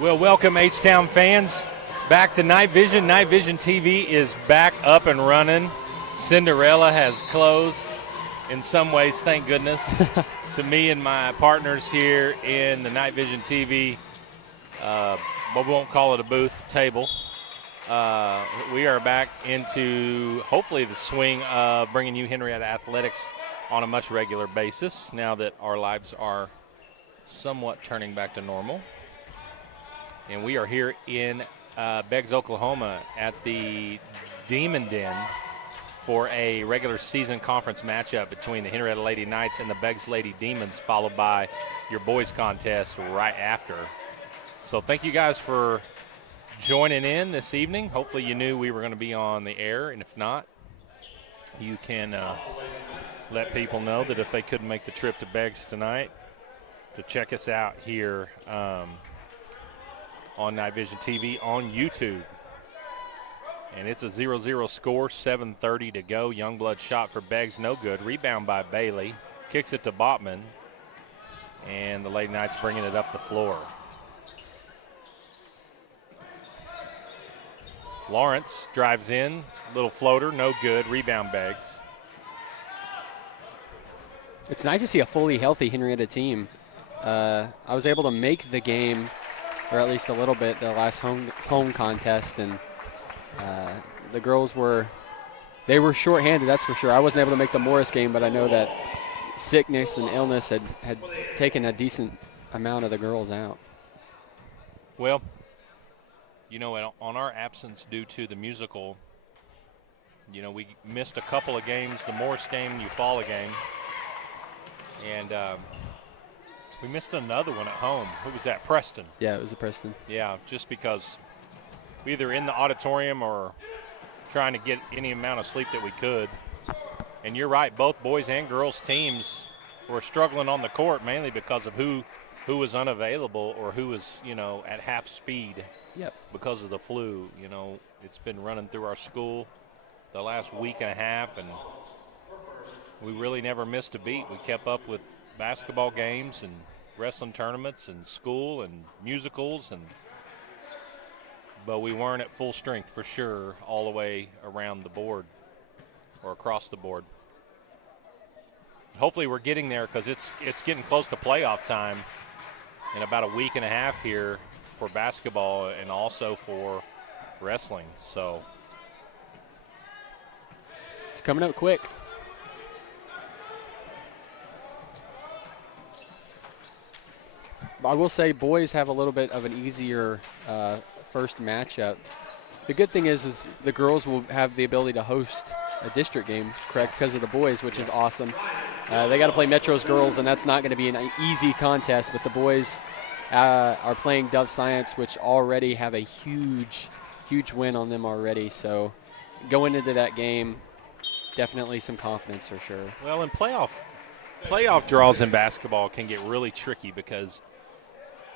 Well, welcome H-Town fans back to Night Vision. Night Vision TV is back up and running. Cinderella has closed in some ways, thank goodness, to me and my partners here in the Night Vision TV, but we won't call it a booth, table. We are back into hopefully the swing of bringing you Henryetta athletics on a much regular basis now that our lives are somewhat turning back to normal. And we are here in Beggs, Oklahoma at the Demon Den for a regular season conference matchup between the Henryetta Lady Knights and the Beggs Lady Demons, followed by your boys contest right after. So thank you guys for joining in this evening. Hopefully you knew we were going to be on the air, and if not, you can let people know that if they couldn't make the trip to Beggs tonight, to check us out here on Night Vision TV on YouTube. And it's a 0-0 score, 7:30 to go. Youngblood shot for Beggs, no good. Rebound by Bailey. Kicks it to Botman. And the Lady Knights bringing it up the floor. Lawrence drives in. Little floater, no good. Rebound Beggs. It's nice to see a fully healthy Henryetta team. I was able to make the game, or at least a little bit, the last home contest, and the girls were shorthanded, that's for sure. I wasn't able to make the Morris game, but I know that sickness and illness had taken a decent amount of the girls out. Well, you know, on our absence due to the musical, you know, we missed a couple of games, the Morris game, Eufaula game, and we missed another one at home. Who was that? Preston. Yeah, it was the Preston. Yeah, just because we either in the auditorium or trying to get any amount of sleep that we could. And you're right, both boys and girls teams were struggling on the court mainly because of who was unavailable or who was, you know, at half speed. Yep. Because of the flu. You know, it's been running through our school the last week and a half, and we really never missed a beat. We kept up with basketball games and wrestling tournaments and school and musicals, but we weren't at full strength for sure all the way around the board or across the board. Hopefully we're getting there because it's getting close to playoff time in about a week and a half here for basketball and also for wrestling. So it's coming up quick. I will say boys have a little bit of an easier first matchup. The good thing is the girls will have the ability to host a district game, correct, because of the boys, which is awesome. They got to play Metro's girls, and that's not going to be an easy contest, but the boys are playing Dove Science, which already have a huge win on them already. So going into that game, definitely some confidence for sure. Well, in playoff draws in basketball can get really tricky because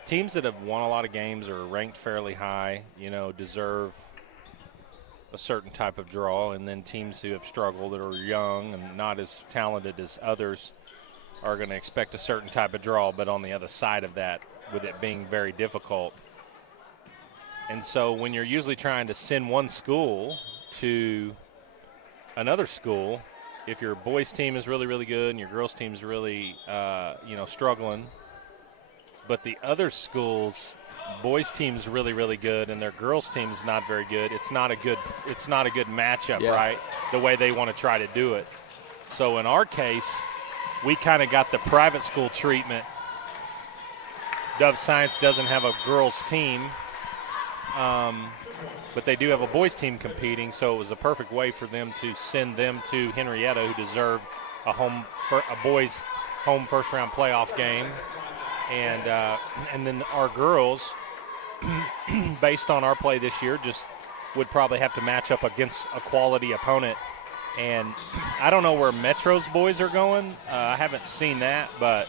teams that have won a lot of games or ranked fairly high, you know, deserve a certain type of draw, and then teams who have struggled that are young and not as talented as others are going to expect a certain type of draw, but on the other side of that, with it being very difficult. And so when you're usually trying to send one school to another school, if your boys team is really, really good and your girls team is really, struggling, but the other school's boys team's really, really good and their girls team's not very good, it's not a good matchup, yeah. Right? The way they want to try to do it. So in our case, we kind of got the private school treatment. Dove Science doesn't have a girls team, but they do have a boys team competing, so it was a perfect way for them to send them to Henryetta, who deserved a boys home first round playoff game. And then our girls, based on our play this year, just would probably have to match up against a quality opponent. And I don't know where Metro's boys are going. I haven't seen that, but,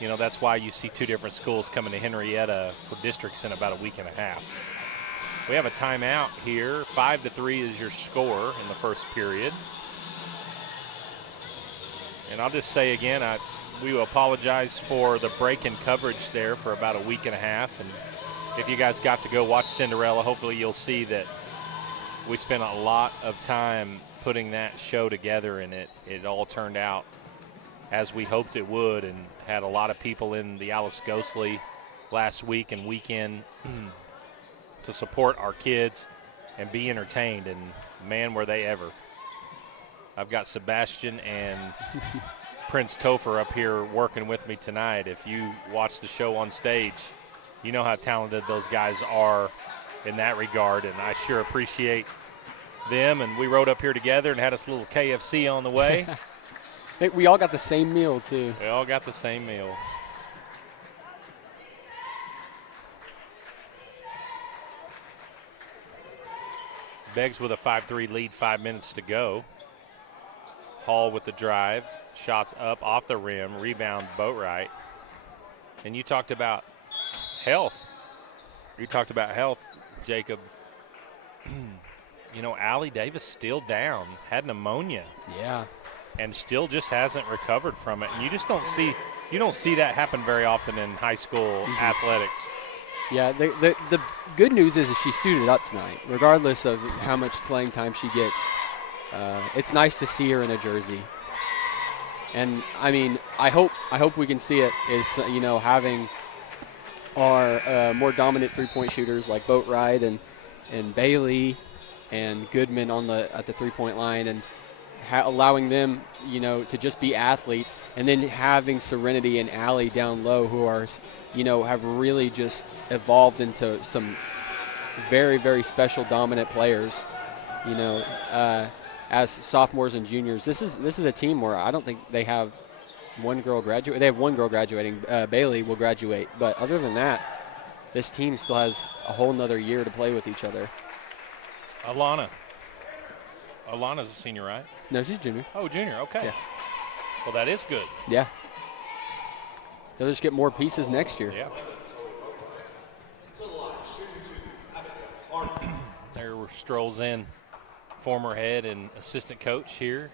you know, that's why you see two different schools coming to Henryetta for districts in about a week and a half. We have a timeout here. 5-3 is your score in the first period. And I'll just say again, we apologize for the break in coverage there for about a week and a half. And if you guys got to go watch Cinderella, hopefully you'll see that we spent a lot of time putting that show together, and it all turned out as we hoped it would, and had a lot of people in the Alice Ghostly last week and weekend to support our kids and be entertained, and man, were they ever. I've got Sebastian and Prince Topher up here working with me tonight. If you watch the show on stage, you know how talented those guys are in that regard, and I sure appreciate them. And we rode up here together and had us a little KFC on the way. We all got the same meal, too. We all got the same meal. Beggs with a 5-3 lead, 5 minutes to go. Hall with the drive. Shots up off the rim. Rebound, Boatwright. And you talked about health. Jacob. You know, Allie Davis still down. Had pneumonia. Yeah. And still just hasn't recovered from it. And you just don't see that happen very often in high school athletics. Yeah, the good news is she suited up tonight, regardless of how much playing time she gets. It's nice to see her in a jersey. And, I mean, I hope we can see it is, you know, having our more dominant three-point shooters like Boatwright and Bailey and Goodman at the three-point line, and allowing them, you know, to just be athletes, and then having Serenity and Allie down low, who are, you know, have really just evolved into some very, very special dominant players, you know, as sophomores and juniors. This is a team where I don't think they have one girl graduate. They have one girl graduating. Bailey will graduate, but other than that, this team still has a whole nother year to play with each other. Alana's a senior, right? No, she's junior. Oh, junior, okay. Yeah. Well, that is good. Yeah. They'll just get more pieces next year. Yeah. There strolls in former head and assistant coach here,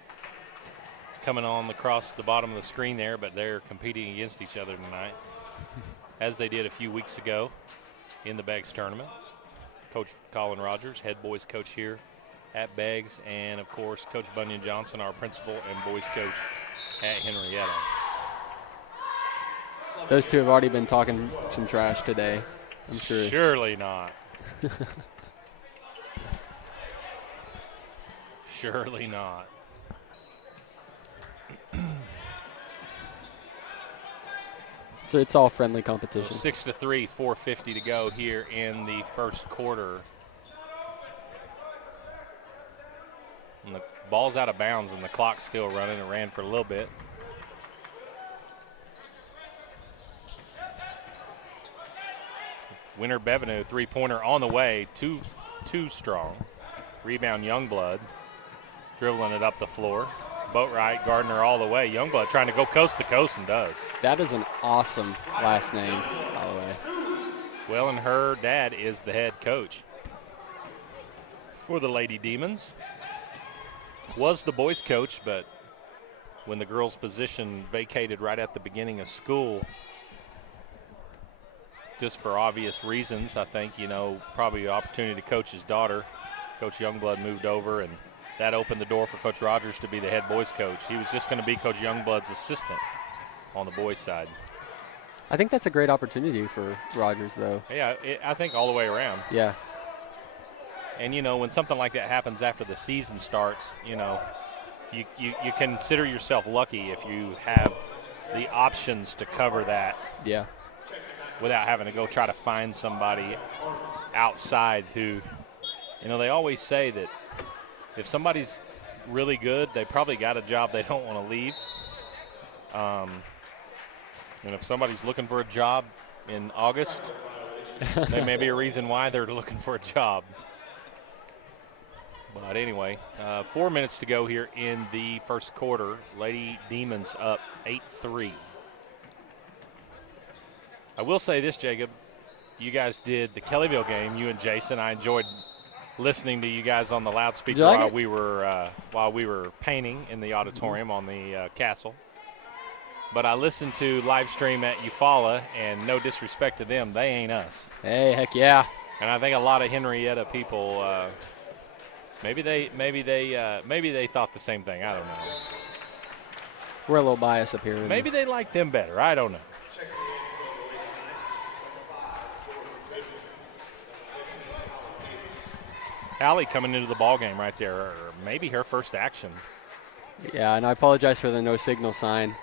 coming on across the bottom of the screen there, but they're competing against each other tonight, as they did a few weeks ago in the Beggs tournament. Coach Colin Rogers, head boys coach here at Beggs, and of course Coach Bunyan Johnson, our principal and boys coach at Henryetta. Those two have already been talking some trash today, I'm sure. Surely not. Surely not. So it's all friendly competition. 6-3, 4:50 to go here in the first quarter. And the ball's out of bounds and the clock's still running. It ran for a little bit. Winner Bevenu, three-pointer on the way, too strong. Rebound Youngblood, dribbling it up the floor. Boatwright, Gardner all the way. Youngblood trying to go coast to coast and does. That is an awesome last name, by the way. Well, and her dad is the head coach for the Lady Demons. Was the boys coach, but when the girls' position vacated right at the beginning of school, just for obvious reasons, I think, you know, probably an opportunity to coach his daughter. Coach Youngblood moved over, and that opened the door for Coach Rogers to be the head boys coach. He was just going to be Coach Youngblood's assistant on the boys' side. I think that's a great opportunity for Rogers, though. Yeah, I think all the way around. Yeah. And, you know, when something like that happens after the season starts, you know, you consider yourself lucky if you have the options to cover that. Yeah. Without having to go try to find somebody outside who, you know, they always say that if somebody's really good, they probably got a job they don't want to leave. And if somebody's looking for a job in August, there may be a reason why they're looking for a job. But anyway, 4 minutes to go here in the first quarter. Lady Demons up 8-3. I will say this, Jacob. You guys did the Kellyville game, you and Jason. I enjoyed listening to you guys on the loudspeaker while we were painting in the auditorium on the castle. But I listened to live stream at Eufaula, and no disrespect to them, they ain't us. Hey, heck yeah. And I think a lot of Henryetta people, maybe they thought the same thing. I don't know. We're a little biased up here. Maybe they like them better. I don't know. Allie coming into the ball game right there, or maybe her first action. Yeah, and I apologize for the no signal sign.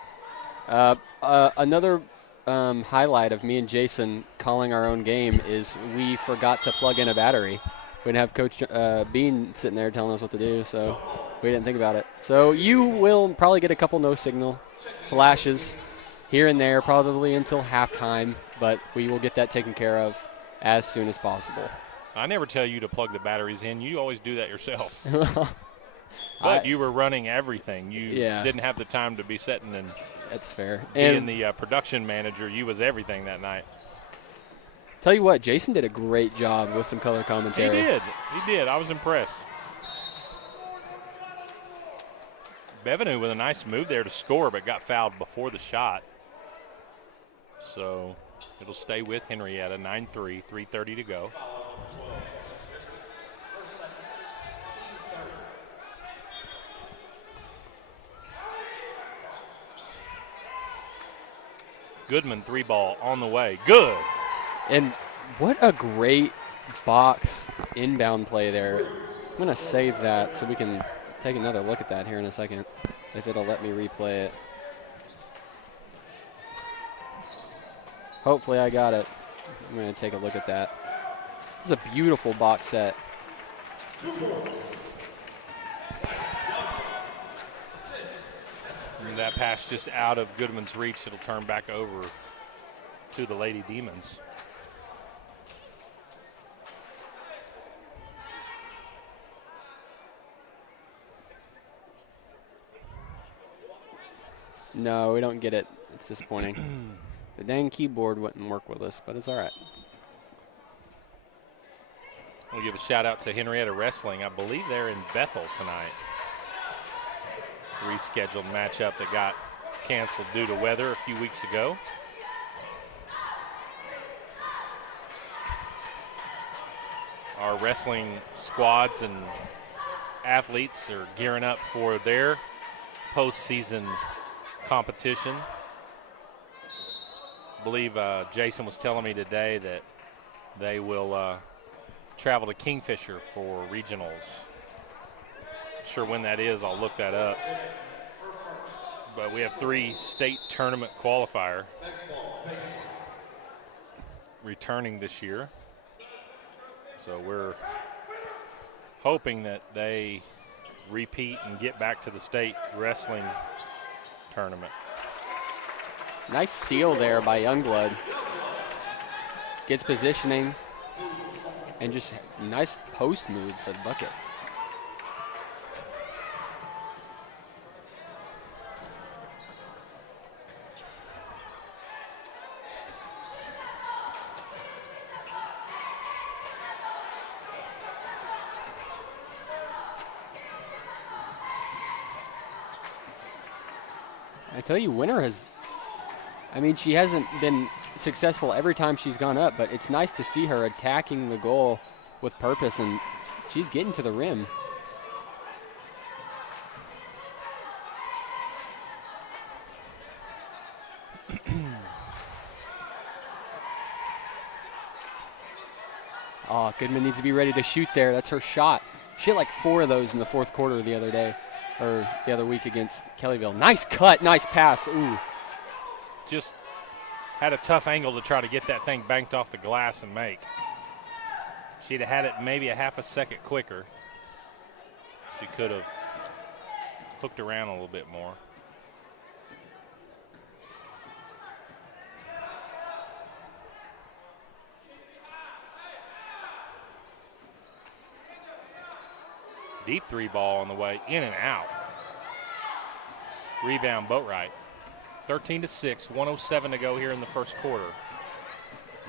Another highlight of me and Jason calling our own game is we forgot to plug in a battery. We didn't have Coach Bean sitting there telling us what to do, so we didn't think about it. So you will probably get a couple no signal flashes here and there, probably until halftime, but we will get that taken care of as soon as possible. I never tell you to plug the batteries in. You always do that yourself. But you were running everything. You didn't have the time to be sitting and that's fair. Being the production manager, you was everything that night. Tell you what, Jason did a great job with some color commentary. He did. I was impressed. Bevenu with a nice move there to score, but got fouled before the shot. So it'll stay with Henryetta, 9-3, 3:30 to go. Goodman 3-ball on the way. Good. And what a great box inbound play there. I'm going to save that so we can take another look at that here in a second, if it'll let me replay it. Hopefully I got it. I'm going to take a look at that. It's a beautiful box set. And that pass just out of Goodman's reach. It'll turn back over to the Lady Demons. No, we don't get it. It's disappointing. The dang keyboard wouldn't work with us, but it's all right. We'll give a shout out to Henryetta Wrestling. I believe they're in Bethel tonight. Rescheduled matchup that got canceled due to weather a few weeks ago. Our wrestling squads and athletes are gearing up for their postseason competition. I believe Jason was telling me today that they will travel to Kingfisher for regionals. Not sure when that is, I'll look that up. But we have 3 state tournament qualifier returning this year. So we're hoping that they repeat and get back to the state wrestling tournament. Nice seal there by Youngblood. Gets positioning and just nice post move for the bucket. I tell you, Winter has, I mean, she hasn't been successful every time she's gone up, but it's nice to see her attacking the goal with purpose, and she's getting to the rim. Oh, Goodman needs to be ready to shoot there. That's her shot. She hit like 4 of those in the fourth quarter the other day, or the other week against Kellyville. Nice cut, nice pass. Ooh. Just had a tough angle to try to get that thing banked off the glass and make. She'd have had it maybe a half a second quicker. She could have hooked around a little bit more. Deep 3-ball on the way, in and out. Rebound, Boatwright. 13-6, 1:07 to go here in the first quarter.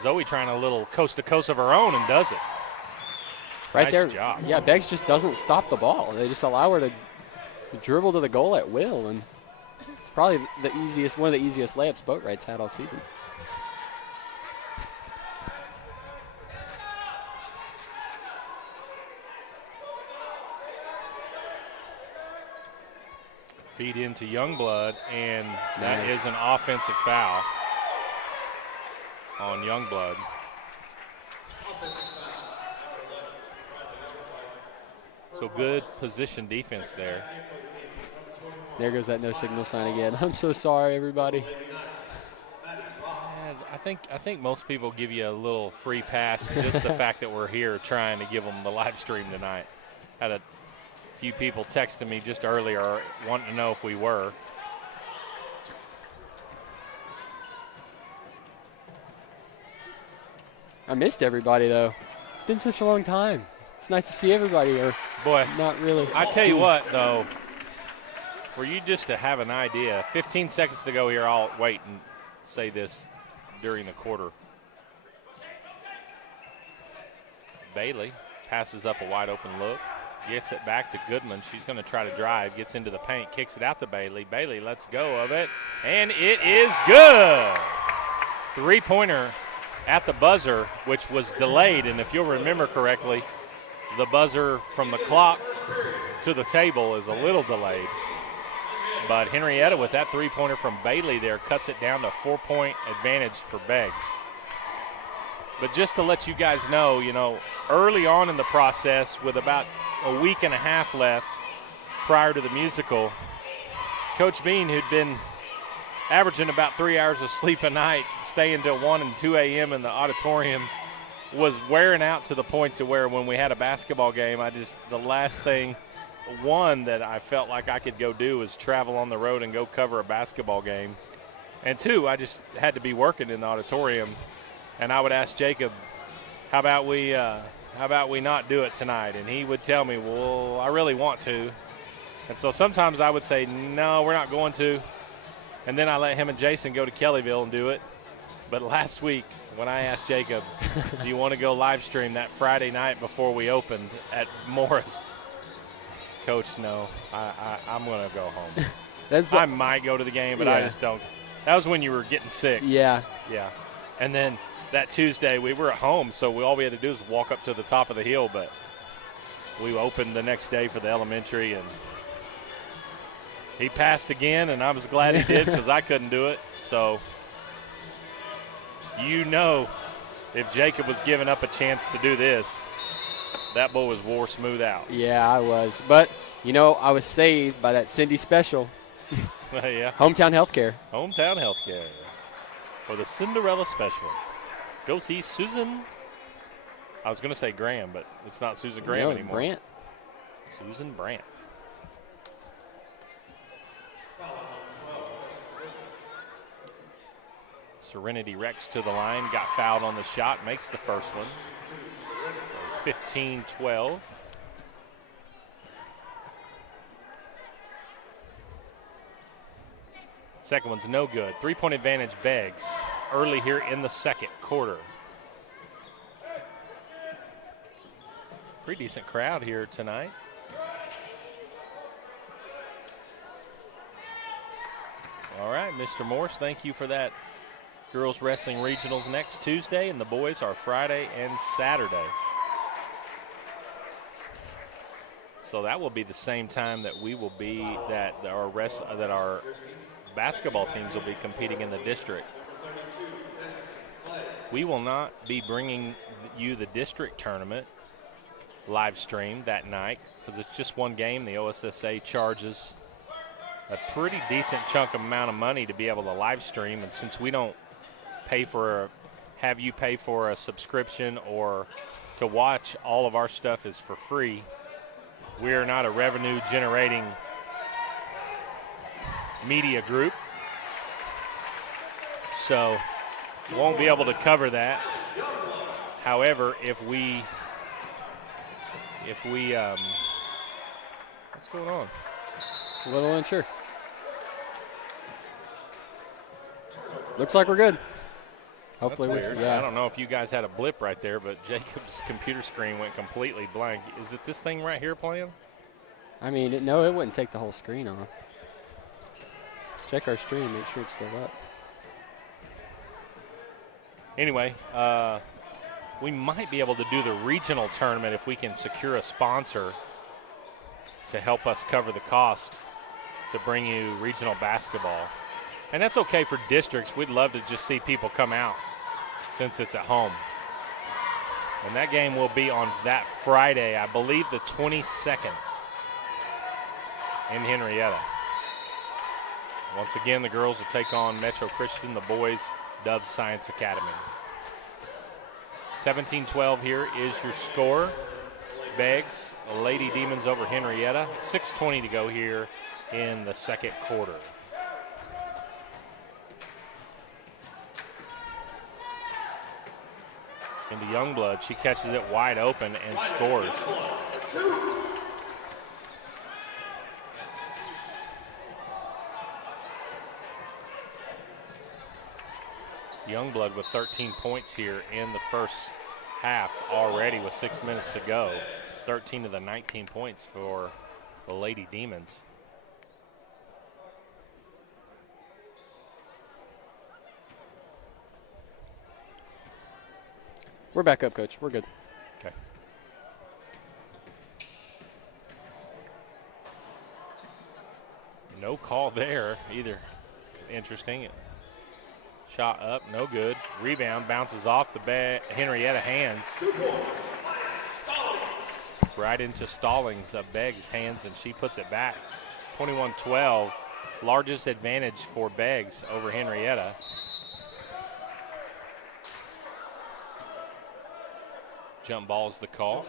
Zoe trying a little coast-to-coast of her own and does it. Right nice there. Job. Yeah, Beggs just doesn't stop the ball. They just allow her to dribble to the goal at will, and It's probably one of the easiest layups Boatwright's had all season. Feed into Youngblood, and that is an offensive foul on Youngblood. So good position defense there. There goes that no signal sign again. I'm so sorry, everybody. I think most people give you a little free pass, just the fact that we're here trying to give them the live stream tonight. Had a few people texting me just earlier wanting to know if we were. I missed everybody, though. Been such a long time. It's nice to see everybody, or boy, not really. I tell you what, though, for you just to have an idea, 15 seconds to go here, I'll wait and say this during the quarter. Bailey passes up a wide open look. Gets it back to Goodman. She's going to try to drive. Gets into the paint. Kicks it out to Bailey. Bailey lets go of it. And it is good. Three-pointer at the buzzer, which was delayed. And if you'll remember correctly, the buzzer from the clock to the table is a little delayed. But Henryetta with that three-pointer from Bailey there cuts it down to 4-point advantage for Beggs. But just to let you guys know, early on in the process with about a week and a half left prior to the musical, Coach Bean, who'd been averaging about 3 hours of sleep a night, staying till 1 and 2 a.m. in the auditorium, was wearing out to the point to where when we had a basketball game, the last thing, one, that I felt like I could go do was travel on the road and go cover a basketball game. And two, I just had to be working in the auditorium. And I would ask Jacob, how about we not do it tonight? And he would tell me, well, I really want to. And so sometimes I would say, no, we're not going to. And then I let him and Jason go to Kellyville and do it. But last week when I asked Jacob, do you want to go live stream that Friday night before we opened at Morris? Coach, no, I'm going to go home. I might go to the game, but I just don't. That was when you were getting sick. Yeah. Yeah. And then that Tuesday we were at home, so all we had to do was walk up to the top of the hill. But we opened the next day for the elementary, and he passed again, and I was glad he did because I couldn't do it. So if Jacob was giving up a chance to do this, that boy was wore smooth out. Yeah, I was. But, I was saved by that Cindy special. Yeah. Hometown Healthcare. Hometown Healthcare. For the Cinderella special. Go see Susan. I was going to say Graham, but it's not Susan Graham anymore. Brandt. Susan Brandt. Serenity Rex to the line, got fouled on the shot, makes the first one. So 15-12. Second one's no good. Three-point advantage Beggs early here in the second quarter. Pretty decent crowd here tonight. All right, Mr. Morse, thank you for that. Girls Wrestling Regionals next Tuesday, and the boys are Friday and Saturday. So that will be the same time that we will be that our basketball teams will be competing in the district. We will not be bringing you the district tournament live stream that night because it's just one game. The OSSA charges a pretty decent chunk amount of money to be able to live stream, and since we don't have you pay for a subscription or to watch all of our stuff is for free, we are not a revenue generating media group, so won't be able to cover that. However, if we what's going on? A little unsure. Looks like we're good. Hopefully, I don't know if you guys had a blip right there, but Jacob's computer screen went completely blank. Is it this thing right here playing? I mean, no, it wouldn't take the whole screen off. check our stream, make sure it's still up. Anyway, we might be able to do the regional tournament if we can secure a sponsor to help us cover the cost to bring you regional basketball. And that's okay for districts. We'd love to just see people come out since it's at home. And that game will be on that Friday, I believe the 22nd in Henryetta. Once again, the girls will take on Metro Christian, the boys, Dove Science Academy. 17-12 here is your score. Beggs, Lady Demons over Henryetta. 6:20 to go here in the second quarter. Into Youngblood, she catches it wide open and scores. Youngblood with 13 points here in the first half already with 6 minutes to go. 13 of the 19 points for the Lady Demons. We're back up, Coach. We're good. Okay. No call there either. Interesting. Shot up, no good. Rebound bounces off the Henryetta hands. Right into Stallings of Beggs' hands, and she puts it back. 21-12, largest advantage for Beggs over Henryetta. Jump ball is the call.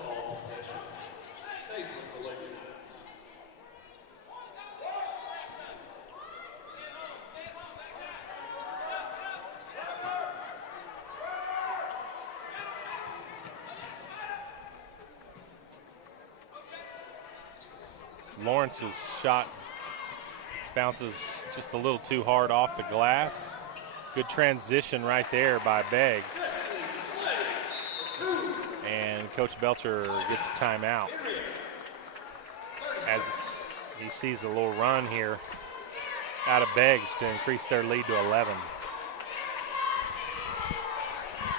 Lawrence's shot bounces just a little too hard off the glass. Good transition right there by Beggs. And Coach Belcher gets a timeout as he sees a little run here out of Beggs to increase their lead to 11.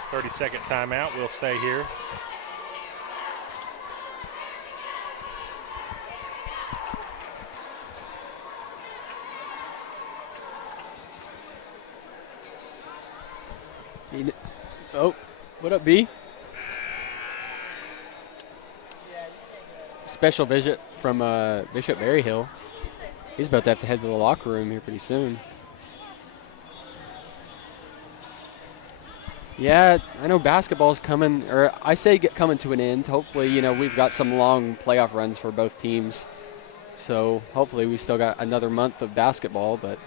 30-second timeout. We'll stay here. Oh, what up, B? Special visit from Bishop Berryhill. He's about to have to head to the locker room here pretty soon. Yeah, I know basketball's coming, or I say coming to an end. Hopefully, you know, we've got some long playoff runs for both teams. So hopefully we still got another month of basketball, but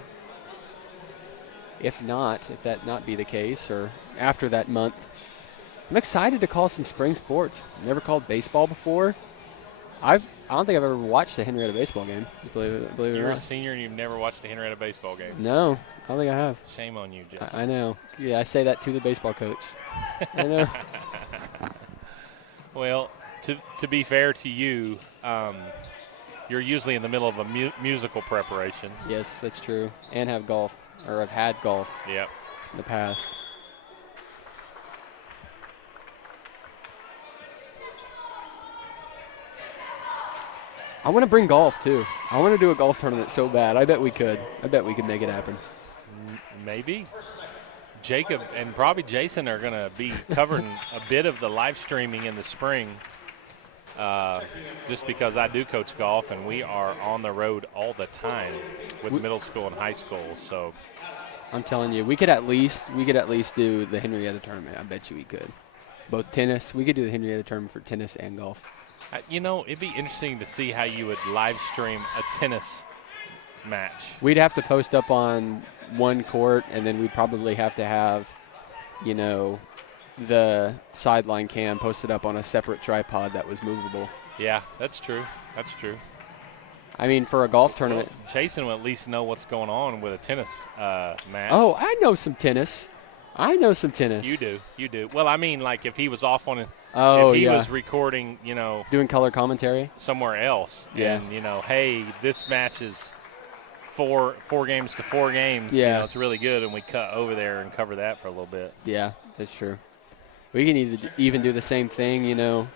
if that not be the case, or after that month, I'm excited to call some spring sports. Never called baseball before. I don't think I've ever watched a Henryetta baseball game, believe it or not. You're a senior and you've never watched a Henryetta baseball game. No, I don't think I have. Shame on you, Jeff. I know. Yeah, I say that to the baseball coach. I know. Well, to be fair to you, you're usually in the middle of a musical preparation. Yes, that's true. And have golf, or I've had golf. Yep. In the past. I want to bring golf, too. I want to do a golf tournament so bad. I bet we could. I bet we could make it happen. Maybe. Jacob and probably Jason are going to be covering a bit of the live streaming in the spring just because I do coach golf, and we are on the road all the time with middle school and high school. So I'm telling you, we could at least do the Henryetta tournament. I bet you we could. Both tennis. We could do the Henryetta tournament for tennis and golf. You know, it'd be interesting to see how you would live stream a tennis match. We'd have to post up on one court, and then we'd probably have to have, you know, the sideline cam posted up on a separate tripod that was movable. Yeah, that's true. That's true. I mean, for a golf tournament. Well, Jason will at least know what's going on with a tennis match. Oh, I know some tennis. You do. Well, I mean, like if he was off on if he was recording, you know, doing color commentary somewhere else. Yeah. And, you know, hey, this match is 4 games to 4 games. Yeah. You know, it's really good, and we cut over there and cover that for a little bit. Yeah, that's true. We can even do the same thing, you know.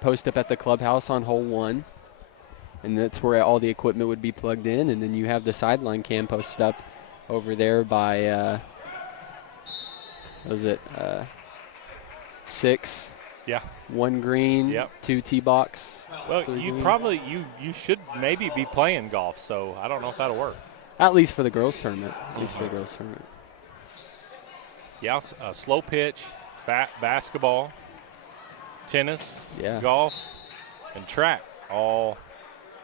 Post up at the clubhouse on hole 1, and that's where all the equipment would be plugged in, and then you have the sideline cam posted up over there by, what was it, 6. Yeah. 1 green, Yep. 2 tee box. Well, 3 you green. probably you should maybe be playing golf, so I don't know if that'll work. At least for the girls tournament. Yeah, slow pitch, basketball, tennis, Yeah. golf, and track all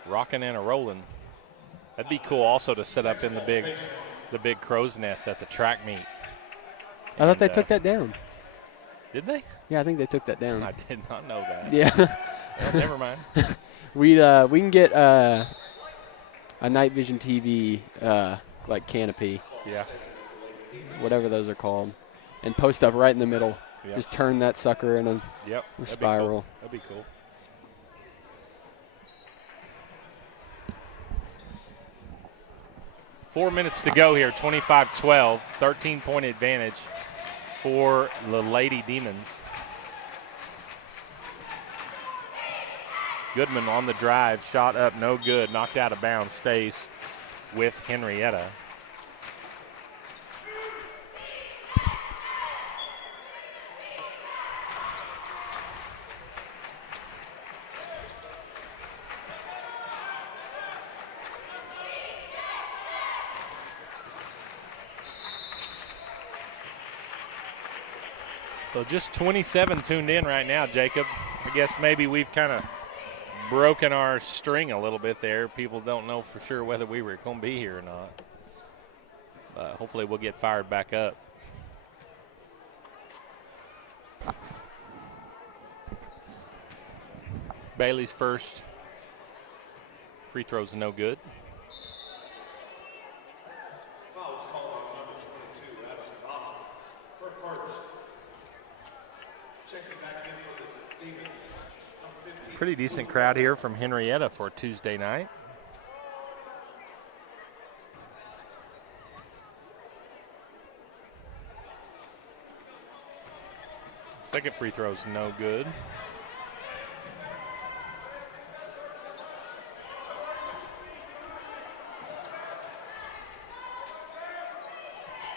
rocking and a rolling. That'd be cool also to set up in the big crow's nest at the track meet. I thought they took that down. Did they? Yeah, I think they took that down. I did not know that. Yeah. Well, never mind. We can get a night vision TV like canopy, Yeah. whatever those are called, and post up right in the middle. Yep. Just turn that sucker in a spiral. That'd be cool. Four minutes to go here, 25-12, 13-point advantage for the Lady Demons. Goodman on the drive, shot up, no good, knocked out of bounds, stays with Henryetta. So just 27 tuned in right now, Jacob. I guess maybe we've kind of broken our string a little bit there. People don't know for sure whether we were going to be here or not. But hopefully we'll get fired back up. Bailey's first free throw's no good. Foul's called on number 22. That's awesome. First. Check it back in for the Demons. Number 15. Pretty decent crowd here from Henryetta for Tuesday night. Second free throw's no good.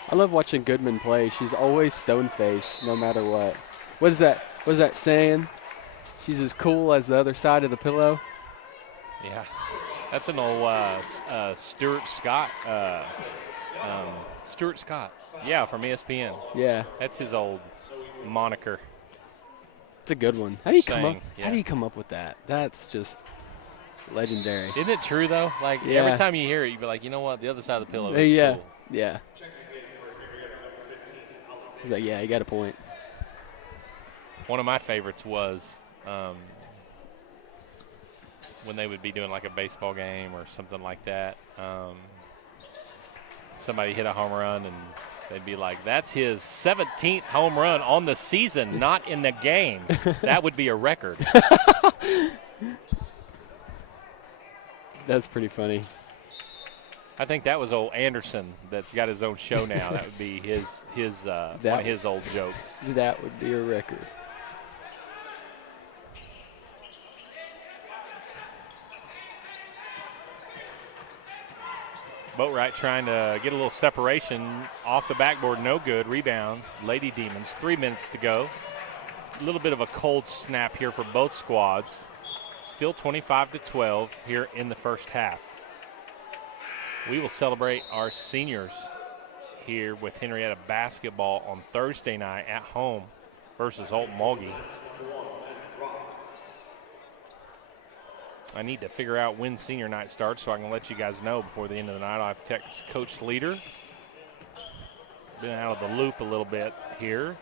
I love watching Goodman play. She's always stone-faced, no matter what. What is that saying? She's as cool as the other side of the pillow. Yeah, that's an old Stuart Scott. Stuart Scott. Yeah, from ESPN. Yeah, That's his old moniker. it's a good one. How do you come up? Saying, yeah. How do you come up with that? That's just legendary. Isn't it true though? Like Yeah. every time you hear it, you be like, you know what? The other side of the pillow is Yeah, cool. yeah. He's like, yeah, you got a point. One of my favorites was when they would be doing like a baseball game or something like that. Somebody hit a home run and they'd be like, that's his 17th home run on the season, not in the game. That would be a record. That's pretty funny. I think that was old Anderson that's got his own show now. That would be his one of his old jokes. That would be a record. Boatwright trying to get a little separation off the backboard, no good. Rebound, Lady Demons. 3 minutes to go. A little bit of a cold snap here for both squads. Still 25-12 here in the first half. We will celebrate our seniors here with Henryetta basketball on Thursday night at home versus Old Mulgee. I need to figure out when senior night starts so I can let you guys know before the end of the night. I'll have to text Coach Leader. Been out of the loop a little bit here.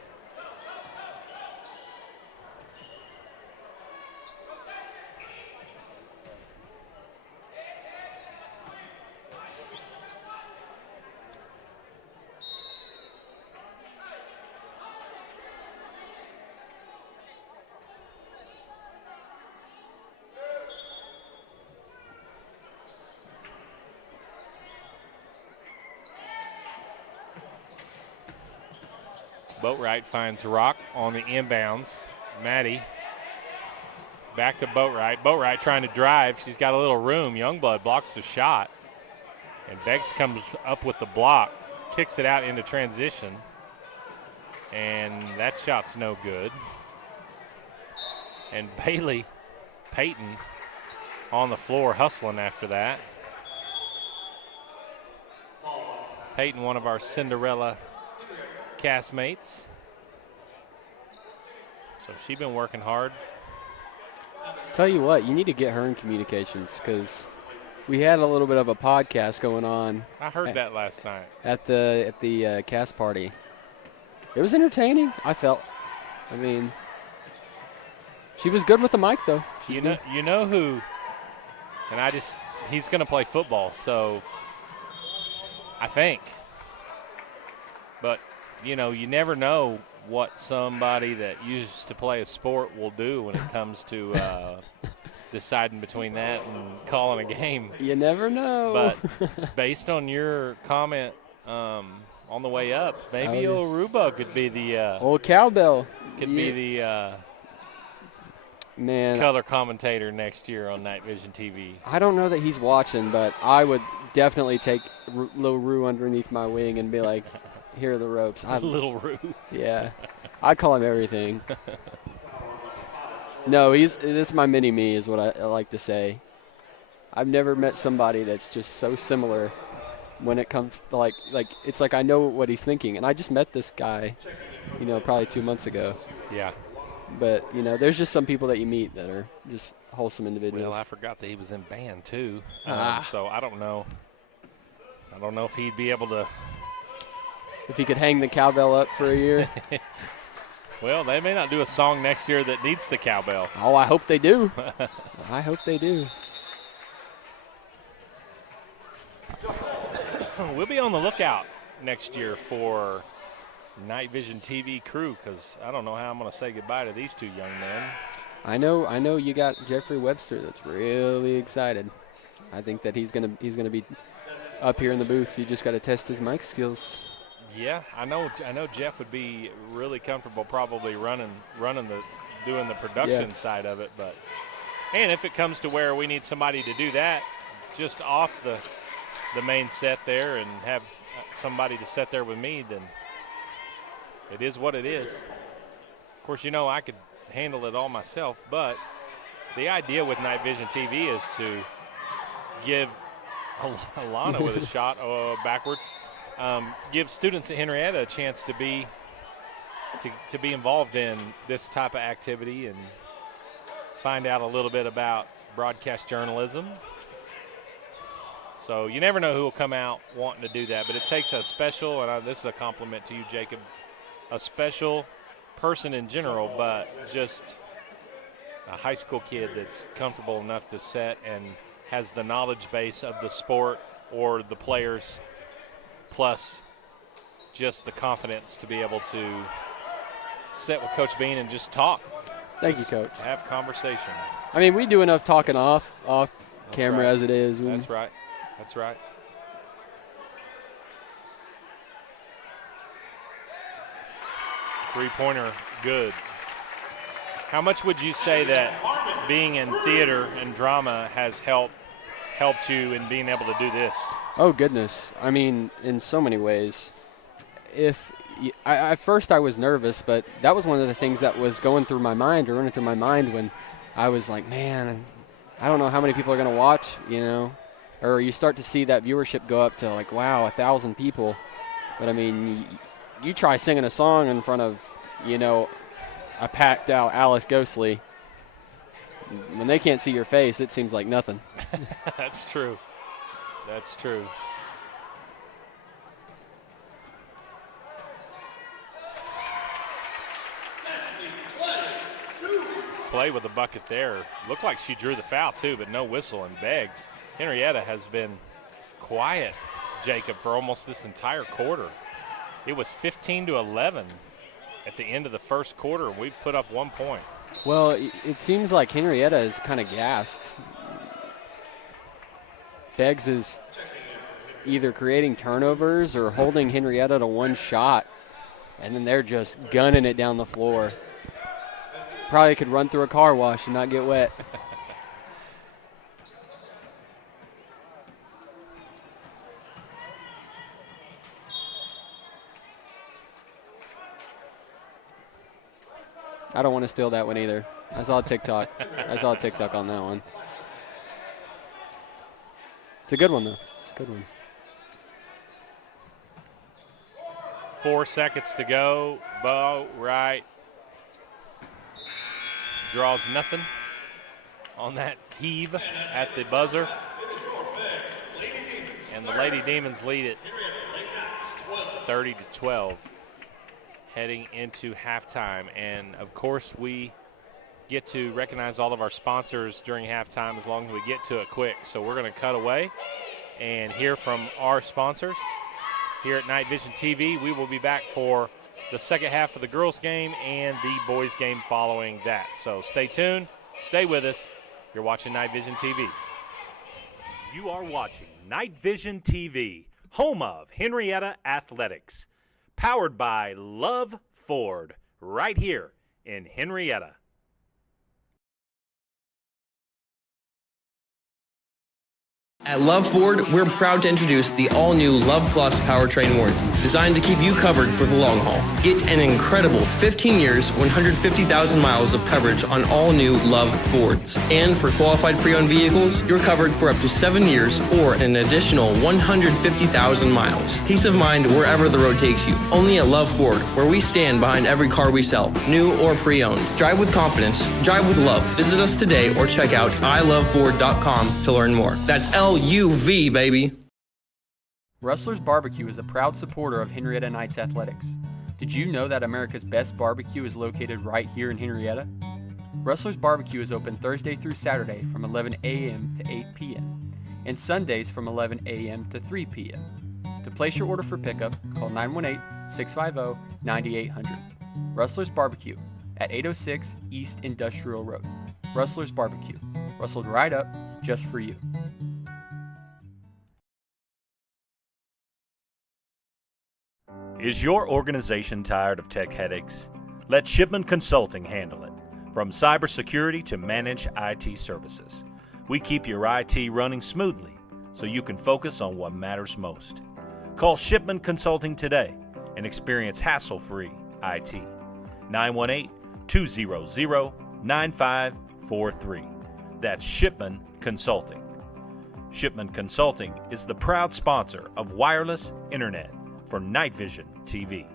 Boatwright finds Rock on the inbounds. Maddie back to Boatwright. Boatwright trying to drive. She's got a little room. Youngblood blocks the shot. And Beggs comes up with the block, kicks it out into transition. And that shot's no good. And Bailey Payton on the floor hustling after that. Payton, one of our Cinderella castmates. So she's been working hard. Tell you what, you need to get her in communications because we had a little bit of a podcast going on. I heard that last night. At the cast party. It was entertaining, I felt. I mean, she was good with the mic, though. You know who, and he's going to play football, so I think. But, you never know what somebody that used to play a sport will do when it comes to deciding between that and calling a game. You never know. But based on your comment on the way up, maybe Oruba could be the old cowbell. Be the color commentator next year on Night Vision TV. I don't know that he's watching, but I would definitely take Lil Rue underneath my wing and be like, here are the ropes. Little Rue. Yeah. I call him everything. No, it's my mini-me is what I like to say. I've never met somebody that's just so similar when it comes to like it's like I know what he's thinking. And I just met this guy, probably 2 months ago. Yeah. But, there's just some people that you meet that are just wholesome individuals. Well, I forgot that he was in band, too. So I don't know. I don't know if he'd be able to. If he could hang the cowbell up for a year. Well, they may not do a song next year that needs the cowbell. Oh, I hope they do. I hope they do. We'll be on the lookout next year for Night Vision TV crew because I don't know how I'm going to say goodbye to these two young men. I know you got Jeffrey Webster that's really excited. I think that he's gonna be up here in the booth. You just got to test his mic skills. Yeah, I know Jeff would be really comfortable probably doing the production side of it, and if it comes to where we need somebody to do that just off the main set there and have somebody to sit there with me, then it is what it is. Of course, I could handle it all myself, but the idea with Night Vision TV is to give Alana with a shot backwards, give students at Henryetta a chance to be involved in this type of activity and find out a little bit about broadcast journalism. So you never know who will come out wanting to do that, but it takes a special, and this is a compliment to you, Jacob, a special person in general, but just a high school kid that's comfortable enough to set and has the knowledge base of the sport or the players, plus just the confidence to be able to sit with Coach Bean and just talk. Thank you, Coach. Have conversation. I mean, we do enough talking off camera as it is. That's right. That's right. Three-pointer, good. How much would you say that being in theater and drama has helped you in being able to do this? Oh, goodness. I mean, in so many ways. At first I was nervous, but that was one of the things that was running through my mind when I was like, man, I don't know how many people are going to watch, Or you start to see that viewership go up to like, wow, 1,000 people. But, I mean, you try singing a song in front of, a packed out Alice Ghostly. When they can't see your face, it seems like nothing. That's true. That's true. Clay with the bucket there. Looked like she drew the foul too, but no whistle and Beggs. Henryetta has been quiet, Jacob, for almost this entire quarter. It was 15-11 at the end of the first quarter, and we've put up 1 point. Well, it seems like Henryetta is kind of gassed. Beggs is either creating turnovers or holding Henryetta to one shot. And then they're just gunning it down the floor. Probably could run through a car wash and not get wet. I don't want to steal that one either. I saw a TikTok. On that one. It's a good one, though. It's a good one. 4 seconds to go. Bo, right. Draws nothing on that heave at the buzzer. And the Lady Demons lead it 30-12. Heading into halftime. And, of course, we get to recognize all of our sponsors during halftime as long as we get to it quick. So we're going to cut away and hear from our sponsors here at Night Vision TV. We will be back for the second half of the girls' game and the boys' game following that. So stay tuned. Stay with us. You're watching Night Vision TV. You are watching Night Vision TV, home of Henryetta Athletics. Powered by Love Ford, right here in Henryetta. At Love Ford, we're proud to introduce the all-new Love Plus powertrain warranty, designed to keep you covered for the long haul. Get an incredible 15 years, 150,000 miles of coverage on all new Love Fords. And for qualified pre-owned vehicles, you're covered for up to 7 years or an additional 150,000 miles. Peace of mind wherever the road takes you. Only at Love Ford, where we stand behind every car we sell, new or pre-owned. Drive with confidence. Drive with love. Visit us today or check out iloveford.com to learn more. That's LUV, baby. Rustler's Barbecue is a proud supporter of Henryetta Knights Athletics. Did you know that America's best barbecue is located right here in Henryetta? Rustler's Barbecue is open Thursday through Saturday from 11 a.m. to 8 p.m. and Sundays from 11 a.m. to 3 p.m. To place your order for pickup, call 918-650-9800. Rustler's Barbecue at 806 East Industrial Road. Rustler's Barbecue. Rustled right up just for you. Is your organization tired of tech headaches? Let Shipman Consulting handle it. From cybersecurity to managed IT services, we keep your IT running smoothly so you can focus on what matters most. Call Shipman Consulting today and experience hassle-free IT. 918-200-9543. That's Shipman Consulting. Shipman Consulting is the proud sponsor of wireless internet for Night Vision TV.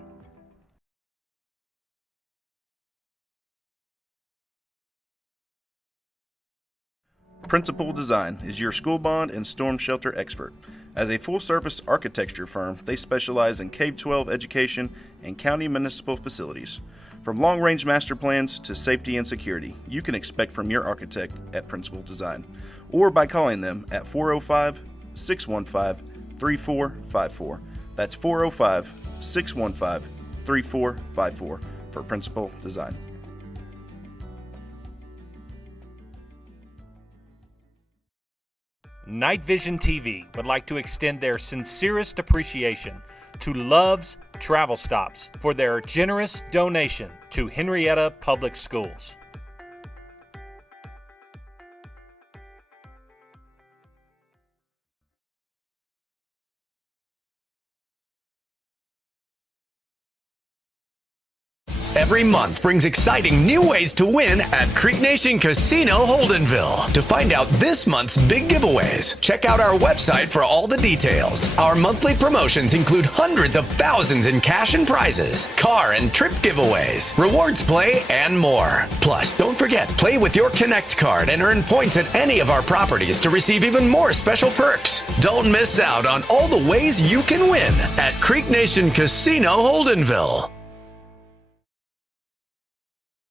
Principal Design is your school bond and storm shelter expert. As a full-service architecture firm, they specialize in K-12 education and county municipal facilities. From long-range master plans to safety and security, you can expect from your architect at Principal Design, or by calling them at 405-615-3454. That's 405-615-3454 for Principal Design. Night Vision TV would like to extend their sincerest appreciation to Love's Travel Stops for their generous donation to Henryetta Public Schools. Every month brings exciting new ways to win at Creek Nation Casino Holdenville. To find out this month's big giveaways, check out our website for all the details. Our monthly promotions include hundreds of thousands in cash and prizes, car and trip giveaways, rewards play, and more. Plus, don't forget, play with your Connect card and earn points at any of our properties to receive even more special perks. Don't miss out on all the ways you can win at Creek Nation Casino Holdenville.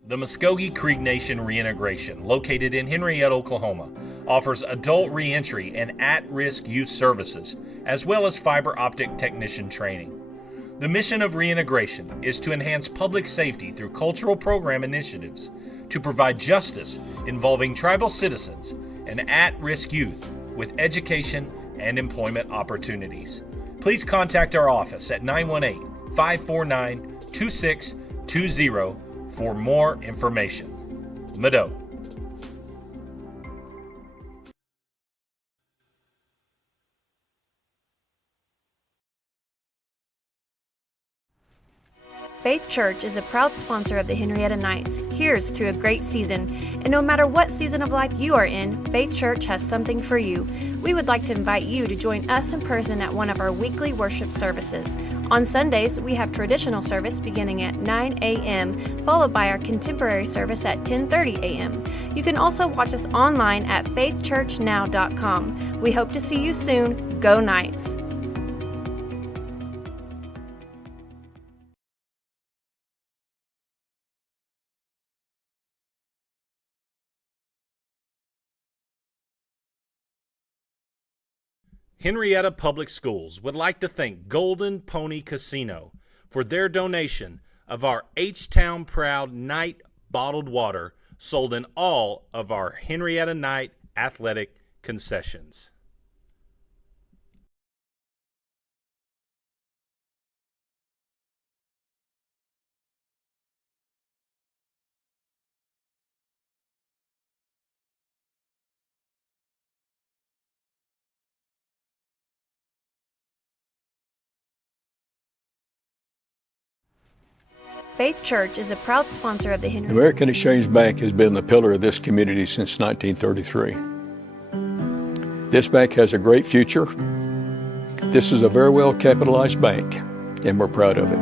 The Muskogee Creek Nation Reintegration, located in Henryetta, Oklahoma, offers adult reentry and at-risk youth services, as well as fiber optic technician training. The mission of reintegration is to enhance public safety through cultural program initiatives, to provide justice involving tribal citizens and at-risk youth with education and employment opportunities. Please contact our office at 918-549-2999 2620 for more information. Mado. Faith Church is a proud sponsor of the Henryetta Knights. Here's to a great season. And no matter what season of life you are in, Faith Church has something for you. We would like to invite you to join us in person at one of our weekly worship services. On Sundays, we have traditional service beginning at 9 a.m., followed by our contemporary service at 10:30 a.m. You can also watch us online at faithchurchnow.com. We hope to see you soon. Go Knights! Henryetta Public Schools would like to thank Golden Pony Casino for their donation of our H-Town Proud Night bottled water sold in all of our Henryetta Night athletic concessions. Faith Church is a proud sponsor of the Henryetta. American Exchange Bank has been the pillar of this community since 1933. This bank has a great future. This is a very well capitalized bank, and we're proud of it.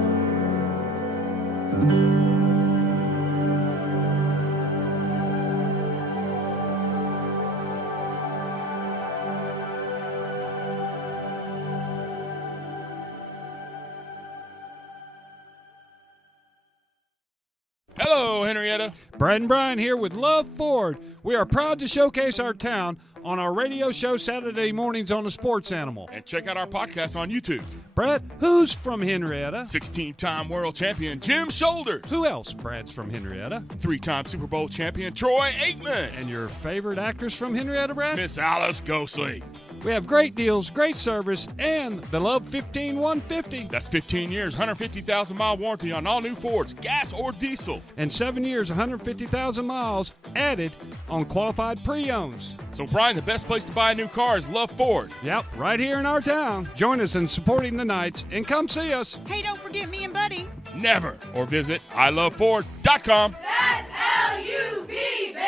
Hello, Henryetta. Brad and Brian here with Love Ford. We are proud to showcase our town on our radio show Saturday mornings on the Sports Animal. And check out our podcast on YouTube. Brad, who's from Henryetta? 16-time world champion Jim Shoulders. Who else, Brad's from Henryetta? 3-time Super Bowl champion Troy Aikman. And your favorite actress from Henryetta, Brad? Miss Alice Ghostley. We have great deals, great service, and the Love 15-150. That's 15 years, 150,000-mile warranty on all new Fords, gas or diesel. And 7 years, 150,000 miles added on qualified pre-owns. So, Brian, the best place to buy a new car is Love Ford. Yep, right here in our town. Join us in supporting the Knights and come see us. Hey, don't forget me and Buddy. Never. Or visit iloveford.com. That's L-U-V, baby!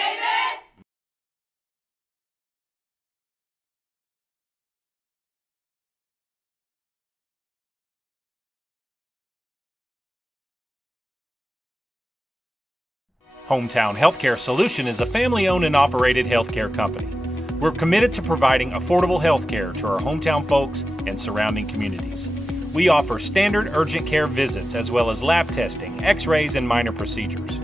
Hometown Healthcare Solution is a family-owned and operated healthcare company. We're committed to providing affordable healthcare to our hometown folks and surrounding communities. We offer standard urgent care visits as well as lab testing, x-rays, and minor procedures.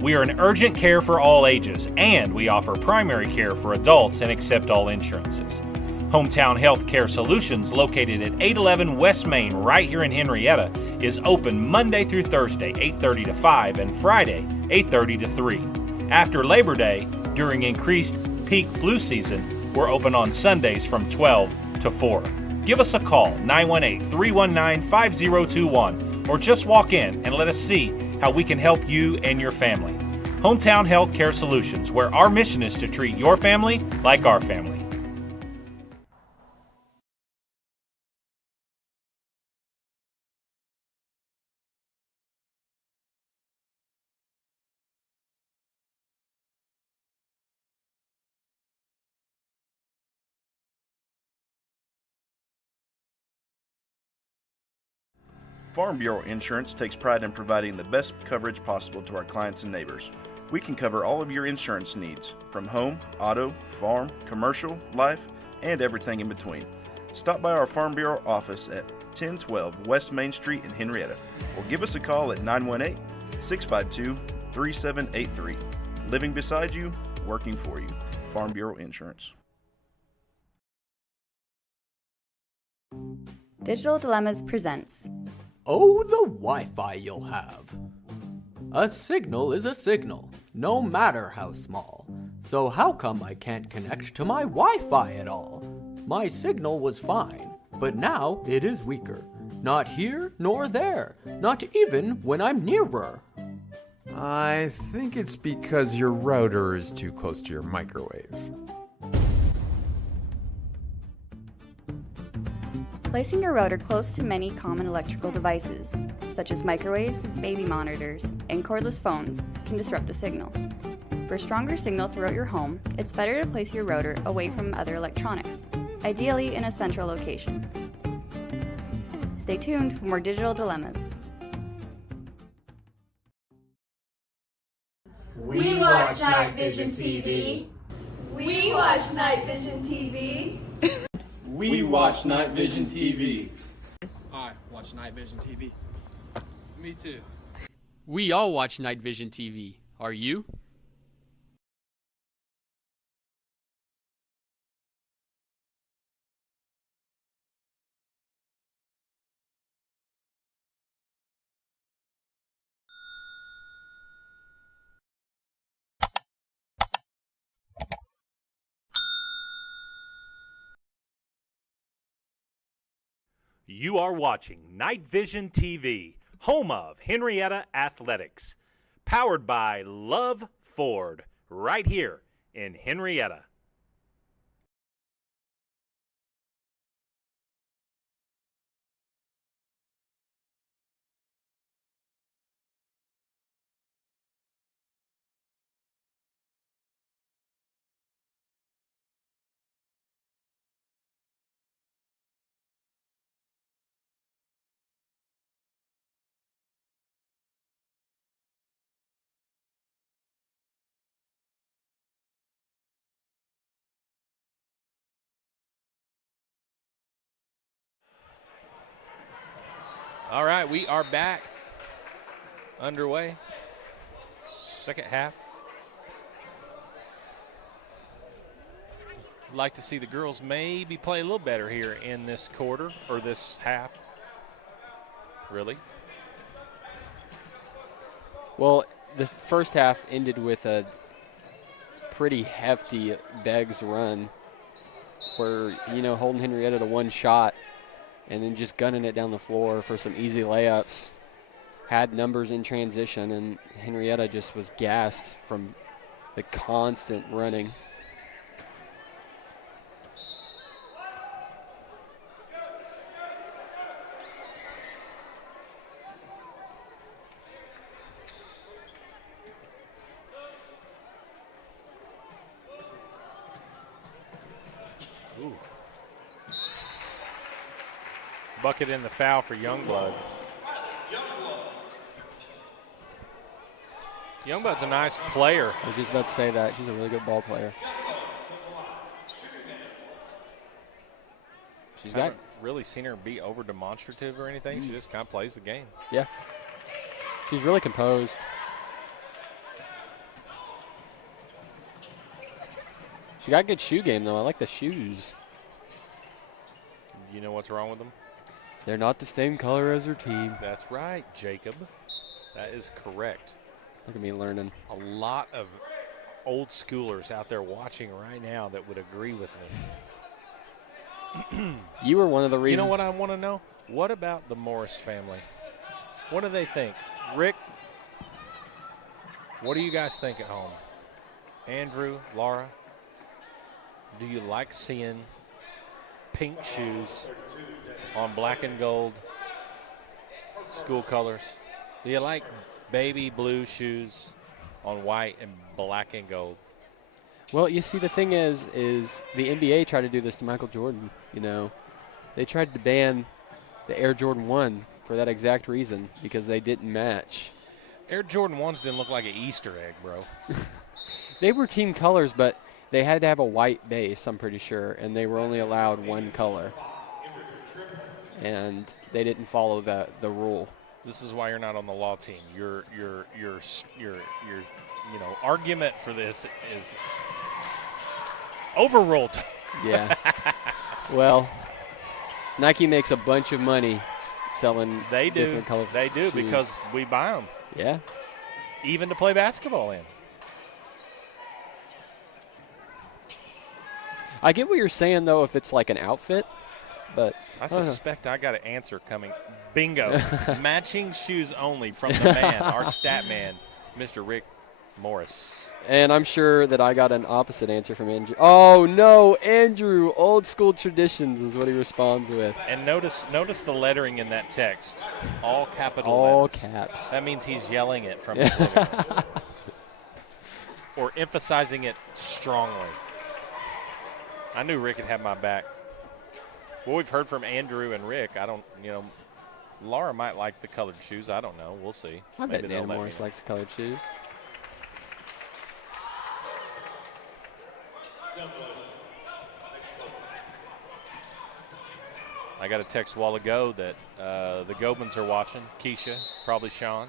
We are an urgent care for all ages, and we offer primary care for adults and accept all insurances. Hometown Healthcare Solutions, located at 811 West Main right here in Henryetta, is open Monday through Thursday, 8:30 to 5, and Friday, 8:30 to 3. After Labor Day, during increased peak flu season, we're open on Sundays from 12 to 4. Give us a call, 918-319-5021, or just walk in and let us see how we can help you and your family. Hometown Healthcare Solutions, where our mission is to treat your family like our family. Farm Bureau Insurance takes pride in providing the best coverage possible to our clients and neighbors. We can cover all of your insurance needs, from home, auto, farm, commercial, life, and everything in between. Stop by our Farm Bureau office at 1012 West Main Street in Henryetta, or give us a call at 918-652-3783. Living beside you, working for you. Farm Bureau Insurance. Digital Dilemmas presents. Oh, the Wi-Fi you'll have. A signal is a signal, no matter how small. So how come I can't connect to my Wi-Fi at all? My signal was fine, but now it is weaker. Not here nor there, not even when I'm nearer. I think it's because your router is too close to your microwave. Placing your router close to many common electrical devices, such as microwaves, baby monitors, and cordless phones, can disrupt a signal. For a stronger signal throughout your home, it's better to place your router away from other electronics, ideally in a central location. Stay tuned for more digital dilemmas. We watch Night Vision TV. We watch Night Vision TV. We watch Night Vision TV. I watch Night Vision TV. Me too. We all watch Night Vision TV. Are you? You are watching Night Vision TV, home of Henryetta Athletics, powered by Love Ford, right here in Henryetta. All right, we are back underway. Second half. Like to see the girls maybe play a little better here in this quarter or this half. Really? Well, the first half ended with a pretty hefty Beggs run where, holding Henryetta to one shot and then just gunning it down the floor for some easy layups. Had numbers in transition, and Henryetta just was gassed from the constant running. Ooh. Bucket in the foul for Youngblood. Youngblood's a nice player. I was just about to say that. She's a really good ball player. She's not really seen her be over demonstrative or anything. She just kind of plays the game. Yeah. She's really composed. She got good shoe game, though. I like the shoes. You know what's wrong with them? They're not the same color as her team. That's right, Jacob. That is correct. Look at me learning. A lot of old schoolers out there watching right now that would agree with me. You were one of the reasons. You know what I want to know? What about the Morris family? What do they think? Rick, what do you guys think at home? Andrew, Laura, do you like seeing pink shoes on black and gold school colors? Do you like baby blue shoes on white and black and gold? Well, you see, the thing is the NBA tried to do this to Michael Jordan, They tried to ban the Air Jordan 1 for that exact reason, because they didn't match. Air Jordan 1s didn't look like an Easter egg, bro. They were team colors, but they had to have a white base, I'm pretty sure, and they were only allowed one color. And they didn't follow the rule. This is why you're not on the law team. Your argument for this is overruled. Yeah. Well, Nike makes a bunch of money selling different color They do shoes. because we buy them. Yeah. Even to play basketball in. I get what you're saying, though, if it's like an outfit, but I suspect I got an answer coming. Bingo. Matching shoes only from the man, our stat man, Mr. Rick Morris. And I'm sure that I got an opposite answer from Andrew. Oh, no, Andrew, old school traditions is what he responds with. And notice the lettering in that text. All capital All letters. caps. That means he's yelling it from his living room. Or emphasizing it strongly. I knew Rick had my back. Well, we've heard from Andrew and Rick. I don't, Laura might like the colored shoes. I don't know. We'll see. I bet Dan Morris likes the colored shoes. I got a text a while ago that the Gobans are watching. Keisha, probably Sean.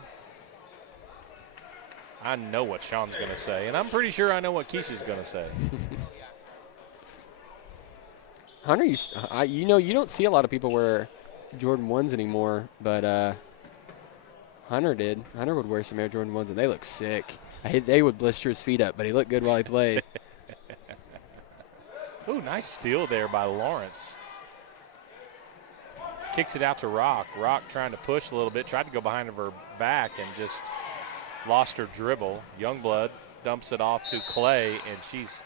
I know what Sean's going to say, and I'm pretty sure I know what Keisha's going to say. Hunter, you don't see a lot of people wear Jordan 1s anymore, but Hunter did. Hunter would wear some Air Jordan 1s, and they look sick. They would blister his feet up, but he looked good while he played. Ooh, nice steal there by Lawrence. Kicks it out to Rock. Rock trying to push a little bit, tried to go behind her back and just lost her dribble. Youngblood dumps it off to Clay, and she's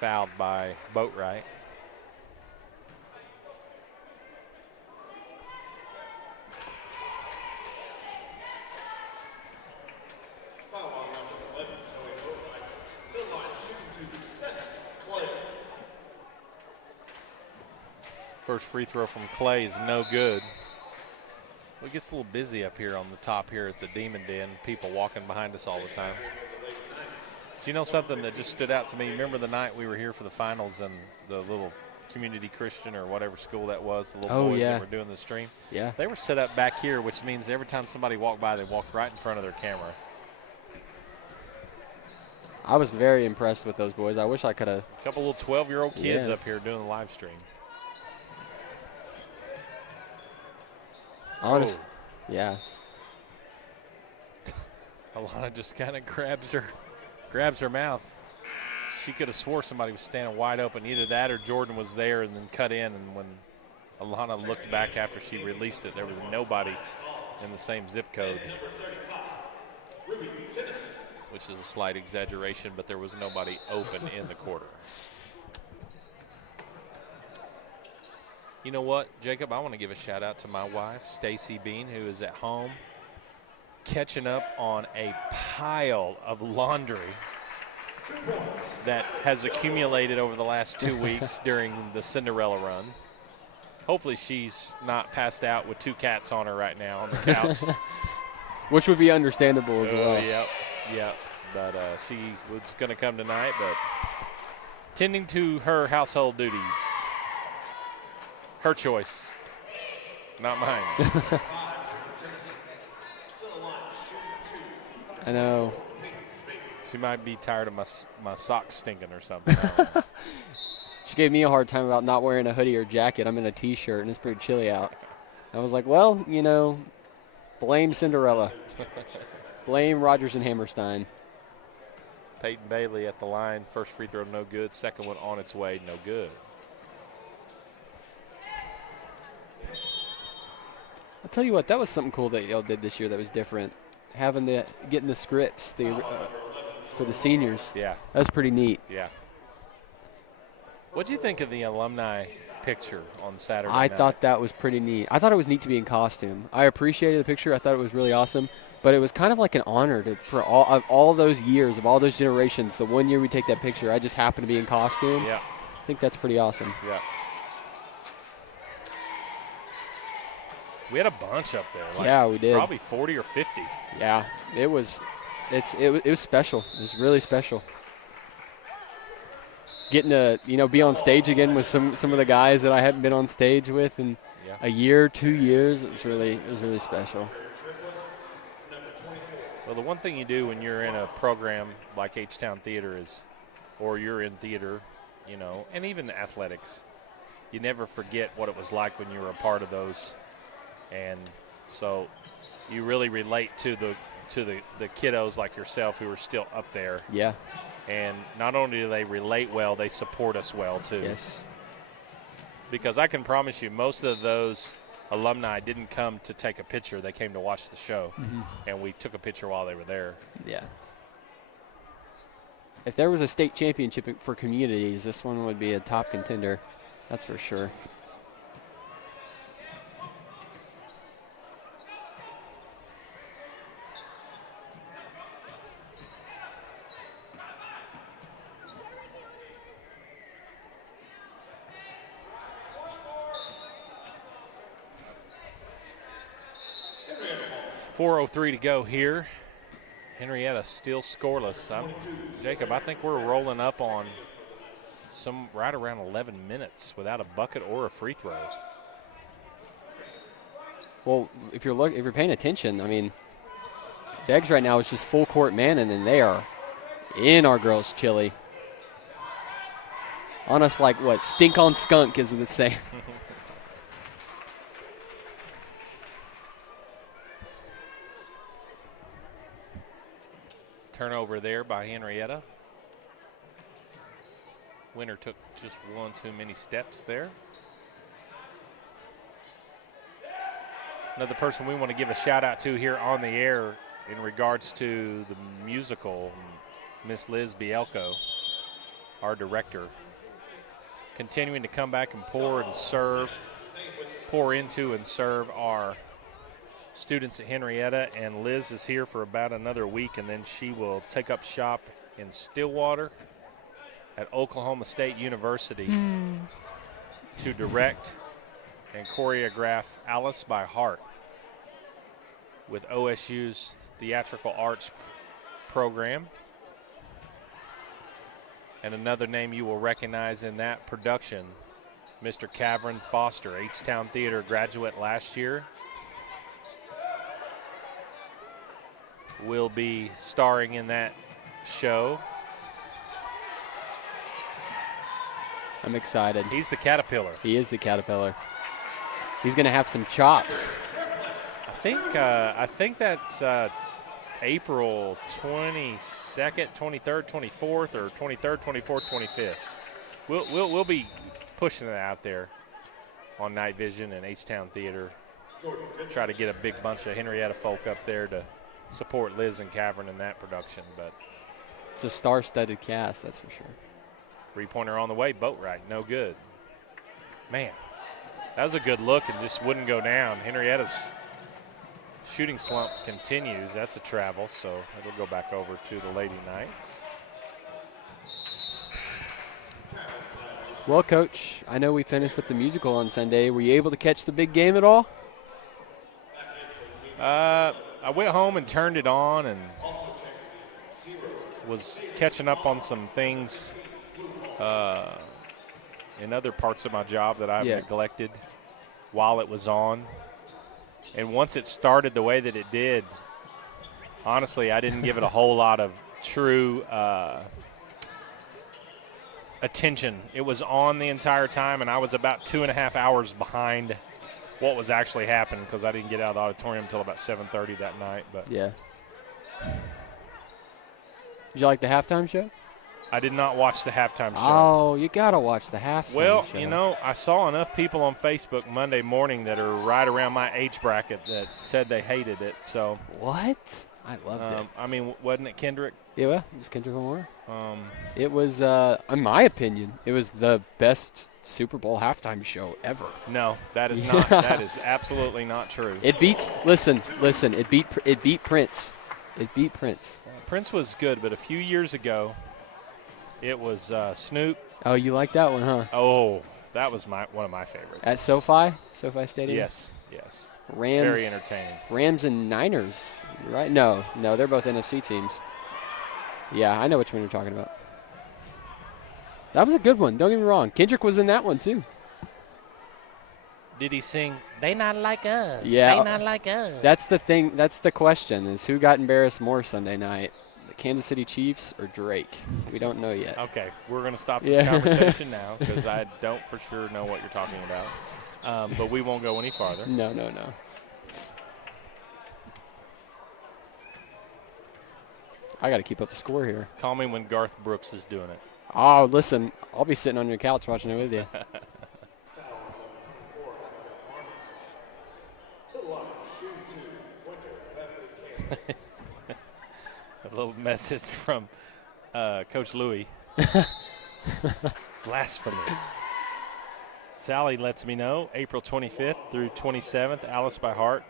fouled by Boatwright. First free throw from Clay is no good. It gets a little busy up here on the top here at the Demon Den. People walking behind us all the time. Do you know something that just stood out to me? Remember the night we were here for the finals and the little community Christian or whatever school that was, the little boys that were doing the stream? Yeah. They were set up back here, which means every time somebody walked by, they walked right in front of their camera. I was very impressed with those boys. I wish I could have. A couple little 12-year-old kids up here doing the live stream. Honest. Yeah. Alana just kind of grabs her mouth. She could have swore somebody was standing wide open. Either that or Jordan was there and then cut in. And when Alana looked back after she released it, there was nobody in the same zip code, which is a slight exaggeration, but there was nobody open in the quarter. You know what, Jacob? I want to give a shout out to my wife, Stacy Bean, who is at home catching up on a pile of laundry that has accumulated over the last 2 weeks during the Cinderella run. Hopefully she's not passed out with 2 cats on her right now on the couch. Which would be understandable as well. Yep. But she was going to come tonight, but tending to her household duties. Her choice, not mine. I know. She might be tired of my socks stinking or something. She gave me a hard time about not wearing a hoodie or jacket. I'm in a T-shirt, and it's pretty chilly out. I was like, well, blame Cinderella. Blame Rodgers and Hammerstein. Peyton Bailey at the line. First free throw, no good. Second one on its way, no good. I'll tell you what, that was something cool that y'all did this year that was different. Getting the scripts for the seniors. Yeah. That was pretty neat. Yeah. What do you think of the alumni picture on Saturday I night? thought that was pretty neat. I thought it was neat to be in costume. I appreciated the picture. I thought it was really awesome. But it was kind of like an honor for all those years, of all those generations. The one year we take that picture, I just happened to be in costume. Yeah. I think that's pretty awesome. Yeah. We had a bunch up there. Yeah, we did. Probably 40 or 50. Yeah, it was special. It was really special. Getting to be on stage again with some of the guys that I hadn't been on stage with in a year, 2 years. It was really special. Well, the one thing you do when you're in a program like H-Town Theater or you're in theater, and even athletics, you never forget what it was like when you were a part of those. And so you really relate to the kiddos like yourself who are still up there. Yeah. And not only do they relate well, they support us well too. Yes. because I can promise you most of those alumni didn't come to take a picture. They came to watch the show, and we took a picture while they were there. Yeah. If there was a state championship for communities, this one would be a top contender. That's for sure. .403 to go here. Henryetta still scoreless. Jacob, I think we're rolling up on right around 11 minutes without a bucket or a free throw. Well, if you're paying attention, I mean, Beggs right now is just full court manning, and they are in our girls' chili. On us like what? Stink on skunk, as we would say. Turnover there by Henryetta. Winner took just one too many steps there. Another person we want to give a shout out to here on the air in regards to the musical, Miss Liz Bielko, our director, continuing to come back and pour into and serve our students at Henryetta, and Liz is here for about another week, and then she will take up shop in Stillwater at Oklahoma State University to direct and choreograph Alice by Heart with OSU's Theatrical Arts program. And another name you will recognize in that production, Mr. Cameron Foster, H-Town Theater graduate last year, will be starring in that show. I'm excited. He's the caterpillar. He is the caterpillar. He's going to have some chops. I think that's April 22nd, 23rd, 24th, or 23rd, 24th, 25th. We'll be pushing it out there on Night Vision and H-Town Theater. Try to get a big bunch of Henryetta folk up there to support Liz and Cavern in that production. But it's a star-studded cast, that's for sure. Three-pointer on the way, boat right, no good. Man, that was a good look and just wouldn't go down. Henrietta's shooting slump continues. That's a travel, so it'll go back over to the Lady Knights. Well, Coach, I know we finished up the musical on Sunday. Were you able to catch the big game at all? I went home and turned it on and was catching up on some things in other parts of my job that I've neglected while it was on. And once it started the way that it did, honestly, I didn't give it a whole lot of true attention. It was on the entire time, and I was about 2.5 hours behind what was actually happening because I didn't get out of the auditorium until about 7:30 that night. But yeah. Did you like the halftime show? I did not watch the halftime show. Oh, you got to watch the halftime show. Well, you know, I saw enough people on Facebook Monday morning that are right around my age bracket that said they hated it. So what? I loved it. I mean, wasn't it Kendrick? Yeah, well, it was Kendrick Lamar. It was, in my opinion, it was the best Super Bowl halftime show ever. No, that is not. That is absolutely not true. It beats. Listen. It beat Prince. It beat Prince. Prince was good, but a few years ago, it was Snoop. Oh, you like that one, huh? Oh, that was one of my favorites. At SoFi Stadium? Yes. Rams. Very entertaining. Rams and Niners, right? No, they're both NFC teams. Yeah, I know which one you're talking about. That was a good one. Don't get me wrong. Kendrick was in that one, too. Did he sing, "They Not Like Us"? Yeah. They Not Like Us. That's the thing. That's the question, is who got embarrassed more Sunday night? The Kansas City Chiefs or Drake? We don't know yet. Okay, we're going to stop this conversation now because I don't for sure know what you're talking about. But we won't go any farther. No. I got to keep up the score here. Call me when Garth Brooks is doing it. Oh, listen, I'll be sitting on your couch watching it with you. A little message from Coach Louie. Blasphemy. Sally lets me know April 25th through 27th, Alice by Heart.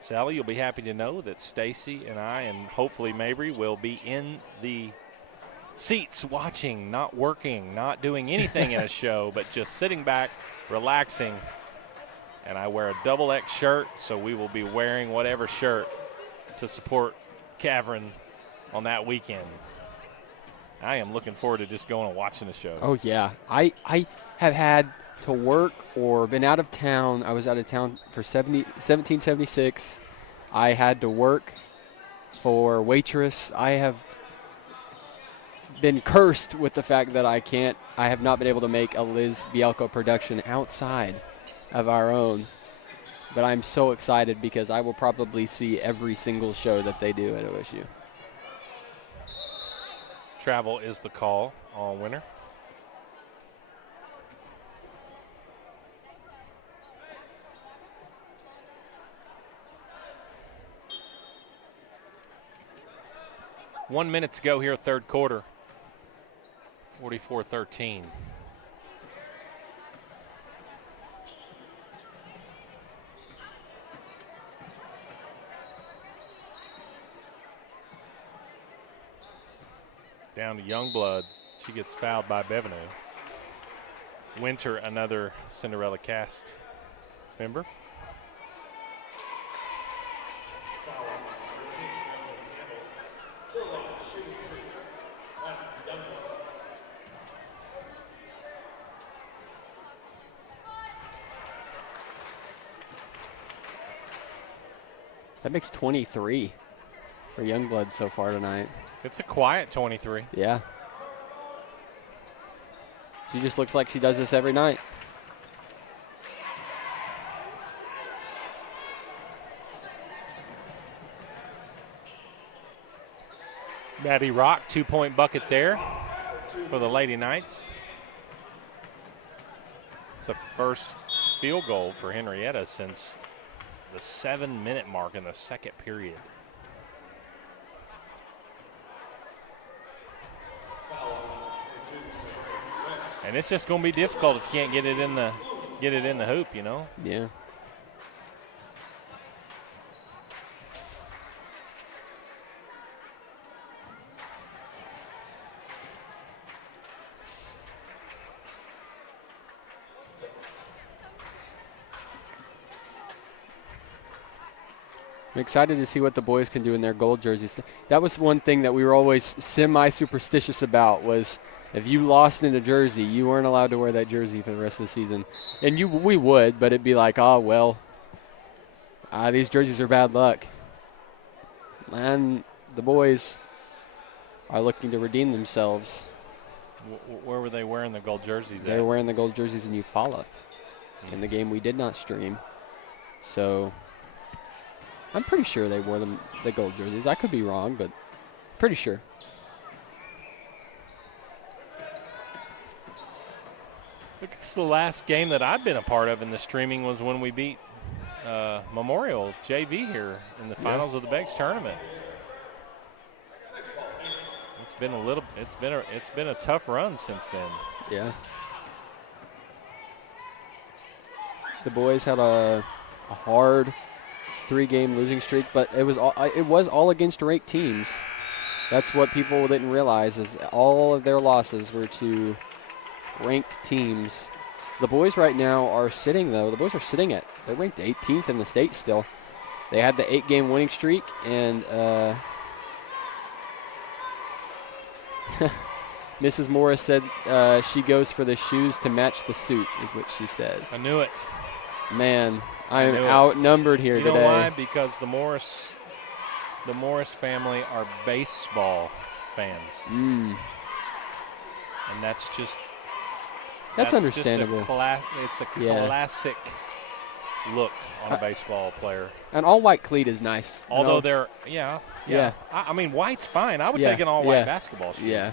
Sally, you'll be happy to know that Stacy and I and hopefully Mabry will be in the seats watching, not working, not doing anything in a show, but just sitting back, relaxing. And I wear a XX shirt, so we will be wearing whatever shirt to support Cavern on that weekend. I am looking forward to just going and watching the show. Oh, yeah. I have had to work or been out of town. I was out of town for 1776. I had to work for waitress. I have been cursed with the fact that I have not been able to make a Liz Bielko production outside of our own. But I'm so excited because I will probably see every single show that they do at OSU. Travel is the call all winter. One minute to go here, third quarter. 44-13. Down to Youngblood. She gets fouled by Bevenu. Winter, another Cinderella cast member. That makes 23 for Youngblood so far tonight. It's a quiet 23. Yeah. She just looks like she does this every night. Maddie Rock, 2-point bucket there for the Lady Knights. It's the first field goal for Henryetta since the 7-minute mark in the second period. And it's just going to be difficult if you can't get it in the hoop, you know. Yeah. I'm excited to see what the boys can do in their gold jerseys. That was one thing that we were always semi-superstitious about, was if you lost in a jersey, you weren't allowed to wear that jersey for the rest of the season. And we would, but it'd be like, oh, well, these jerseys are bad luck. And the boys are looking to redeem themselves. Where were they wearing the gold jerseys at? They were wearing the gold jerseys in Eufaula in the game we did not stream. So I'm pretty sure they wore the gold jerseys. I could be wrong, but pretty sure. It's the last game that I've been a part of in the streaming was when we beat Memorial JV here in the finals of the Beggs tournament. It's been a tough run since then. Yeah. The boys had a hard 3-game losing streak, but it was all against ranked teams. That's what people didn't realize, is all of their losses were to ranked teams. The boys right now are sitting, though. The boys are sitting at, they're ranked 18th in the state still. They had the 8-game winning streak, and Mrs. Morris said she goes for the shoes to match the suit, is what she says. I knew it. Man, I am outnumbered here today. You know why? Because the Morris family are baseball fans. Mm. And that's just That's understandable. It's a classic look on a baseball player. An all-white cleat is nice. Although they're, yeah. I mean, white's fine. I would take an all-white basketball shoe. Yeah.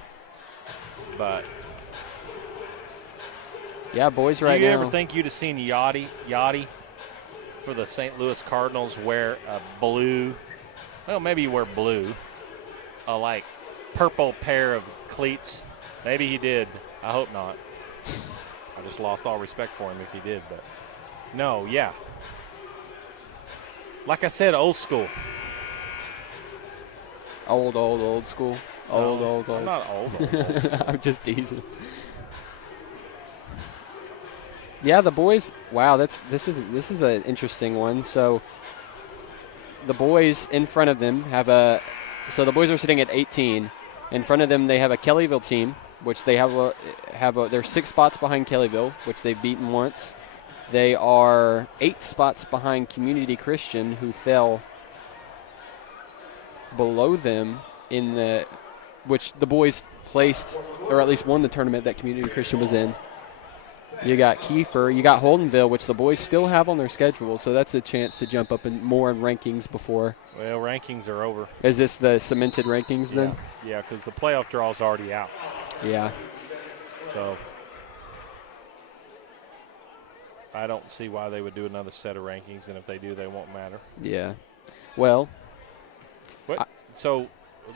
But yeah, boys right now. Do you ever think you'd have seen Yachty for the St. Louis Cardinals wear a blue Well, maybe you wear blue. A, like, purple pair of cleats. Maybe he did. I hope not. I just lost all respect for him if he did, but no, yeah. Like I said, old school. Old school. Old. I'm not old. I'm just teasing. Yeah, the boys. Wow, this is an interesting one. So the boys in front of them have a. So the boys are sitting at 18. In front of them, they have a Kellyville team, which they they're 6 spots behind Kellyville, which they've beaten once. They are 8 spots behind Community Christian, who fell below them which the boys placed, or at least won the tournament that Community Christian was in. You got Kiefer, you got Holdenville, which the boys still have on their schedule, so that's a chance to jump up more in rankings before. Well, rankings are over. Is this the cemented rankings then? Yeah, because the playoff draw is already out. Yeah. So I don't see why they would do another set of rankings, and if they do, they won't matter. Yeah. Well. So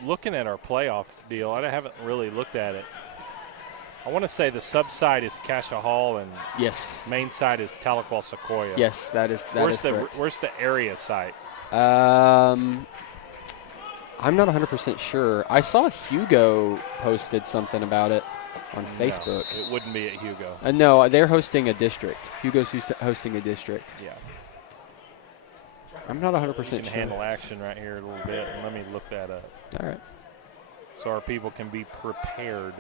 looking at our playoff deal, I haven't really looked at it. I want to say the sub side is Cassia Hall and yes, main side is Tahlequah Sequoia. Yes, that is correct. Where's the area site? I'm not 100% sure. I saw Hugo posted something about it on Facebook. It wouldn't be at Hugo. No, they're hosting a district. Hugo's hosting a district. Yeah. I'm not 100% sure. We can handle action right here a little bit, and let me look that up. All right. So our people can be prepared.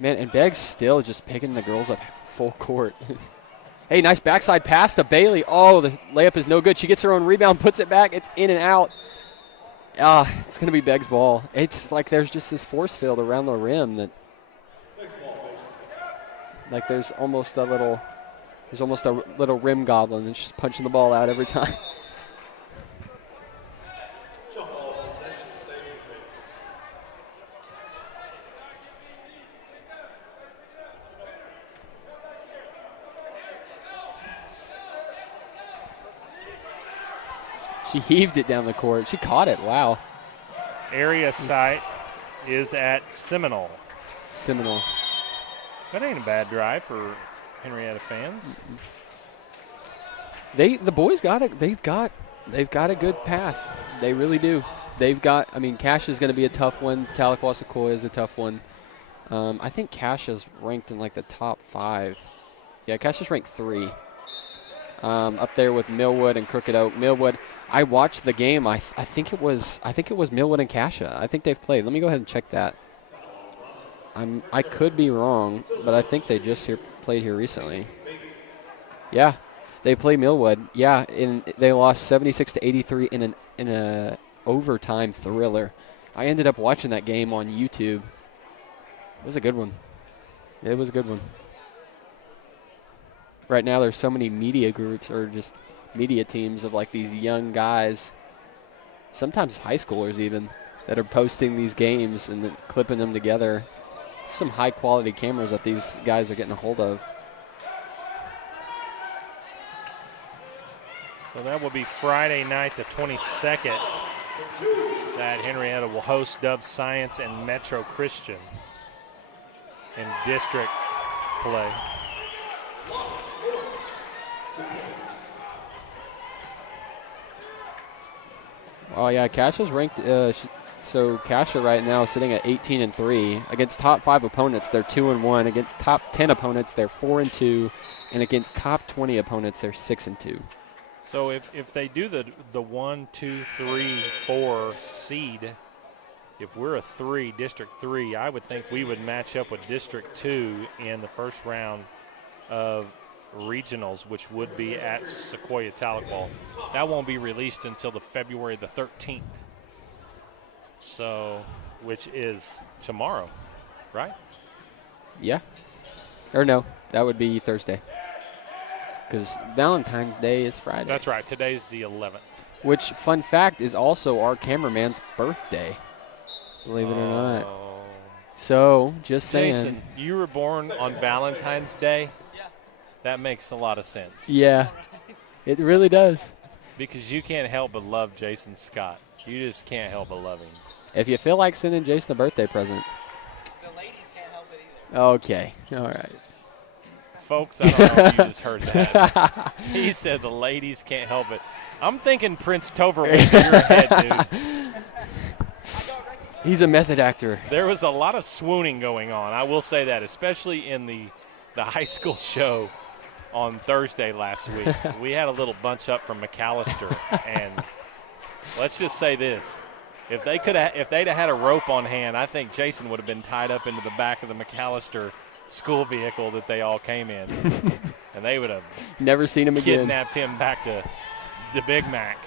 Man, and Beggs still just picking the girls up full court. Hey, nice backside pass to Bailey. Oh, the layup is no good. She gets her own rebound, puts it back. It's in and out. It's going to be Beggs' ball. It's like there's just this force field around the rim that, like there's almost a little rim goblin that's just punching the ball out every time. She heaved it down the court. She caught it. Wow. Area site is at Seminole. That ain't a bad drive for Henryetta fans. The boys got it. They've got a good path. They really do. Cash is going to be a tough one. Tahlequah Sequoia is a tough one. I think Cash is ranked in like the top 5. Yeah, Cash is ranked 3. Up there with Millwood and Crooked Oak. Millwood. I watched the game. I think it was Millwood and Cassia. I think they've played. Let me go ahead and check that. I could be wrong, but I think they just played here recently. Yeah, they played Millwood. Yeah, they lost 76-83 in an overtime thriller. I ended up watching that game on YouTube. It was a good one. Right now, there's so many media groups or just media teams of like these young guys, sometimes high schoolers even, that are posting these games and then clipping them together. Some high quality cameras that these guys are getting a hold of. So that will be Friday night, the 22nd, that Henryetta will host Dove Science and Metro Christian in district play. Oh yeah, Cashia's ranked. So Cassia right now is sitting at 18-3 against top 5 opponents. They're 2-1 against top 10 opponents. They're 4-2, and against top 20 opponents, they're 6-2. So if they do the 1, 2, 3, 4 seed, if we're a 3, District 3, I would think we would match up with District 2 in the first round of regionals, which would be at Sequoia Tahlequah. That won't be released until the February the 13th. So, which is tomorrow, right? Yeah. Or no, that would be Thursday. Because Valentine's Day is Friday. That's right. Today's the 11th. Which, fun fact, is also our cameraman's birthday. Believe it or not. So, just saying. Jason, you were born on Valentine's Day? Yeah. That makes a lot of sense. Yeah, it really does. Because you can't help but love Jason Scott. You just can't help but love him. If you feel like sending Jason a birthday present. The ladies can't help it either. Okay. All right. Folks, I don't know if you just heard that. He said the ladies can't help it. I'm thinking Prince Tover went to your head, dude. He's a method actor. There was a lot of swooning going on. I will say that, especially in the high school show on Thursday last week. We had a little bunch up from McAllister, and let's just say this. If they'd have had a rope on hand, I think Jason would have been tied up into the back of the McAllister school vehicle that they all came in. And they would have never seen him again. Kidnapped him back to the Big Mac.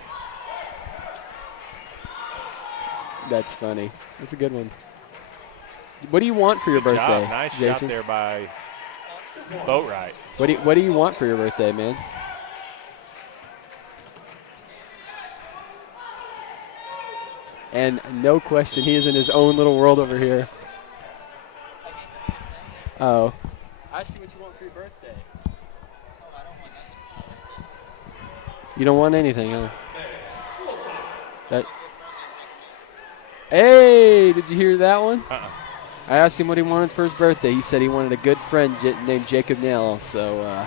That's funny. That's a good one. What do you want for your Good birthday, job. Nice Jason? shot there by Boatwright. What do you want for your birthday, man? And no question, he is in his own little world over here. Oh. Ask you what you want for your birthday. You don't want anything, huh? That. Hey, did you hear that one? I asked him what he wanted for his birthday. He said he wanted a good friend named Jacob Nell. So,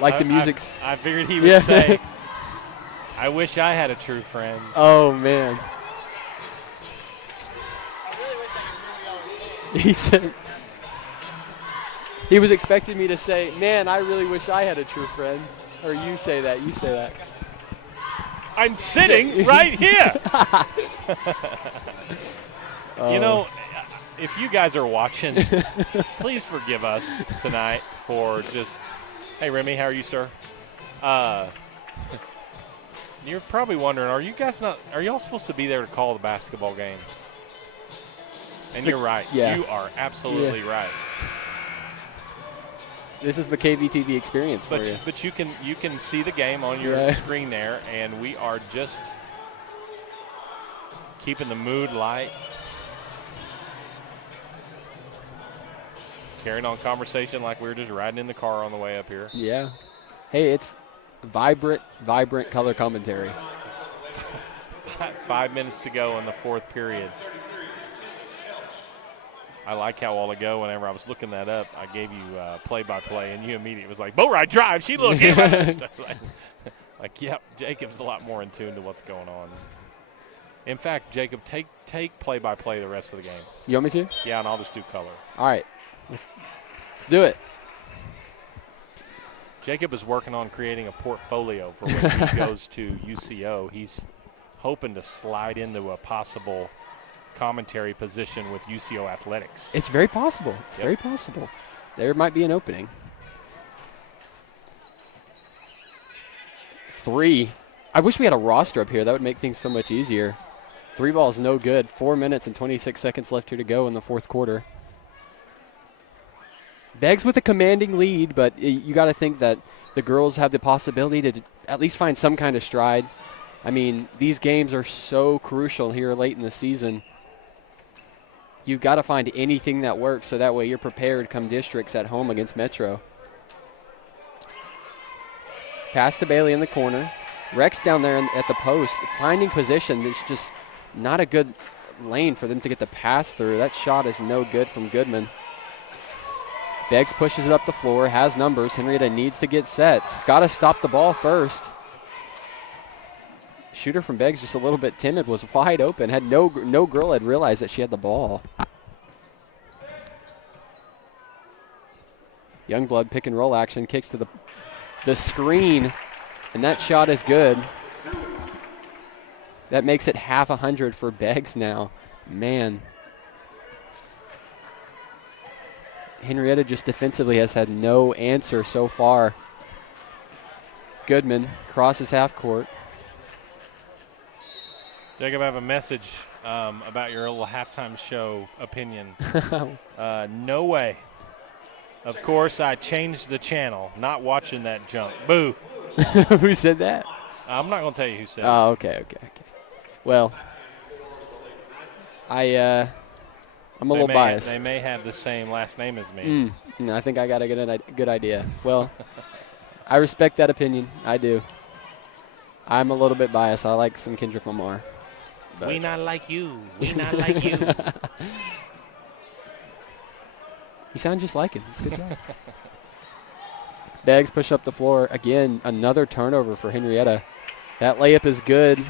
like the music's. I figured he would say, I wish I had a true friend. Oh, man. He said, he was expecting me to say, man, I really wish I had a true friend. Or you say that. You say that. I'm sitting right here. You know, if you guys are watching, please forgive us tonight for just, hey, Remy, how are you, sir? You're probably wondering, are y'all supposed to be there to call the basketball game? And you're right. Yeah. You are absolutely right. This is the KVTV experience for you. But you can see the game on your screen there, and we are just keeping the mood light. Carrying on conversation like we were just riding in the car on the way up here. Yeah. Hey, it's vibrant color commentary. 5 minutes to go in the fourth period. I like how a while ago, whenever I was looking that up, I gave you play-by-play, and you immediately was like, Boatwright drive, she look here. Like, yep, Jacob's a lot more in tune to what's going on. In fact, Jacob, take play-by-play the rest of the game. You want me to? Yeah, and I'll just do color. All right. Let's do it. Jacob is working on creating a portfolio for when he goes to UCO. He's hoping to slide into a possible commentary position with UCO Athletics. It's very possible. It's very possible. There might be an opening. 3. I wish we had a roster up here. That would make things so much easier. 3 balls no good. 4 minutes and 26 seconds left here to go in the fourth quarter. Beggs with a commanding lead, but you got to think that the girls have the possibility to at least find some kind of stride. I mean, these games are so crucial here late in the season. You've got to find anything that works so that way you're prepared come districts at home against Metro. Pass to Bailey in the corner. Rex down there at the post, finding position. It's just not a good lane for them to get the pass through. That shot is no good from Goodman. Beggs pushes it up the floor, has numbers. Henryetta needs to get sets. Got to stop the ball first. Shooter from Beggs just a little bit timid, was wide open. Had no girl had realized that she had the ball. Youngblood pick and roll action, kicks to the screen, and that shot is good. That makes it half 100 for Beggs now. Man. Henryetta just defensively has had no answer so far. Goodman crosses half court. Jacob, I have a message about your little halftime show opinion. No way. Of course, I changed the channel. Not watching that junk. Boo. Who said that? I'm not going to tell you who said it. Oh, okay. Well, I'm a little biased. They may have the same last name as me. I think I got a good idea. Well, I respect that opinion. I do. I'm a little bit biased. I like some Kendrick Lamar. But We not like you. We not like you. You sound just like him. It's a good job. Beggs push up the floor. Again, another turnover for Henryetta. That layup is good.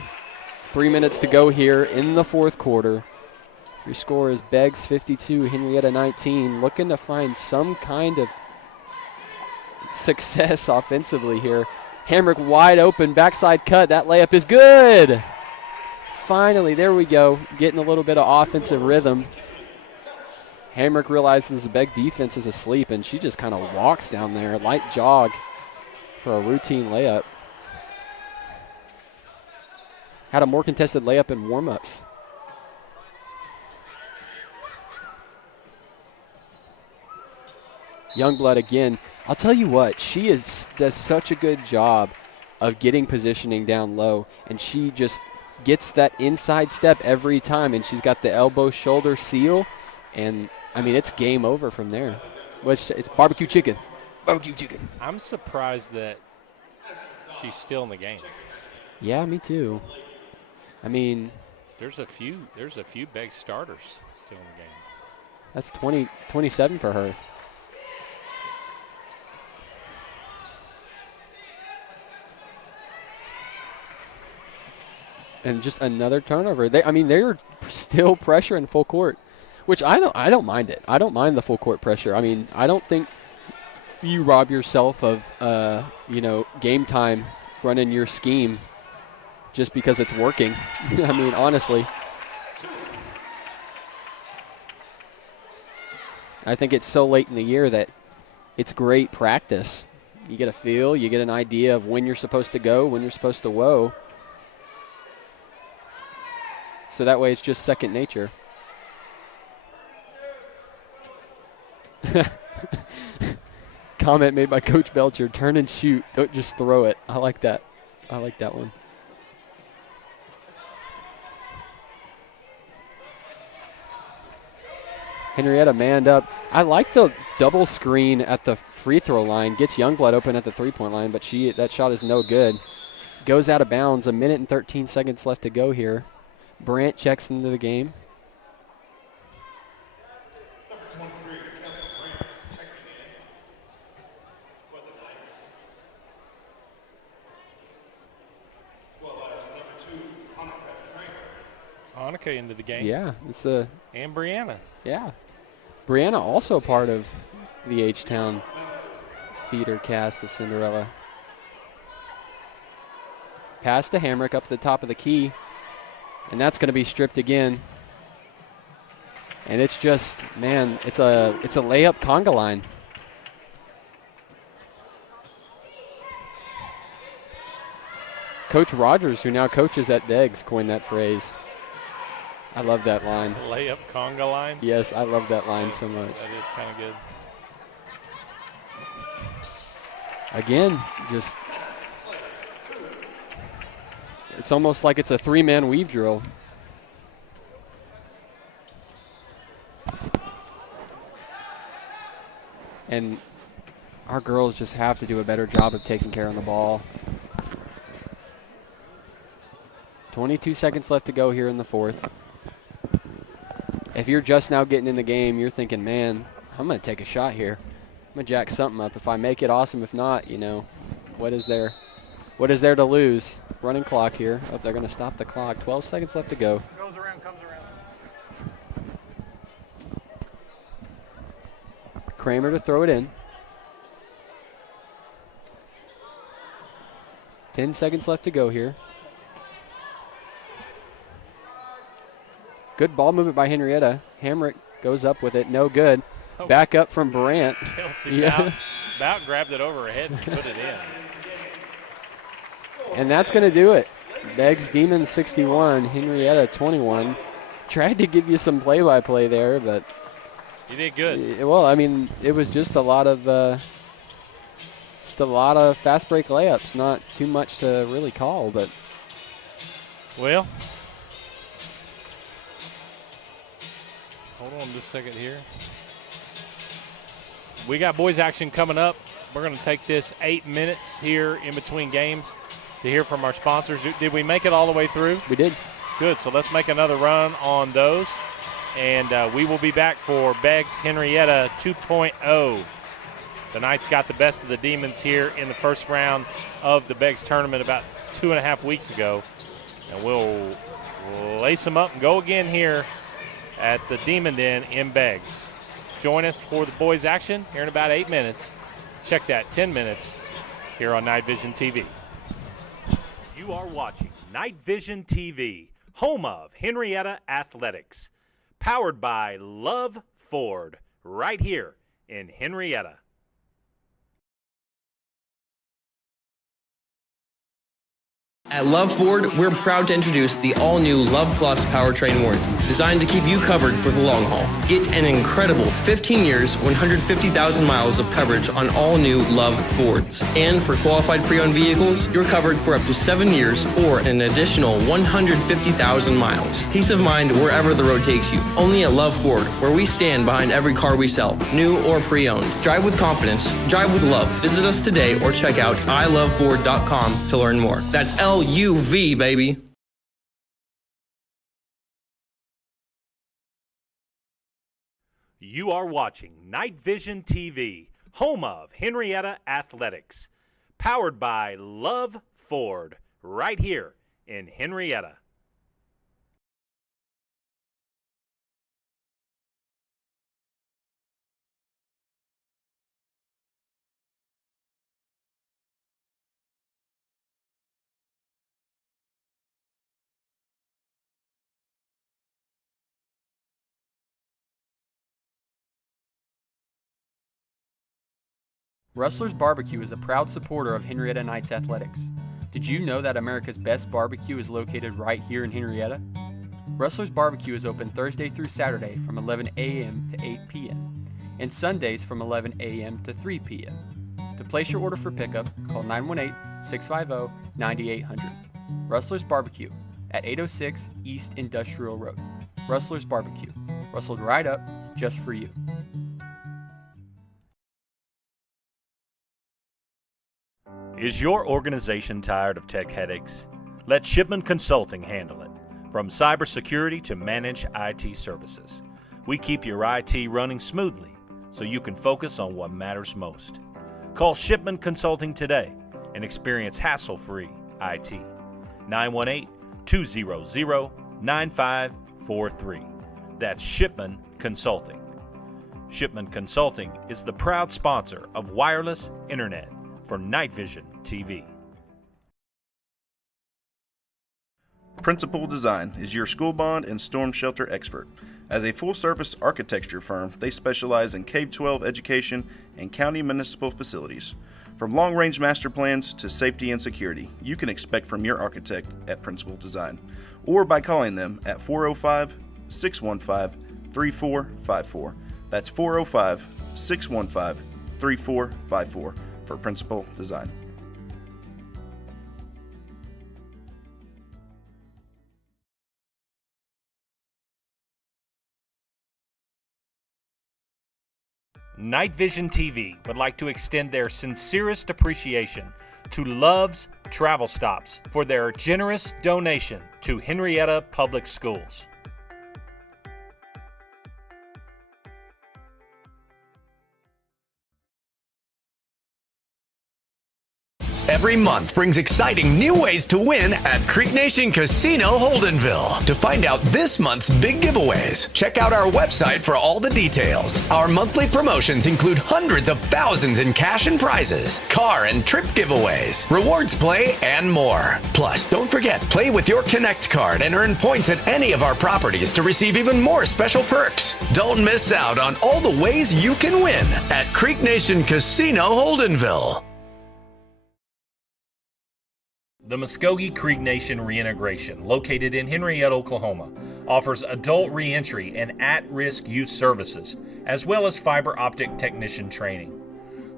3 minutes to go here in the fourth quarter. Your score is Beggs 52, Henryetta 19. Looking to find some kind of success offensively here. Hamrick wide open, backside cut. That layup is good. Finally, there we go. Getting a little bit of offensive rhythm. Hamrick realizes the Begg defense is asleep, and she just kind of walks down there, light jog for a routine layup. Had a more contested layup in warm-ups. Youngblood again. I'll tell you what, she does such a good job of getting positioning down low, and she just gets that inside step every time, and she's got the elbow shoulder seal, and I mean it's game over from there. Which it's barbecue chicken. Barbecue chicken. I'm surprised that she's still in the game. Yeah, me too. I mean, there's a few Begg starters still in the game. That's 27 for her. And just another turnover. They're still pressuring full court, which I don't mind it. I don't mind the full court pressure. I mean, I don't think you rob yourself of game time running your scheme just because it's working. I mean, honestly. I think it's so late in the year that it's great practice. You get a feel, you get an idea of when you're supposed to go, when you're supposed to whoa. So that way it's just second nature. Comment made by Coach Belcher, turn and shoot, don't just throw it. I like that. I like that one. Henryetta manned up. I like the double screen at the free throw line. Gets Youngblood open at the three-point line, but that shot is no good. Goes out of bounds. 1 minute and 13 seconds left to go here. Brandt checks into the game. Number 23, Kelsey Brandt, checking in for the Knights. As well as number 2, Hanukkah Kramer. Hanukkah into the game. Yeah, and Brianna. Yeah. Brianna also part of the H-Town theater cast of Cinderella. Pass to Hamrick up the top of the key. And that's going to be stripped again. And it's just, man, it's a layup conga line. Coach Rogers, who now coaches at Beggs, coined that phrase. I love that line. Layup conga line? Yes, I love that line so much. That is kind of good. Again, just, it's almost like it's a three-man weave drill. And our girls just have to do a better job of taking care of the ball. 22 seconds left to go here in the fourth. If you're just now getting in the game, you're thinking, man, I'm going to take a shot here. I'm going to jack something up. If I make it, awesome. If not, what is there to lose? Running clock here. Oh, they're going to stop the clock. 12 seconds left to go. Goes around, comes around. Kramer to throw it in. 10 seconds left to go here. Good ball movement by Henryetta. Hamrick goes up with it. No good. Oh. Back up from Brandt. Kelsey about grabbed it over her head and put it in. And that's going to do it. Beggs Demon 61, Henryetta 21. Tried to give you some play-by-play there, but you did good. Well, I mean, it was just a lot of fast break layups. Not too much to really call, but well, hold on just a second here. We got boys action coming up. We're going to take this 8 minutes here in between games to hear from our sponsors. Did we make it all the way through? We did. Good. So let's make another run on those. And we will be back for Beggs Henryetta 2.0. The Knights got the best of the Demons here in the first round of the Beggs tournament about 2.5 weeks ago. And we'll lace them up and go again here at the Demon Den in Beggs. Join us for the boys' action here in about 8 minutes. Check that, 10 minutes here on Night Vision TV. You are watching Night Vision TV, home of Henryetta Athletics. Powered by Love Ford, right here in Henryetta. At Love Ford, we're proud to introduce the all-new Love Plus powertrain warranty, designed to keep you covered for the long haul. Get an incredible 15 years, 150,000 miles of coverage on all new Love Fords. And for qualified pre-owned vehicles, you're covered for up to 7 years or an additional 150,000 miles. Peace of mind wherever the road takes you. Only at Love Ford, where we stand behind every car we sell, new or pre-owned. Drive with confidence. Drive with love. Visit us today or check out iloveford.com to learn more. That's LUV, baby. You are watching Night Vision TV, home of Henryetta Athletics. Powered by Love Ford, right here in Henryetta. Rustler's Barbecue is a proud supporter of Henryetta Knights Athletics. Did you know that America's best barbecue is located right here in Henryetta? Rustler's Barbecue is open Thursday through Saturday from 11 a.m. to 8 p.m. and Sundays from 11 a.m. to 3 p.m. To place your order for pickup, call 918-650-9800. Rustler's Barbecue at 806 East Industrial Road. Rustler's Barbecue. Rustled right up just for you. Is your organization tired of tech headaches? Let Shipman Consulting handle it. From cybersecurity to managed IT services, we keep your IT running smoothly so you can focus on what matters most. Call Shipman Consulting today and experience hassle-free IT. 918-200-9543. That's Shipman Consulting. Shipman Consulting is the proud sponsor of wireless internet for Night Vision TV. Principal Design is your school bond and storm shelter expert. As a full-service architecture firm, they specialize in K-12 education and county municipal facilities. From long-range master plans to safety and security, you can expect from your architect at Principal Design, or by calling them at 405-615-3454. That's 405-615-3454 for Principal Design. Night Vision TV would like to extend their sincerest appreciation to Love's Travel Stops for their generous donation to Henryetta Public Schools. Every month brings exciting new ways to win at Creek Nation Casino Holdenville. To find out this month's big giveaways, check out our website for all the details. Our monthly promotions include hundreds of thousands in cash and prizes, car and trip giveaways, rewards play, and more. Plus, don't forget, play with your Connect card and earn points at any of our properties to receive even more special perks. Don't miss out on all the ways you can win at Creek Nation Casino Holdenville. The Muskogee Creek Nation Reintegration, located in Henryetta, Oklahoma, offers adult reentry and at-risk youth services, as well as fiber optic technician training.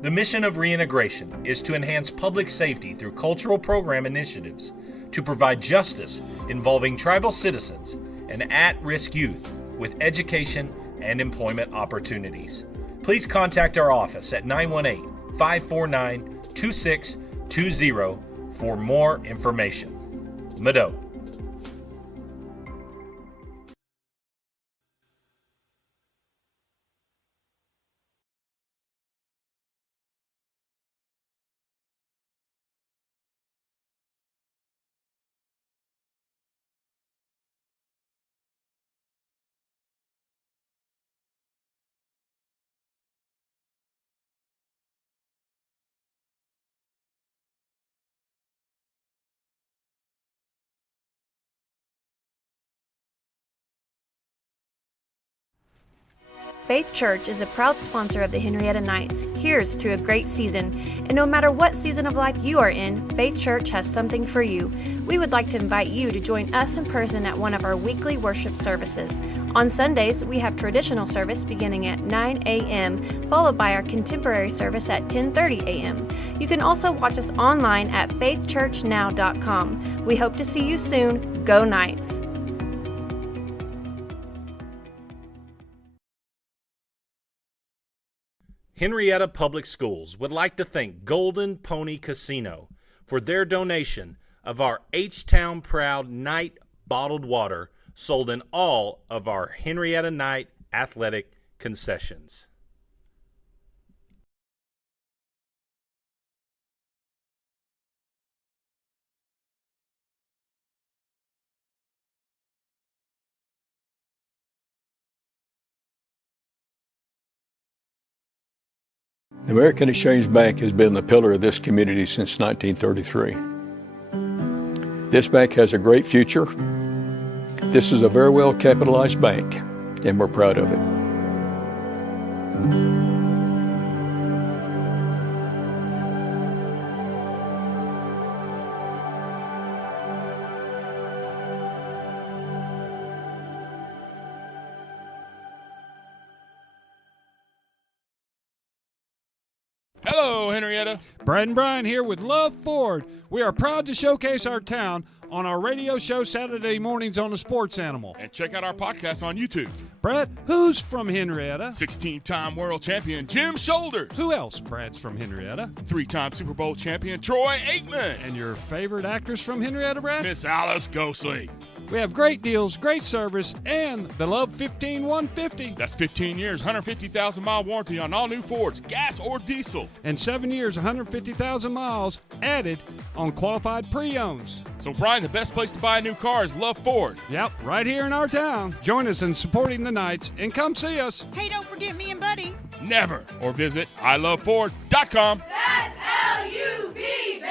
The mission of reintegration is to enhance public safety through cultural program initiatives, to provide justice involving tribal citizens and at-risk youth with education and employment opportunities. Please contact our office at 918-549-2620 for more information. Mado. Faith Church is a proud sponsor of the Henryetta Knights. Here's to a great season. And no matter what season of life you are in, Faith Church has something for you. We would like to invite you to join us in person at one of our weekly worship services. On Sundays, we have traditional service beginning at 9 a.m., followed by our contemporary service at 10:30 a.m. You can also watch us online at faithchurchnow.com. We hope to see you soon. Go Knights! Henryetta Public Schools would like to thank Golden Pony Casino for their donation of our H-Town Proud Night bottled water sold in all of our Henryetta Night athletic concessions. The American Exchange Bank has been the pillar of this community since 1933. This bank has a great future. This is a very well capitalized bank, and we're proud of it. Hello, Henryetta. Brad and Brian here with Love Ford. We are proud to showcase our town on our radio show Saturday mornings on the Sports Animal. And check out our podcast on YouTube. Brad, who's from Henryetta? 16-time world champion Jim Shoulders. Who else, Brad's from Henryetta? 3-time Super Bowl champion Troy Aikman. And your favorite actress from Henryetta, Brad? Miss Alice Ghostley. We have great deals, great service, and the Love 15-150. That's 15 years, 150,000-mile warranty on all new Fords, gas or diesel. And 7 years, 150,000 miles added on qualified pre-owns. So, Brian, the best place to buy a new car is Love Ford. Yep, right here in our town. Join us in supporting the Knights and come see us. Hey, don't forget me and Buddy. Never. Or visit iloveford.com. That's L-U-V, baby!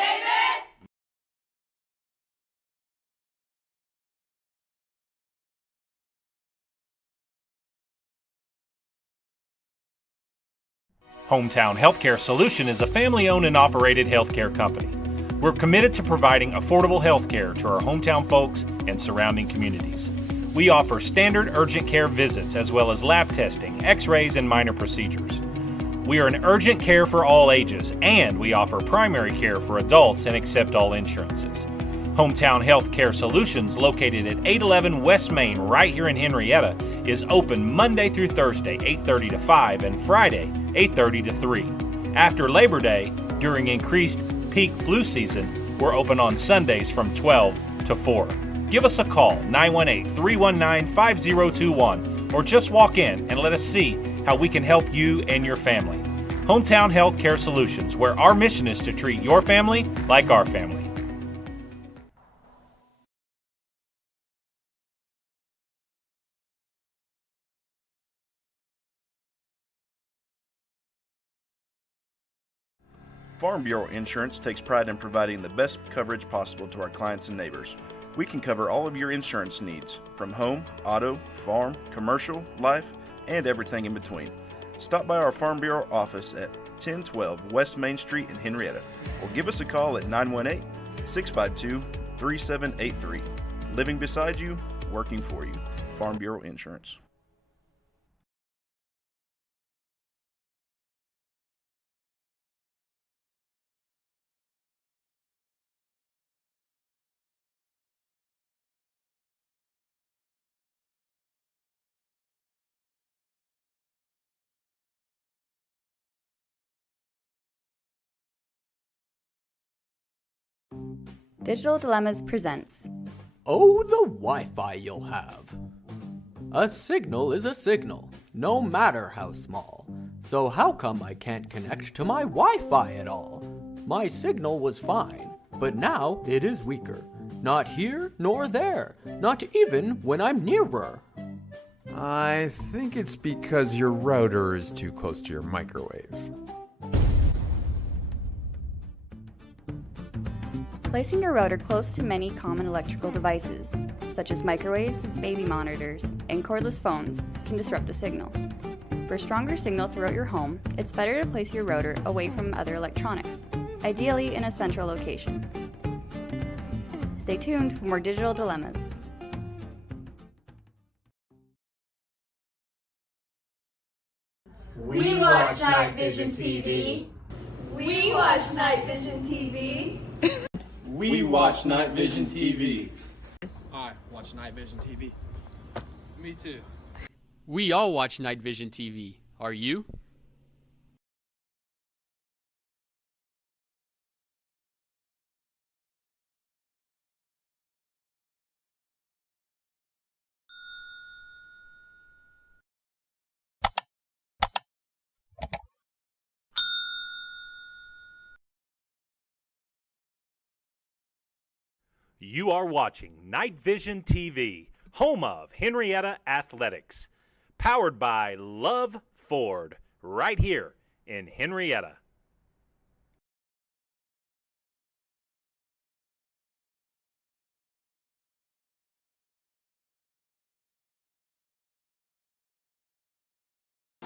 Hometown Healthcare Solution is a family-owned and operated healthcare company. We're committed to providing affordable healthcare to our hometown folks and surrounding communities. We offer standard urgent care visits as well as lab testing, x-rays, and minor procedures. We are an urgent care for all ages, and we offer primary care for adults and accept all insurances. Hometown Healthcare Solutions, located at 811 West Main right here in Henryetta, is open Monday through Thursday, 8:30 to 5, and Friday, 8:30 to 3. After Labor Day, during increased peak flu season, we're open on Sundays from 12 to 4. Give us a call, 918-319-5021, or just walk in and let us see how we can help you and your family. Hometown Healthcare Solutions, where our mission is to treat your family like our family. Farm Bureau Insurance takes pride in providing the best coverage possible to our clients and neighbors. We can cover all of your insurance needs, from home, auto, farm, commercial, life, and everything in between. Stop by our Farm Bureau office at 1012 West Main Street in Henryetta, or give us a call at 918-652-3783. Living beside you, working for you. Farm Bureau Insurance. Digital Dilemmas presents. Oh, the Wi-Fi you'll have. A signal is a signal, no matter how small. So how come I can't connect to my Wi-Fi at all? My signal was fine, but now it is weaker. Not here nor there, not even when I'm nearer. I think it's because your router is too close to your microwave. Placing your router close to many common electrical devices, such as microwaves, baby monitors, and cordless phones, can disrupt a signal. For a stronger signal throughout your home, it's better to place your router away from other electronics, ideally in a central location. Stay tuned for more Digital Dilemmas. We watch Night Vision TV. We watch Night Vision TV. We watch Night Vision TV. I watch Night Vision TV. Me too. We all watch Night Vision TV. Are you? You are watching Night Vision TV, home of Henryetta Athletics, powered by Love Ford, right here in Henryetta.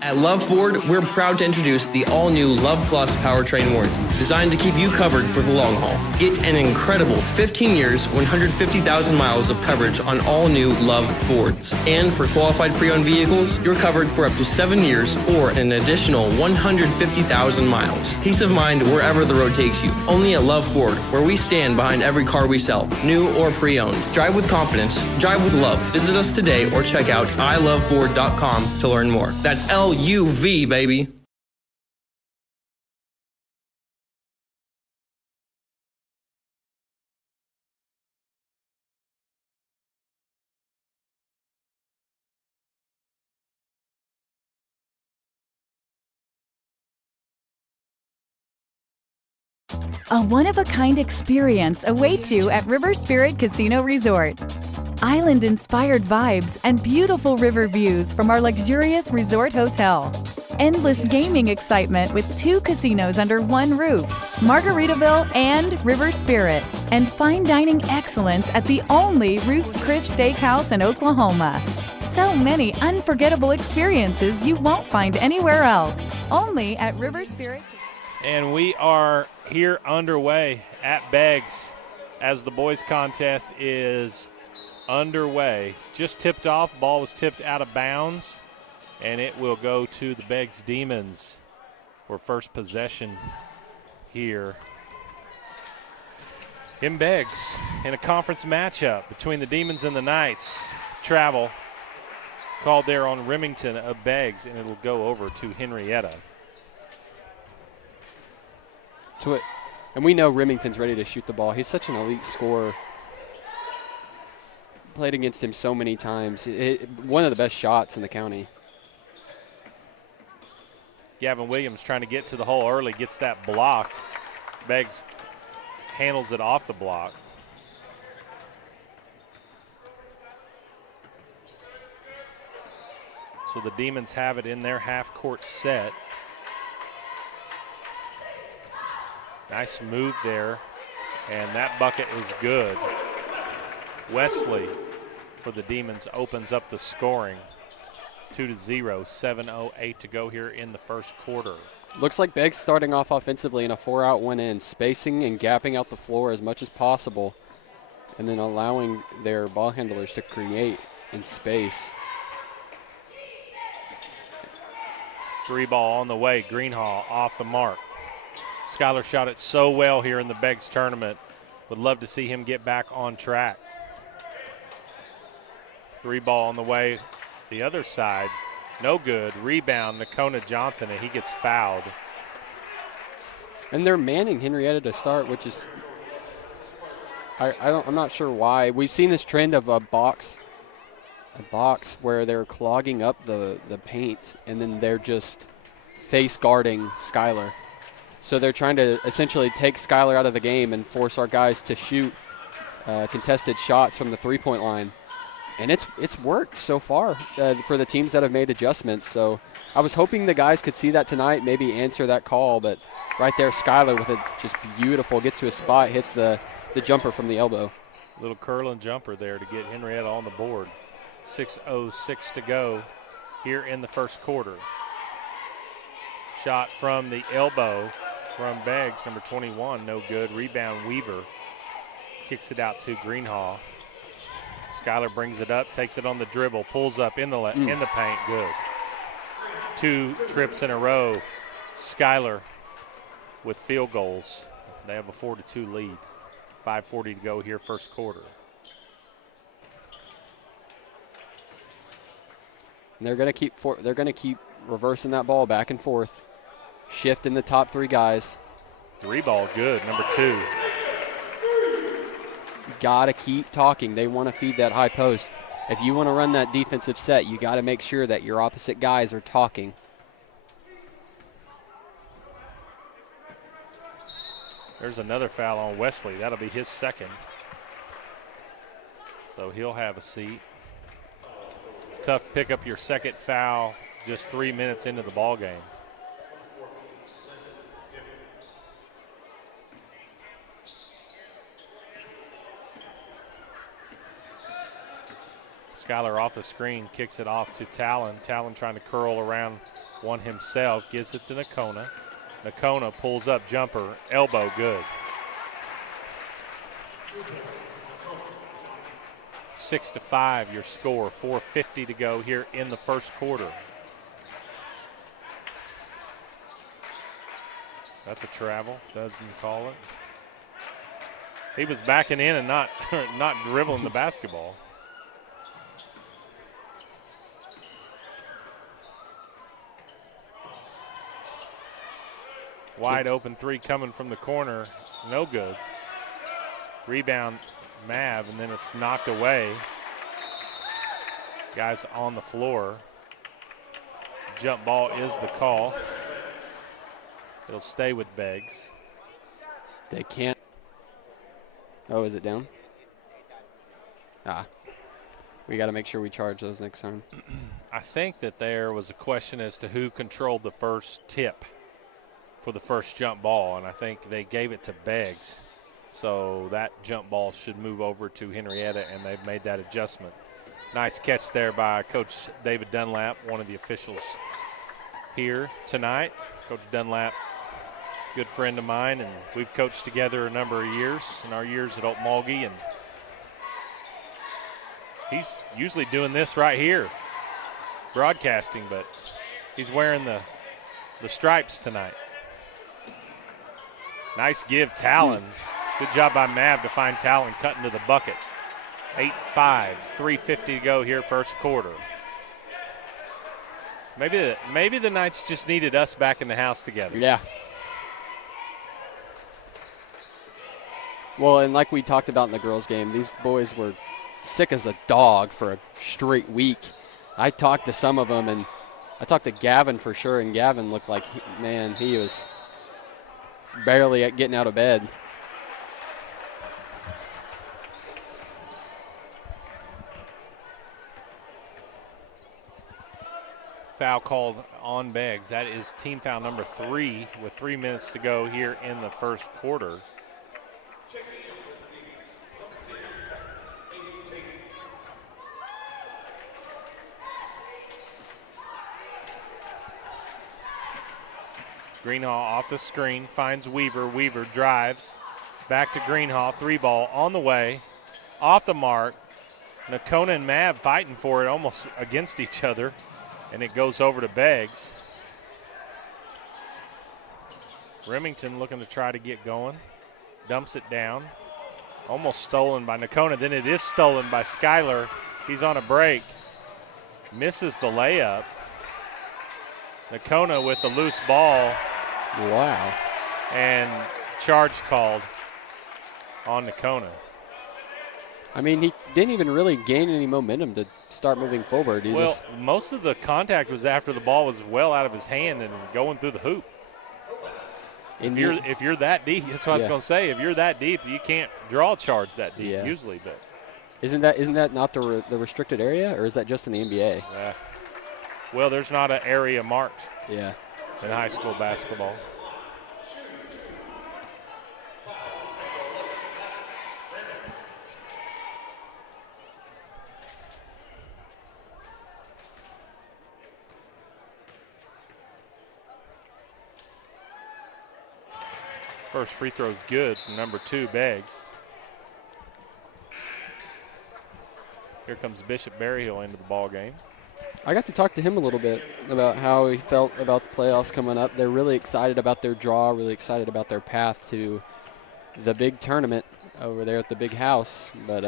At Love Ford, we're proud to introduce the all-new Love Plus powertrain warranty, designed to keep you covered for the long haul. Get an incredible 15 years, 150,000 miles of coverage on all new Love Fords. And for qualified pre-owned vehicles, you're covered for up to 7 years or an additional 150,000 miles. Peace of mind wherever the road takes you. Only at Love Ford, where we stand behind every car we sell, new or pre-owned. Drive with confidence. Drive with love. Visit us today or check out iloveford.com to learn more. That's LUV, baby. A one-of-a-kind experience awaits you at River Spirit Casino Resort. Island-inspired vibes and beautiful river views from our luxurious resort hotel. Endless gaming excitement with 2 casinos under one roof, Margaritaville and River Spirit. And fine dining excellence at the only Ruth's Chris Steakhouse in Oklahoma. So many unforgettable experiences you won't find anywhere else. Only at River Spirit. And we are here underway at Beggs as the boys contest is underway. Just tipped off, ball was tipped out of bounds, and it will go to the Beggs Demons for first possession here in Beggs in a conference matchup between the Demons and the Knights. Travel called there on Remington of Beggs, and it'll go over to Henryetta. And we know Remington's ready to shoot the ball. He's such an elite scorer. Played against him so many times. One of the best shots in the county. Gavin Williams trying to get to the hole early, gets that blocked. Beggs handles it off the block. So the Demons have it in their half-court set. Nice move there, and that bucket is good. Wesley for the Demons opens up the scoring. 2-0, 7:08 to go here in the first quarter. Looks like Beggs starting off offensively in a 4-out one-in, spacing and gapping out the floor as much as possible, and then allowing their ball handlers to create in space. 3 ball on the way, Greenhall off the mark. Schuyler shot it so well here in the Beggs tournament. Would love to see him get back on track. 3 ball on the way. The other side, no good. Rebound, Nakona Johnson, and he gets fouled. And they're manning Henryetta to start, which is I'm not sure why. We've seen this trend of a box where they're clogging up the paint, and then they're just face guarding Skylar. So they're trying to essentially take Skylar out of the game and force our guys to shoot contested shots from the three-point line. And it's worked so far for the teams that have made adjustments. So I was hoping the guys could see that tonight, maybe answer that call. But right there, Skylar with it just beautiful. Gets to a spot, hits the jumper from the elbow. Little curling jumper there to get Henryetta on the board. 6:06 to go here in the first quarter. Shot from the elbow from Beggs, number 21, no good. Rebound, Weaver kicks it out to Greenhaw. Skylar brings it up, takes it on the dribble, pulls up in the paint, good. 2 trips in a row. Skylar with field goals. They have a 4-2 lead. 5:40 to go here, first quarter. And they're going to keep reversing that ball back and forth, shifting the top 3 guys. 3 ball, good. Number 2. You got to keep talking. They want to feed that high post. If you want to run that defensive set, you got to make sure that your opposite guys are talking. There's another foul on Wesley. That'll be his second. So he'll have a seat. Tough to pick up your second foul just 3 minutes into the ball game. Skylar off the screen, kicks it off to Talon. Talon trying to curl around one himself, gives it to Nakona. Nakona pulls up jumper, elbow, good. 6-5 your score, 4:50 to go here in the first quarter. That's a travel, doesn't call it. He was backing in and not dribbling the basketball. Wide open 3 coming from the corner, no good. Rebound Mav, and then it's knocked away. Guys on the floor. Jump ball is the call. It'll stay with Beggs. They can't. Oh, is it down? We got to make sure we charge those next time. I think that there was a question as to who controlled the first tip for the first jump ball, and I think they gave it to Beggs. So that jump ball should move over to Henryetta, and they've made that adjustment. Nice catch there by Coach David Dunlap, one of the officials here tonight. Coach Dunlap, good friend of mine, and we've coached together a number of years in our years at Okmulgee, and he's usually doing this right here, broadcasting, but he's wearing the stripes tonight. Nice give, Talon. Good job by Mav to find Talon cutting to the bucket. 8-5, 3:50 to go here first quarter. Maybe the Knights just needed us back in the house together. Yeah. Well, and like we talked about in the girls' game, these boys were sick as a dog for a straight week. I talked to some of them, and I talked to Gavin for sure, and Gavin looked like, man, he was barely getting out of bed. Foul called on Beggs. That is team foul number 3 with 3 minutes to go here in the first quarter. Greenhaw off the screen, finds Weaver. Weaver drives back to Greenhaw. 3 ball on the way, off the mark. Nakona and Mav fighting for it, almost against each other, and it goes over to Beggs. Remington looking to try to get going. Dumps it down. Almost stolen by Nakona. Then it is stolen by Skylar. He's on a break. Misses the layup. Nakona with the loose ball. Wow. And charge called on Nakona. I mean, he didn't even really gain any momentum to start moving forward. Most of the contact was after the ball was well out of his hand and going through the hoop. If you're that deep, that's what I was going to say. If you're that deep, you can't draw a charge that deep usually. But isn't that not the restricted area, or is that just in the NBA? Well, there's not an area marked. Yeah. In high school basketball. First free throw is good from number 2, Beggs. Here comes Bishop Berryhill into the ball game. I got to talk to him a little bit about how he felt about the playoffs coming up. They're really excited about their draw, really excited about their path to the big tournament over there at the big house. But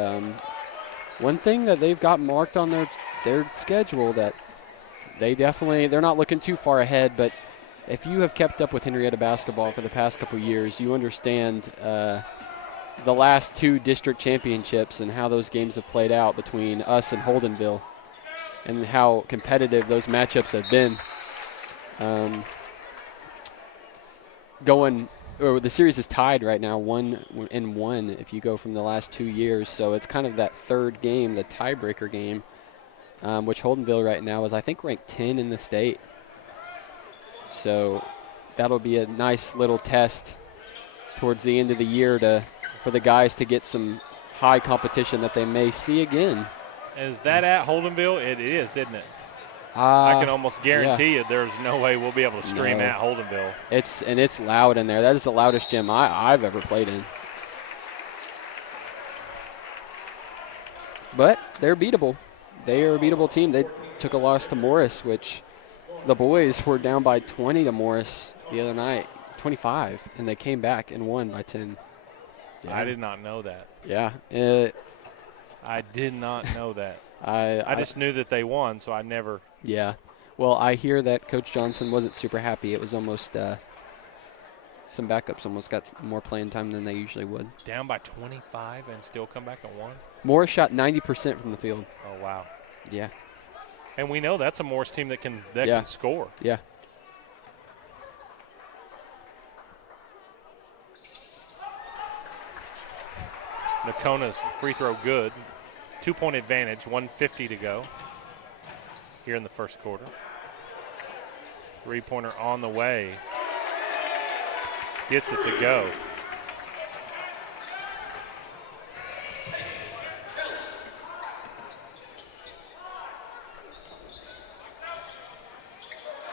one thing that they've got marked on their schedule that they're not looking too far ahead, but if you have kept up with Henryetta basketball for the past couple years, you understand the last 2 district championships and how those games have played out between us and Holdenville and how competitive those matchups have been. The series is tied right now 1-1 if you go from the last 2 years. So it's kind of that third game, the tiebreaker game, which Holdenville right now is, I think, ranked 10 in the state. So that'll be a nice little test towards the end of the year for the guys to get some high competition that they may see again. Is that at Holdenville? It is, isn't it? I can almost guarantee you there's no way we'll be able to stream at Holdenville. It's loud in there. That is the loudest gym I've ever played in. But they're beatable. They are a beatable team. They took a loss to Morris, which the boys were down by 20 to Morris the other night, 25, and they came back and won by 10. Yeah. I did not know that. Yeah. I did not know that. I just knew that they won, so I never. Yeah. Well, I hear that Coach Johnson wasn't super happy. It was almost some backups almost got more playing time than they usually would. Down by 25 and still come back and won? Morris shot 90% from the field. Oh, wow. Yeah. And we know that's a Morris team that can score. Yeah. Nakona's free throw good. 2-point advantage, 1:50 to go here in the first quarter. 3-pointer on the way. Gets it to go.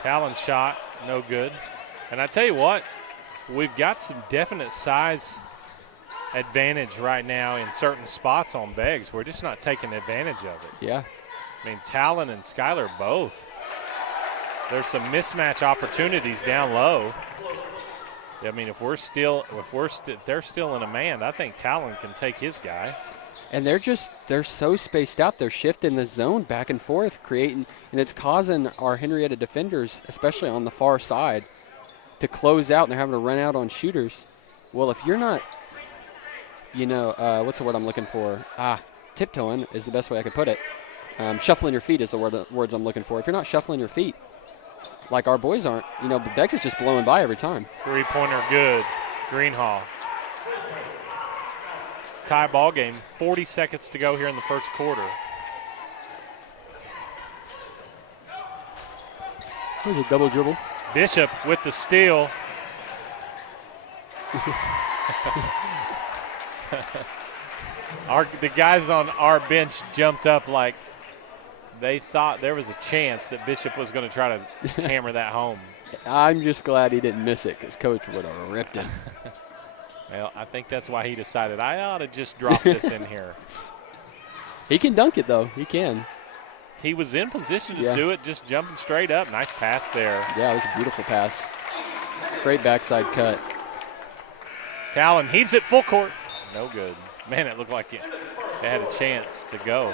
Talon shot, no good. And I tell you what, we've got some definite size advantage right now in certain spots on Beggs. We're just not taking advantage of it. Yeah. I mean, Talon and Skylar both. There's some mismatch opportunities down low. I mean, if they're still in a man, I think Talon can take his guy. And they're so spaced out. They're shifting the zone back and forth, creating, and it's causing our Henryetta defenders, especially on the far side, to close out, and they're having to run out on shooters. Well, if you're not, what's the word I'm looking for? Tiptoeing is the best way I could put it. Shuffling your feet is the words I'm looking for. If you're not shuffling your feet, like our boys aren't, Beggs is just blowing by every time. 3-pointer good, Greenhall. Tie ball game, 40 seconds to go here in the first quarter. There's a double dribble. Bishop with the steal. The guys on our bench jumped up like they thought there was a chance that Bishop was going to try to hammer that home. I'm just glad he didn't miss it because Coach would have ripped it. Well, I think that's why he decided I ought to just drop this in here. He can dunk it, though. He can. He was in position to do it, just jumping straight up. Nice pass there. Yeah, it was a beautiful pass. Great backside cut. Talon heaves it full court. No good. Man, it looked like it had a chance to go.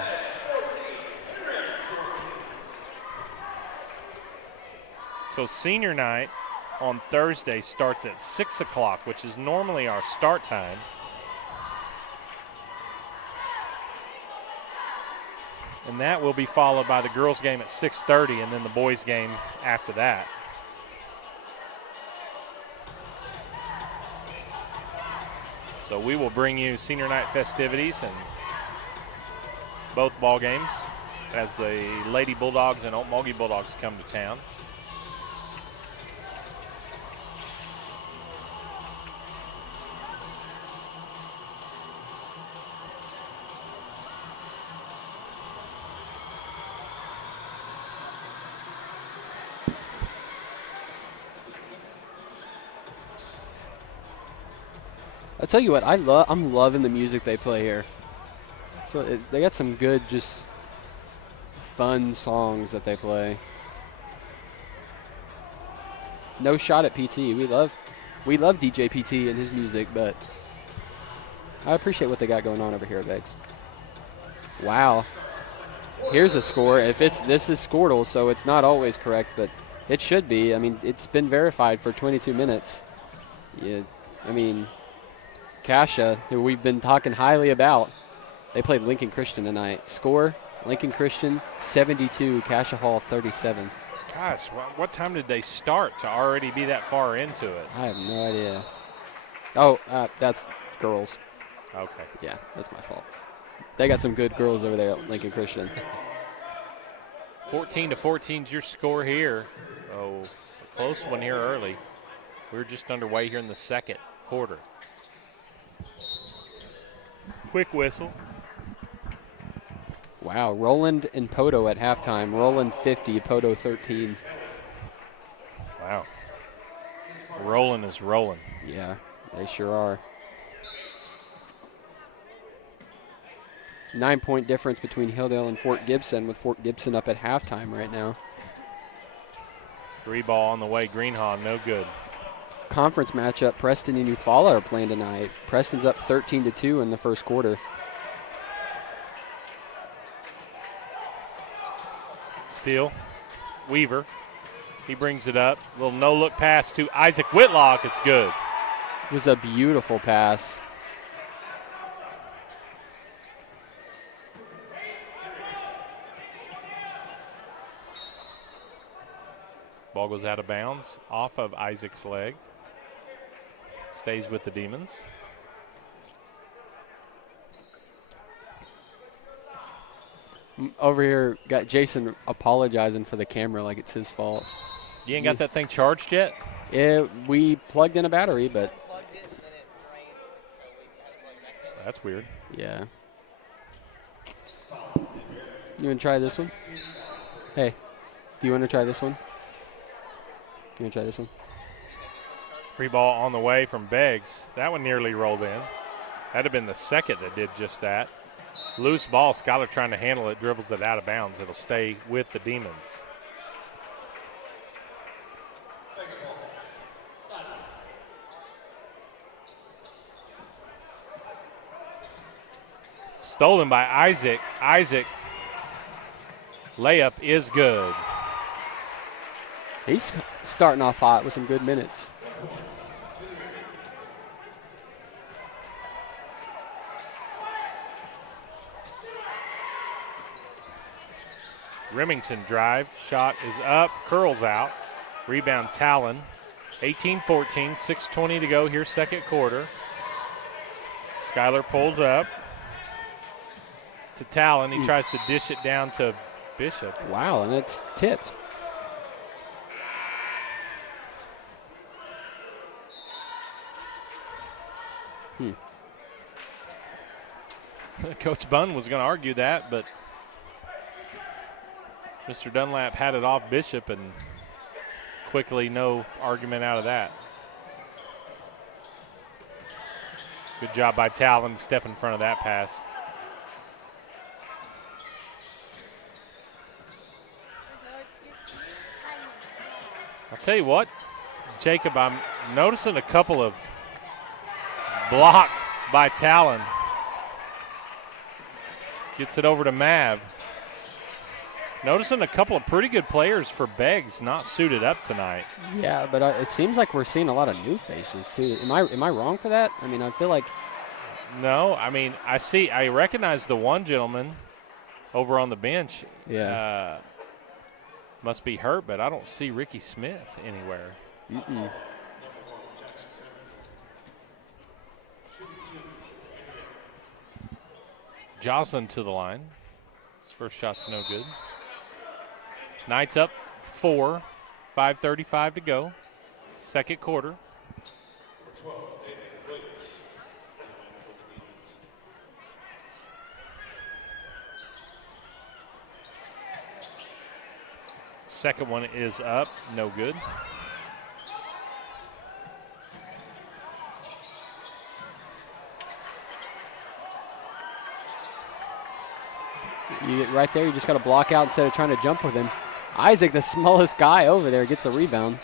So senior night on Thursday starts at 6 o'clock, which is normally our start time. And that will be followed by the girls' game at 6:30 and then the boys' game after that. So we will bring you senior night festivities and both ball games as the Lady Bulldogs and Okmulgee Bulldogs come to town. I tell you what, I'm loving the music they play here. So they got some good, just fun songs that they play. No shot at PT. We love DJ PT and his music, but I appreciate what they got going on over here at Bakes. Wow. Here's a score. This is Squirtle, so it's not always correct, but it should be. I mean, it's been verified for 22 minutes. Yeah, I mean, Kasha, who we've been talking highly about, they played Lincoln Christian tonight. Score, Lincoln Christian 72, Kasha Hall 37. Gosh, what time did they start to already be that far into it? I have no idea. Oh, that's girls. Okay. Yeah, that's my fault. They got some good girls over there at Lincoln Christian. 14-14 is your score here. Oh, a close one here early. We're just underway here in the second quarter. Quick whistle. Wow, Roland and Poto at halftime. Roland 50, Poto 13. Wow. Roland is rolling. Yeah, they sure are. 9-point difference between Hilldale and Fort Gibson, with Fort Gibson up at halftime right now. 3 ball on the way. Greenhaw, no good. Conference matchup, Preston and Eufaula are playing tonight. Preston's up 13-2 in the first quarter. Steele, Weaver, he brings it up. A little no-look pass to Isaac Whitlock. It's good. It was a beautiful pass. Ball goes out of bounds off of Isaac's leg. Stays with the Demons. Over here, got Jason apologizing for the camera like it's his fault. You ain't got that thing charged yet? We plugged in a battery, but. That's weird. Yeah. You want to try this one? Hey, do you want to try this one? You want to try this one? Free ball on the way from Beggs. That one nearly rolled in. That'd have been the second that did just that. Loose ball. Schuyler trying to handle it, dribbles it out of bounds. It'll stay with the Demons. Stolen by Isaac. Isaac. Layup is good. He's starting off hot with some good minutes. Remington drive. Shot is up. Curls out. Rebound Talon. 18-14. 6:20 to go here, second quarter. Schuyler pulls up to Talon. He tries to dish it down to Bishop. Wow, and it's tipped. Coach Bunn was going to argue that, but Mr. Dunlap had it off Bishop, and quickly no argument out of that. Good job by Talon to step in front of that pass. I'll tell you what, Jacob, I'm noticing a couple of block by Talon. Gets it over to Mav. Noticing a couple of pretty good players for Beggs not suited up tonight. Yeah, but it seems like we're seeing a lot of new faces too. Am I wrong for that? I mean, I feel like. No, I mean, I recognize the one gentleman over on the bench. Yeah. Must be hurt, but I don't see Ricky Smith anywhere. Mm-mm. Jocelyn to the line. His first shot's no good. Knights up 4, 5:35 to go. Second quarter. Second one is up, no good. You get right there, you just got to block out instead of trying to jump with him. Isaac, the smallest guy over there, gets a rebound.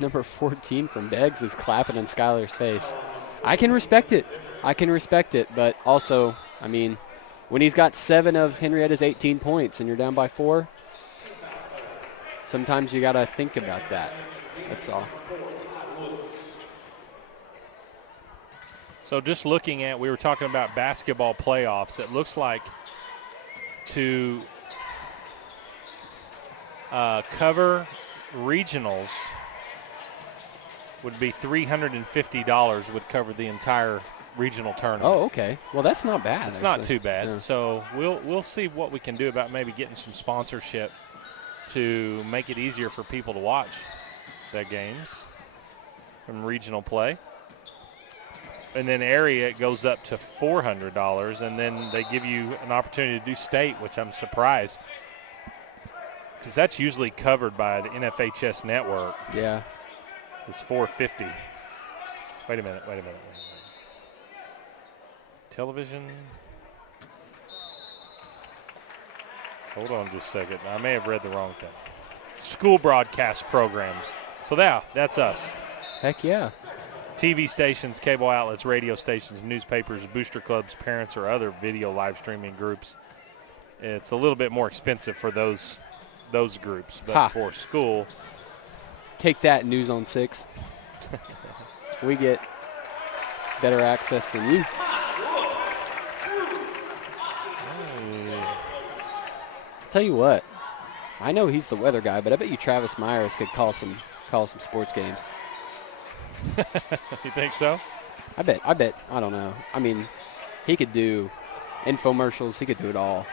Number 14 from Beggs is clapping in Skylar's face. I can respect it. But also, I mean, when he's got 7 of Henrietta's 18 points and you're down by 4, sometimes you got to think about that. That's all. So just looking at, we were talking about basketball playoffs. It looks like to cover regionals would be $350 would cover the entire regional tournament. Oh, okay. Well, that's not bad. It's actually. not too bad. Yeah. So we'll see what we can do about maybe getting some sponsorship to make it easier for people to watch the games from regional play. And then area, it goes up to $400, and then they give you an opportunity to do state, which I'm surprised, because that's usually covered by the NFHS network. Yeah. It's $450. Wait a minute. Television. Hold on just a second. I may have read the wrong thing. School broadcast programs. So that's us. Heck yeah. TV stations, cable outlets, radio stations, newspapers, booster clubs, parents, or other video live streaming groups. It's a little bit more expensive for those groups, but for school. Take that, News on 6. We get better access than you. Tell you what, I know he's the weather guy, but I bet you Travis Myers could call some sports games. You think so? I bet. I don't know. I mean, he could do infomercials. He could do it all.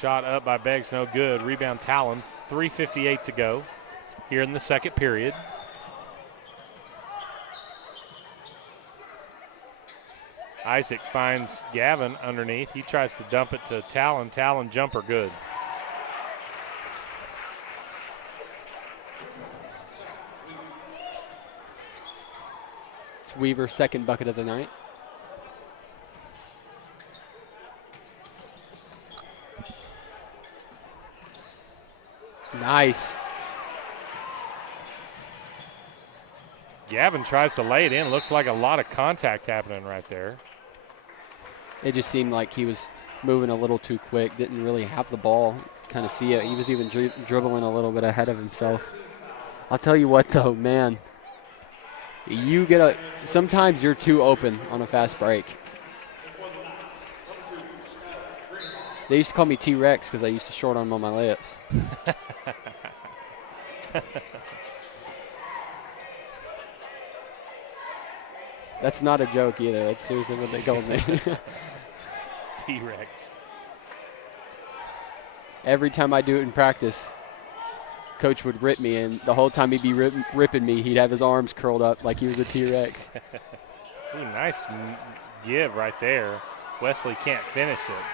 Shot up by Beggs, no good. Rebound Talon, 3:58 to go here in the second period. Isaac finds Gavin underneath. He tries to dump it to Talon. Talon jumper good. It's Weaver's second bucket of the night. Nice. Gavin tries to lay it in. Looks like a lot of contact happening right there. It just seemed like he was moving a little too quick, didn't really have the ball, kind of see it. He was even dribbling a little bit ahead of himself. I'll tell you what, though, man. Sometimes you're too open on a fast break. They used to call me T-Rex because I used to short arm on my layups. That's not a joke either. That's seriously what they called me. T-Rex. Every time I do it in practice, Coach would rip me, and the whole time he'd be ripping me, he'd have his arms curled up like he was a T-Rex. Ooh, nice give right there. Wesley can't finish it.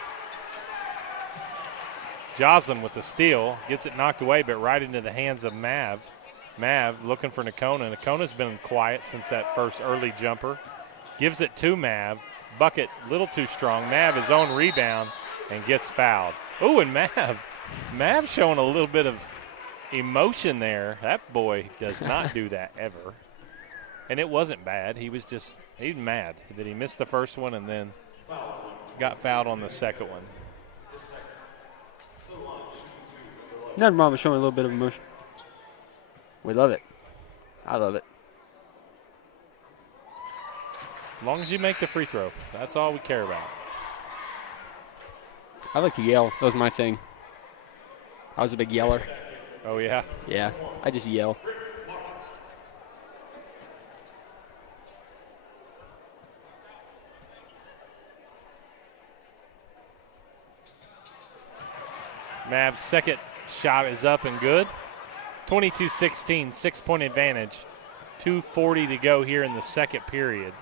Joslin with the steal, gets it knocked away, but right into the hands of Mav. Mav looking for Nakona. Nakona's been quiet since that first early jumper. Gives it to Mav. Bucket a little too strong. Mav his own rebound and gets fouled. Ooh, and Mav showing a little bit of emotion there. That boy does not do that ever. And it wasn't bad. He's mad that he missed the first one and then got fouled on the second one. Nothing wrong with showing a little bit of emotion. We love it. I love it. As long as you make the free throw, that's all we care about. I like to yell. That was my thing. I was a big yeller. Oh, yeah? Yeah, I just yell. Mavs' second shot is up and good. 22-16, 6-point advantage. 2:40 to go here in the second period.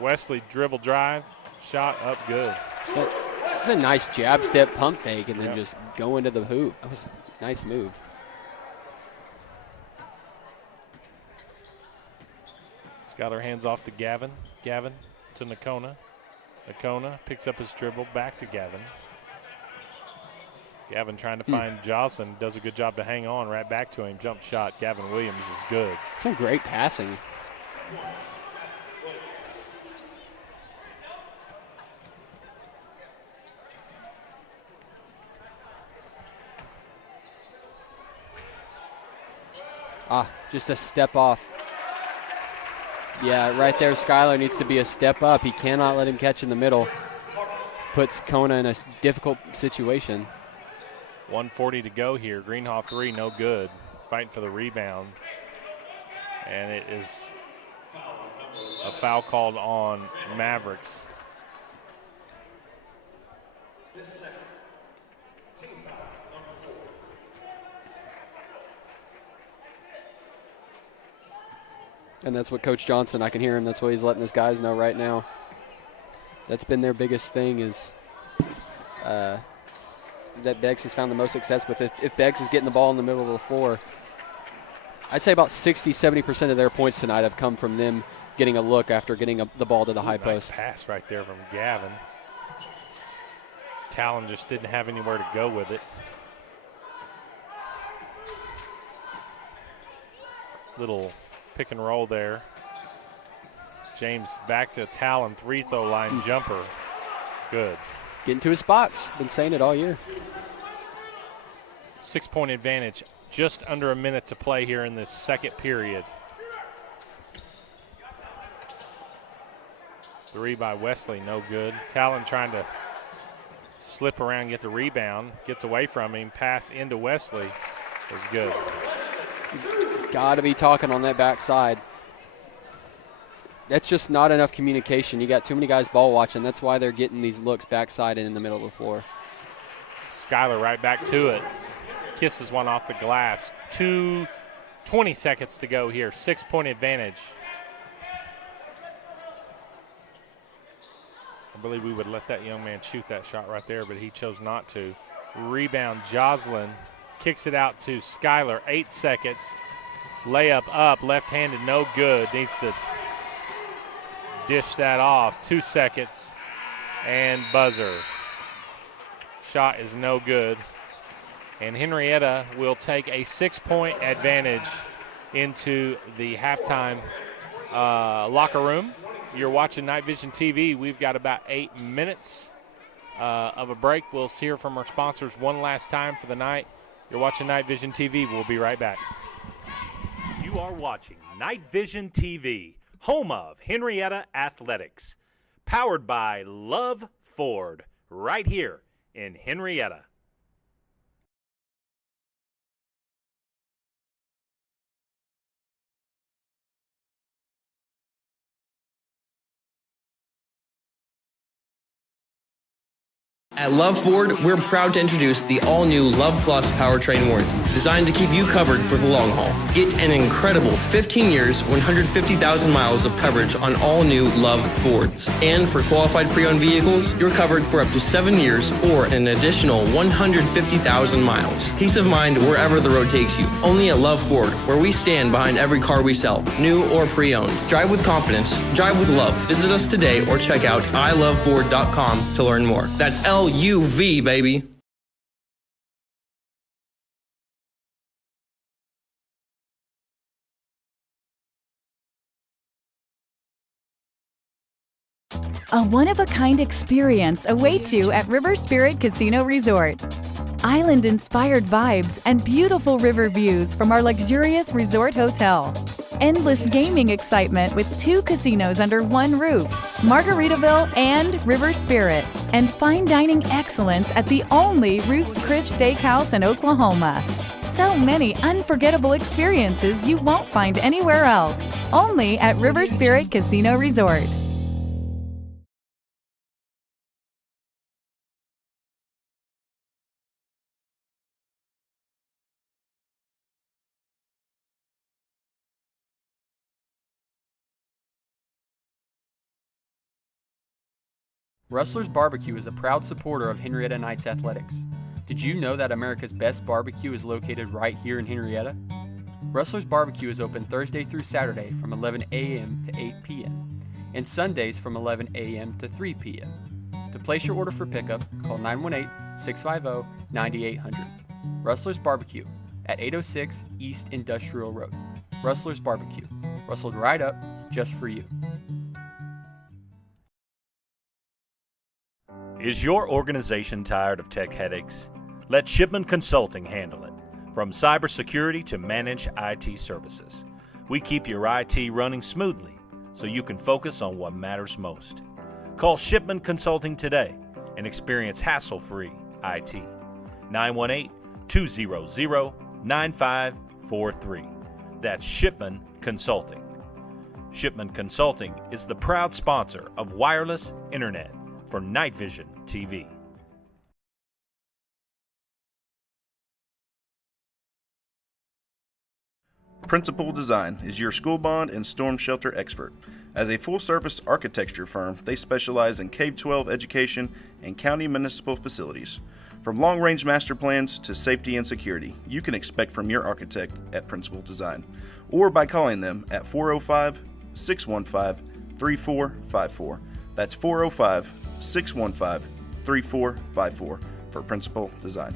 Wesley dribble drive, shot up good. So, it's a nice jab step pump fake and then just go into the hoop. That was a nice move. It's got her hands off to Gavin. Gavin to Nakona. Nakona picks up his dribble, back to Gavin. Gavin trying to find Jocelyn, does a good job to hang on, right back to him. Jump shot, Gavin Williams is good. Some great passing. Just a step off. Yeah, right there, Skylar needs to be a step up. He cannot let him catch in the middle. Puts Kona in a difficult situation. 1:40 to go here. Greenhoff 3, no good. Fighting for the rebound. And it is a foul called on Mavericks. And that's what Coach Johnson, I can hear him, that's what he's letting his guys know right now. That's been their biggest thing is that Beggs has found the most success with. If Beggs is getting the ball in the middle of the floor, I'd say about 60-70% of their points tonight have come from them getting a look after getting the ball to the high post. Nice pass right there from Gavin. Talon just didn't have anywhere to go with it. Little pick and roll there. James back to Talon, free throw line jumper. Good. Getting to his spots. Been saying it all year. 6-point advantage. Just under a minute to play here in this second period. 3 by Wesley, no good. Talon trying to slip around, get the rebound. Gets away from him. Pass into Wesley is good. Got to be talking on that backside. That's just not enough communication. You got too many guys ball watching. That's why they're getting these looks backside and in the middle of the floor. Skylar right back to it. Kisses one off the glass. 20 seconds to go here. 6-point advantage. I believe we would let that young man shoot that shot right there, but he chose not to. Rebound, Jocelyn kicks it out to Skylar. 8 seconds. Layup up, left-handed, no good. Needs to dish that off. 2 seconds and buzzer. Shot is no good. And Henryetta will take a 6-point advantage into the halftime locker room. You're watching Night Vision TV. We've got about 8 minutes of a break. We'll hear from our sponsors one last time for the night. You're watching Night Vision TV. We'll be right back. You are watching Night Vision TV, home of Henryetta Athletics, powered by Love Ford, right here in Henryetta. At Love Ford, we're proud to introduce the all-new Love Plus powertrain warranty, designed to keep you covered for the long haul. Get an incredible 15 years, 150,000 miles of coverage on all new Love Fords. And for qualified pre-owned vehicles, you're covered for up to 7 years or an additional 150,000 miles. Peace of mind wherever the road takes you. Only at Love Ford, where we stand behind every car we sell, new or pre-owned. Drive with confidence. Drive with love. Visit us today or check out iloveford.com to learn more. That's LUV, baby. A one-of-a-kind experience awaits you at River Spirit Casino Resort. Island-inspired vibes and beautiful river views from our luxurious resort hotel. Endless gaming excitement with 2 casinos under one roof, Margaritaville and River Spirit. And fine dining excellence at the only Ruth's Chris Steakhouse in Oklahoma. So many unforgettable experiences you won't find anywhere else. Only at River Spirit Casino Resort. Rustler's Barbecue is a proud supporter of Henryetta Knights Athletics. Did you know that America's best barbecue is located right here in Henryetta? Rustler's Barbecue is open Thursday through Saturday from 11 a.m. to 8 p.m. and Sundays from 11 a.m. to 3 p.m. To place your order for pickup, call 918-650-9800. Rustler's Barbecue at 806 East Industrial Road. Rustler's Barbecue. Rustled right up just for you. Is your organization tired of tech headaches? Let Shipman Consulting handle it. From cybersecurity to managed IT services, we keep your IT running smoothly so you can focus on what matters most. Call Shipman Consulting today and experience hassle-free IT. 918-200-9543. That's Shipman Consulting. Shipman Consulting is the proud sponsor of wireless internet for Night Vision TV. Principal Design is your school bond and storm shelter expert. As a full-service architecture firm, they specialize in K-12 education and county municipal facilities. From long-range master plans to safety and security, you can expect from your architect at Principal Design, or by calling them at 405-615-3454. That's 405-615-3454 for Principal Design.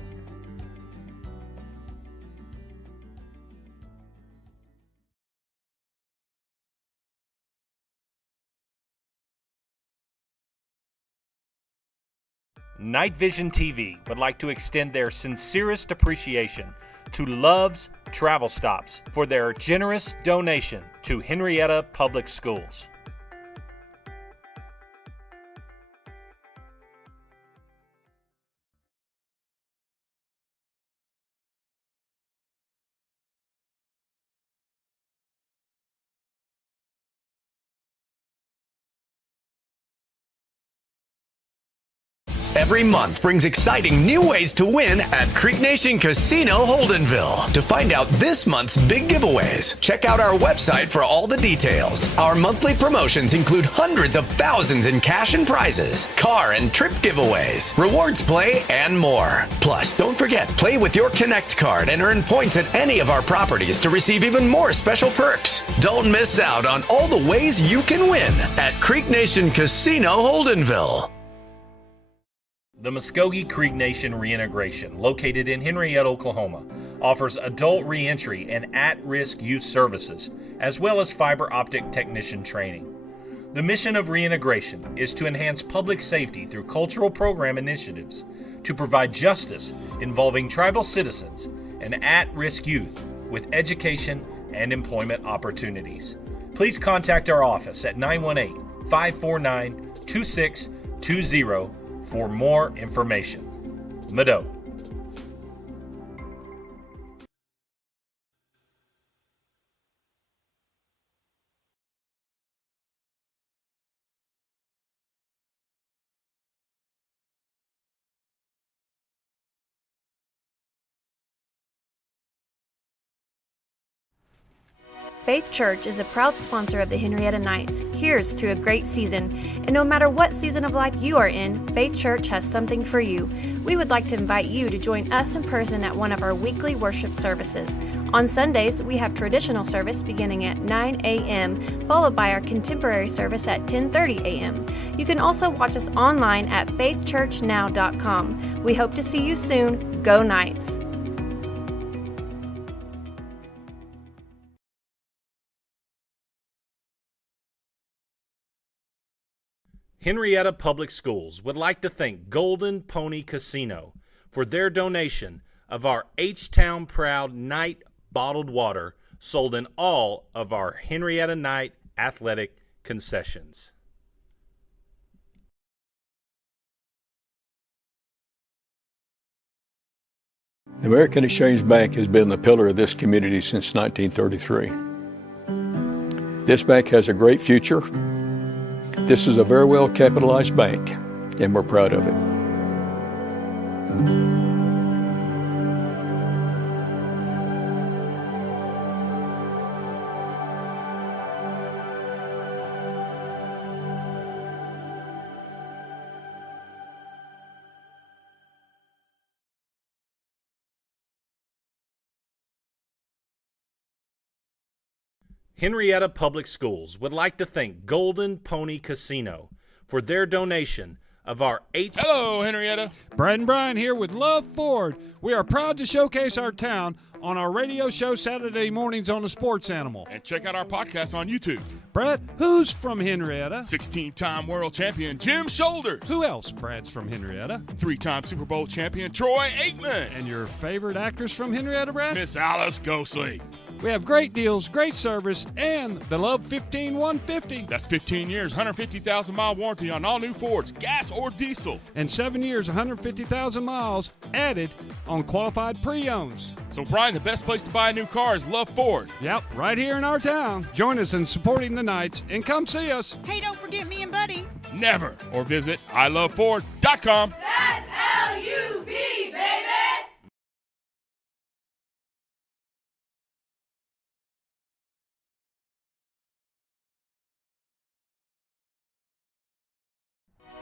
Night Vision TV would like to extend their sincerest appreciation to Love's Travel Stops for their generous donation to Henryetta Public Schools. Every month brings exciting new ways to win at Creek Nation Casino Holdenville. To find out this month's big giveaways, check out our website for all the details. Our monthly promotions include hundreds of thousands in cash and prizes, car and trip giveaways, rewards play, and more. Plus, don't forget, play with your Connect card and earn points at any of our properties to receive even more special perks. Don't miss out on all the ways you can win at Creek Nation Casino Holdenville. The Muskogee Creek Nation Reintegration, located in Henryetta, Oklahoma, offers adult reentry and at-risk youth services, as well as fiber optic technician training. The mission of reintegration is to enhance public safety through cultural program initiatives, to provide justice involving tribal citizens and at-risk youth with education and employment opportunities. Please contact our office at 918-549-2620 for more information. Mado. Faith Church is a proud sponsor of the Henryetta Knights. Here's to a great season. And no matter what season of life you are in, Faith Church has something for you. We would like to invite you to join us in person at one of our weekly worship services. On Sundays, we have traditional service beginning at 9 a.m., followed by our contemporary service at 10:30 a.m. You can also watch us online at faithchurchnow.com. We hope to see you soon. Go Knights! Henryetta Public Schools would like to thank Golden Pony Casino for their donation of our H-Town Proud Night bottled water sold in all of our Henryetta Night athletic concessions. The American Exchange Bank has been the pillar of this community since 1933. This bank has a great future. This is a very well capitalized bank, and we're proud of it. Henryetta Public Schools would like to thank Golden Pony Casino for their donation of our Hello, Henryetta. Brad and Brian here with Love Ford. We are proud to showcase our town on our radio show Saturday mornings on the Sports Animal. And check out our podcast on YouTube. Brad, who's from Henryetta? 16-time world champion Jim Shoulders. Who else, Brad's from Henryetta? 3-time Super Bowl champion Troy Aikman. And your favorite actress from Henryetta, Brad? Miss Alice Ghostley. We have great deals, great service, and the Love 15-150. That's 15 years, 150,000-mile warranty on all new Fords, gas or diesel. And 7 years, 150,000 miles added on qualified pre-owns. So, Brian, the best place to buy a new car is Love Ford. Yep, right here in our town. Join us in supporting the Knights and come see us. Hey, don't forget me and Buddy. Never. Or visit iloveford.com. That's L-U-V, baby!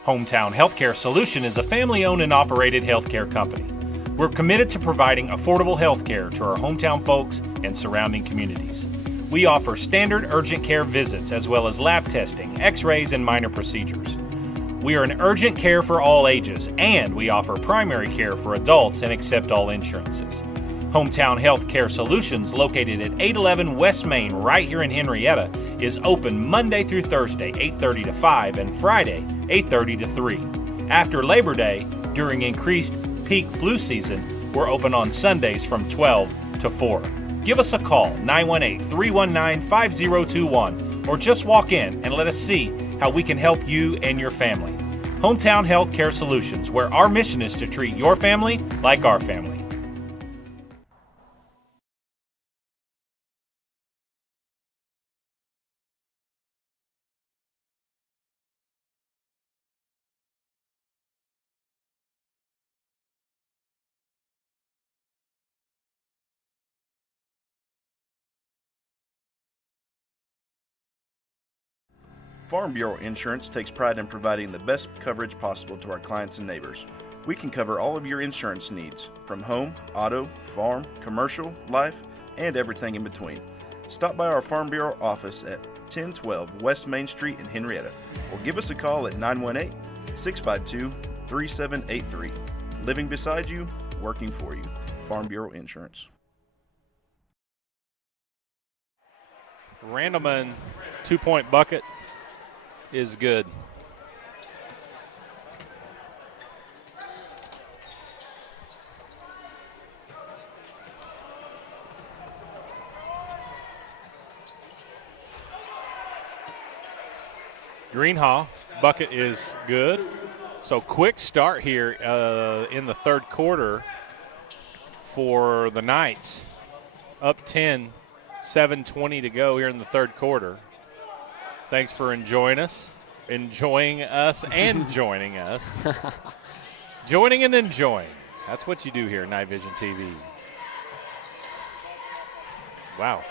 Hometown Healthcare Solution is a family-owned and operated healthcare company. We're committed to providing affordable healthcare to our hometown folks and surrounding communities. We offer standard urgent care visits as well as lab testing, x-rays, and minor procedures. We are an urgent care for all ages, and we offer primary care for adults and accept all insurances. Hometown Healthcare Solutions, located at 811 West Main right here in Henryetta, is open Monday through Thursday, 8:30 to 5, and Friday, 8:30 to 3. After Labor Day, during increased peak flu season, we're open on Sundays from 12 to 4. Give us a call, 918-319-5021, or just walk in and let us see how we can help you and your family. Hometown Healthcare Solutions, where our mission is to treat your family like our family. Farm Bureau Insurance takes pride in providing the best coverage possible to our clients and neighbors. We can cover all of your insurance needs, from home, auto, farm, commercial, life, and everything in between. Stop by our Farm Bureau office at 1012 West Main Street in Henryetta, or give us a call at 918-652-3783. Living beside you, working for you. Farm Bureau Insurance. Randleman 2-point bucket is good. Greenhaw bucket is good. So quick start here in the third quarter for the Knights. Up 10, 7:20 to go here in the third quarter. Thanks for enjoying us, and joining us. Joining and enjoying. That's what you do here at Night Vision TV. Wow.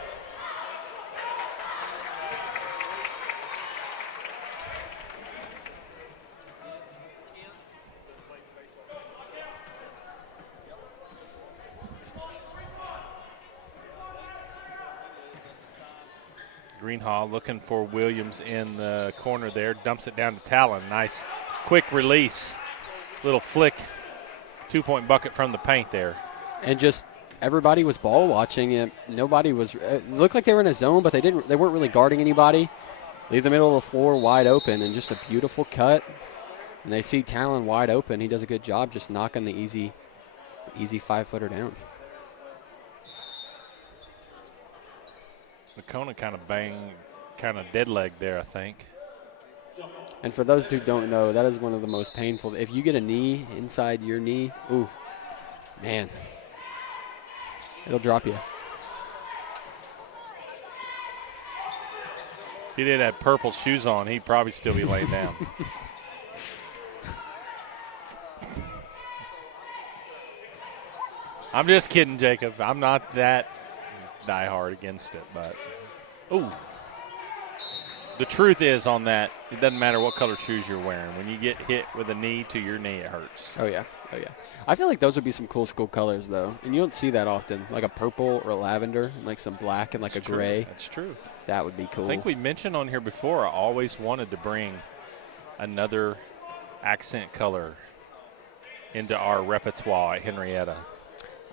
Greenhaw looking for Williams in the corner there. Dumps it down to Talon. Nice quick release. Little flick. 2-point bucket from the paint there. And just everybody was ball watching. And nobody was. It looked like they were in a zone, but they weren't really guarding anybody. leave the middle of the floor wide open, and just a beautiful cut. And they see Talon wide open. He does a good job just knocking the easy 5-footer down. McCona kind of dead leg there, I think. And for those who don't know, that is one of the most painful. If you get a knee inside your knee, ooh, man, it'll drop you. If he didn't have purple shoes on, he'd probably still be laying down. I'm just kidding, Jacob. I'm not that diehard against it, but ooh. The truth is on that, it doesn't matter what color shoes you're wearing. When you get hit with a knee to your knee, it hurts. Oh, yeah. Oh, yeah. I feel like those would be some cool school colors, though. And you don't see that often, like a purple or a lavender, and like some black and like That's a gray. That's true. That would be cool. I think we mentioned on here before, I always wanted to bring another accent color into our repertoire at Henryetta.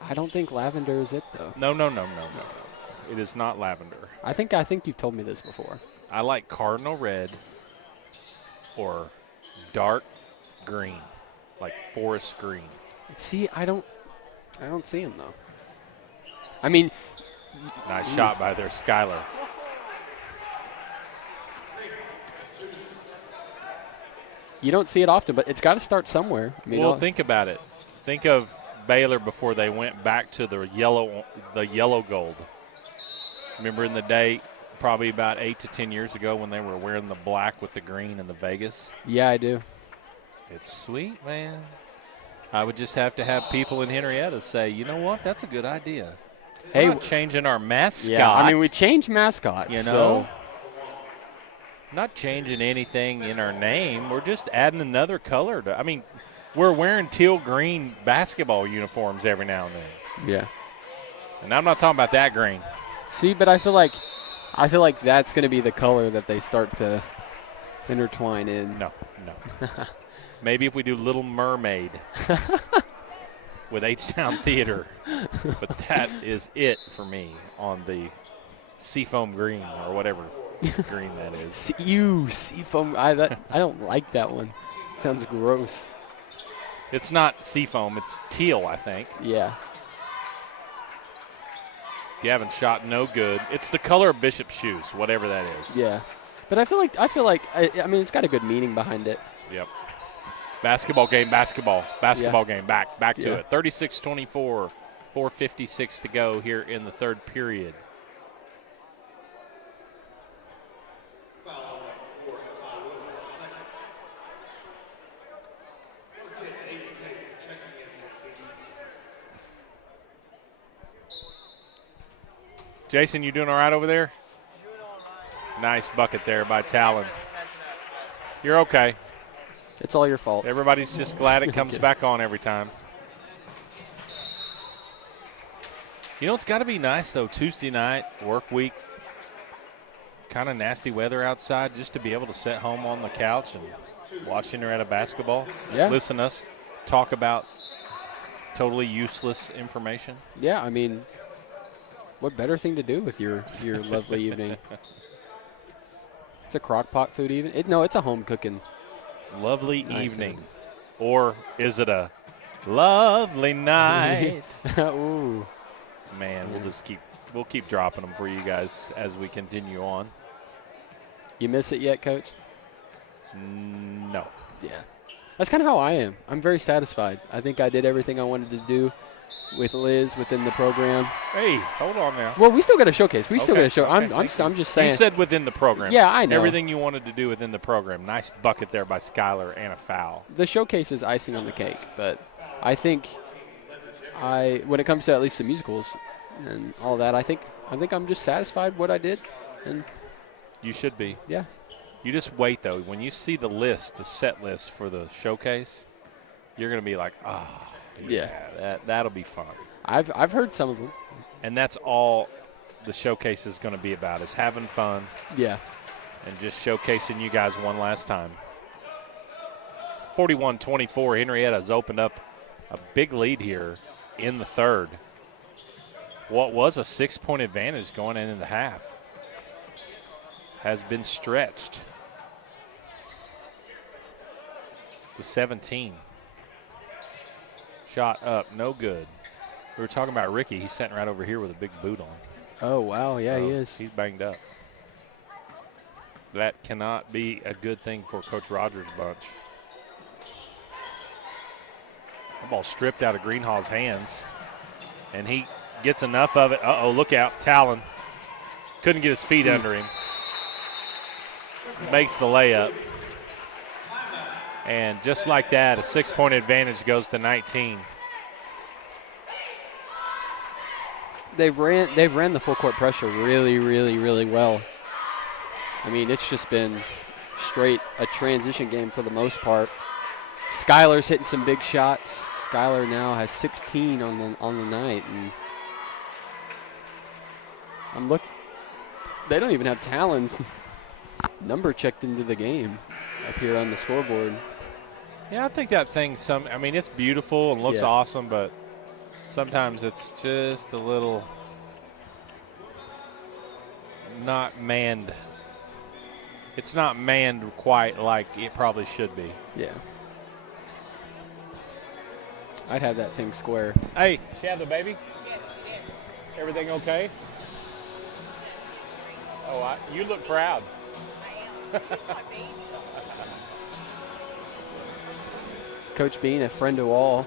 I don't think lavender is it, though. No. It is not lavender. I think you've told me this before. I like cardinal red or dark green, like forest green. See, I don't see him, though. I mean. Nice shot by their Skylar. You don't see it often, but it's got to start somewhere. I mean, well, think about it. Think of Baylor before they went back to the yellow gold. Remember in the day, probably about 8 to 10 years ago when they were wearing the black with the green in the Vegas? Yeah, I do. It's sweet, man. I would just have to have people in Henryetta say, you know what, that's a good idea. Hey, we're changing our mascot. Yeah, I mean, we changed mascots. You know? Not changing anything in our name. We're just adding another color. I mean, we're wearing teal-green basketball uniforms every now and then. Yeah. And I'm not talking about that green. See, but I feel like that's going to be the color that they start to intertwine in. No. Maybe if we do Little Mermaid with H-Town Theater. But that is it for me on the seafoam green or whatever green that is. Seafoam. I don't like that one. It sounds gross. It's not seafoam. It's teal, I think. Yeah. If you haven't shot, no good. It's the color of Bishop's shoes, whatever that is. Yeah. But I feel like I mean, it's got a good meaning behind it. Yep. Basketball game. Back to it. 36-24, 4:56 to go here in the third period. Jason, you doing all right over there? Nice bucket there by Talon. You're okay. It's all your fault. Everybody's just glad it comes back on every time. You know, it's got to be nice, though, Tuesday night, work week, kind of nasty weather outside, just to be able to sit home on the couch and watch Henryetta basketball. Yeah. Listen to us talk about totally useless information. Yeah, I mean, what better thing to do with your lovely evening? It's a crock pot food even. No, it's a home cooking. Lovely evening. Or is it a lovely night? Ooh. Man, we'll keep dropping them for you guys as we continue on. You miss it yet, Coach? No. Yeah. That's kind of how I am. I'm very satisfied. I think I did everything I wanted to do with Liz within the program. Hey, hold on now. Well, we still got a showcase. We still got a show. Okay, I'm just saying. You said within the program. Yeah, I know. Everything you wanted to do within the program. Nice bucket there by Skylar and a foul. The showcase is icing on the cake, but I think when it comes to at least the musicals and all that, I think I'm just satisfied what I did. And you should be. Yeah. You just wait, though. When you see the set list for the showcase, you're going to be like, yeah, that'll be fun. I've heard some of them. And that's all the showcase is going to be about, is having fun. Yeah. And just showcasing you guys one last time. 41-24, Henrietta's opened up a big lead here in the third. What was a 6-point advantage going into the half. has been stretched to 17. Shot up, no good. We were talking about Ricky. He's sitting right over here with a big boot on. Oh, wow. Yeah, he is. He's banged up. That cannot be a good thing for Coach Rogers' bunch. The ball stripped out of Greenhall's hands, and he gets enough of it. Uh-oh, look out, Talon. Couldn't get his feet under him. Makes the layup. And just like that, a 6-point advantage goes to 19. They've ran the full court pressure really, really, really well. I mean, it's just been straight a transition game for the most part. Skylar's hitting some big shots. Skylar now has 16 on the night, and they don't even have Talon's number checked into the game up here on the scoreboard. Yeah, I think that thing, I mean, it's beautiful and looks awesome, but sometimes it's just a little not manned. It's not manned quite like it probably should be. Yeah. I'd have that thing square. Hey, she have the baby? Yes. Everything okay? Oh, you look proud. Coach Bean, a friend of all.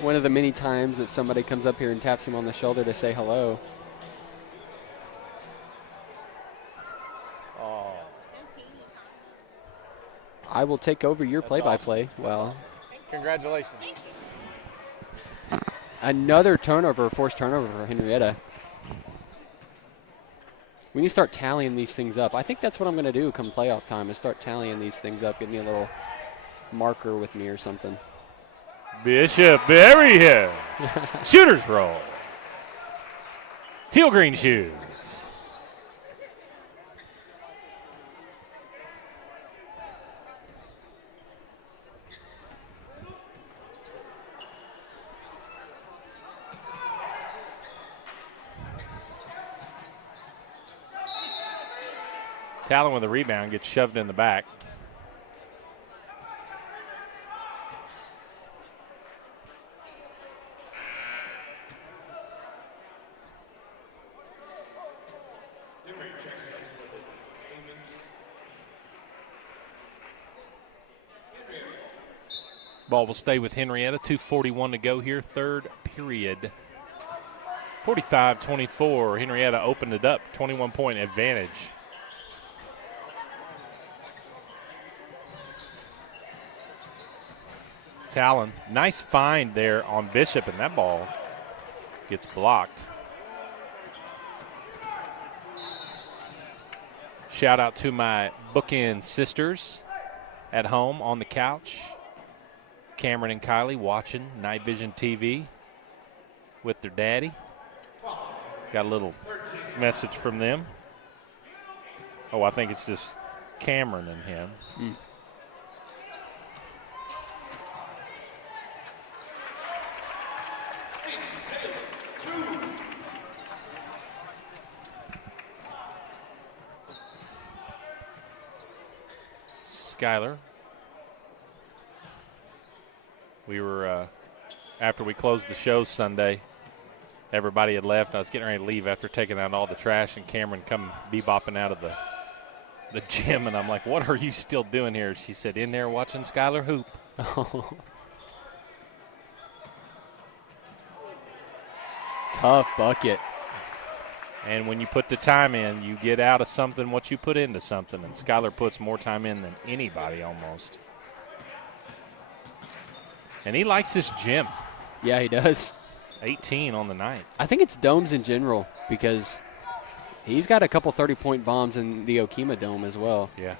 One of the many times that somebody comes up here and taps him on the shoulder to say hello. Oh. I will take over your play-by-play. Awesome. Well, Congratulations. Another turnover, forced turnover for Henryetta. We need to start tallying these things up. I think that's what I'm going to do come playoff time, is start tallying these things up. Give me a little marker with me or something. Bishop Berry here. Shooter's roll. Teal green shoes. Talon with a rebound, gets shoved in the back. Ball will stay with Henryetta. 2:41 to go here, third period. 45-24. Henryetta opened it up, 21-point advantage. Talon, nice find there on Bishop, and that ball gets blocked. Shout out to my bookend sisters at home on the couch. Cameron and Kylie watching Night Vision TV with their daddy. Got a little message from them. Oh, I think it's just Cameron and him. Skylar. We were, after we closed the show Sunday, everybody had left. I was getting ready to leave after taking out all the trash, and Cameron come bebopping out of the gym, and I'm like, what are you still doing here? She said, in there watching Skylar hoop. Tough bucket. And when you put the time in, you get out of something what you put into something, and Skylar puts more time in than anybody almost. And he likes this gym. Yeah, he does. 18 on the night. I think it's domes in general because he's got a couple 30-point bombs in the Okima Dome as well. Yeah.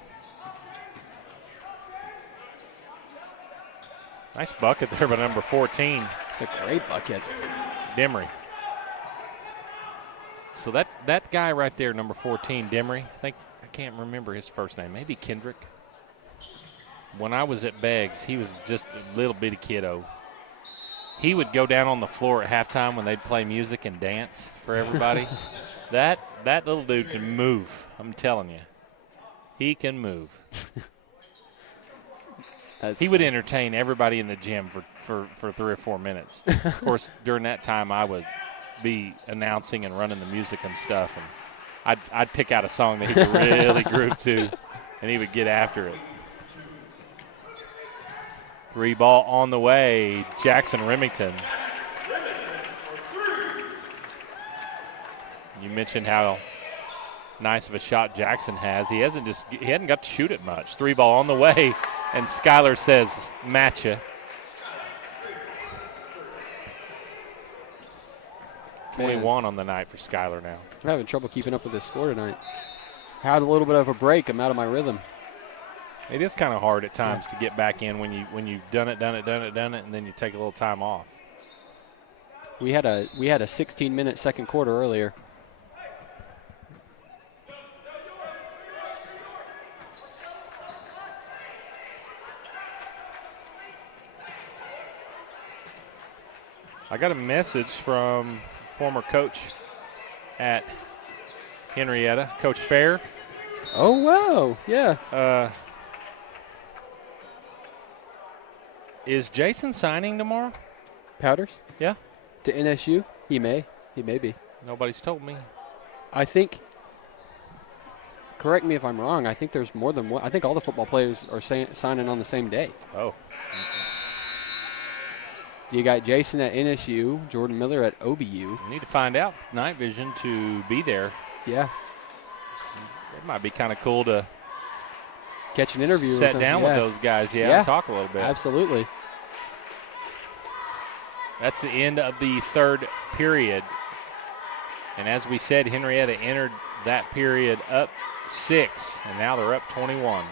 Nice bucket there by number 14. It's a great bucket. Demery. So that guy right there, number 14, Demery, I can't remember his first name. Maybe Kendrick. When I was at Beggs, he was just a little bitty kiddo. he would go down on the floor at halftime when they'd play music and dance for everybody. that little dude can move. I'm telling you, he can move. He would entertain everybody in the gym for 3 or 4 minutes. Of course, during that time, I would be announcing and running the music and stuff, and I'd pick out a song that he could really groove to, and he would get after it. 3 ball on the way, Jackson Remington. You mentioned how nice of a shot Jackson has. He hadn't got to shoot it much. 3 ball on the way, and Skylar says, matcha. Man. 21 on the night for Skylar now. I'm having trouble keeping up with this score tonight. Had a little bit of a break. I'm out of my rhythm. It is kind of hard at times to get back in when you've done it, and then you take a little time off. We had a 16-minute second quarter earlier. I got a message from former coach at Henryetta, Coach Fair. Oh, wow. Yeah. Is Jason signing tomorrow? Powders? Yeah. To NSU? He may. He may be. Nobody's told me. I think, correct me if I'm wrong, I think there's more than one. I think all the football players are signing on the same day. Oh. You got Jason at NSU, Jordan Miller at OBU. You need to find out Night Vision to be there. Yeah. It might be kind of cool to catch an interview. Sit down with those guys, and talk a little bit. Absolutely. That's the end of the third period. And as we said, Henryetta entered that period up 6, and now they're up 21.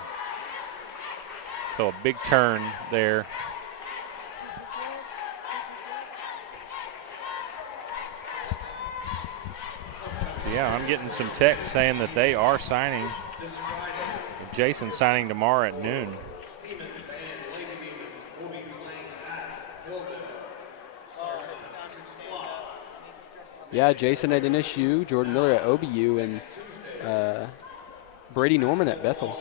So a big turn there. So yeah, I'm getting some texts saying that they are signing. Jason signing tomorrow at noon. Yeah, Jason at NSU, Jordan Miller at OBU, and Brady Norman at Bethel.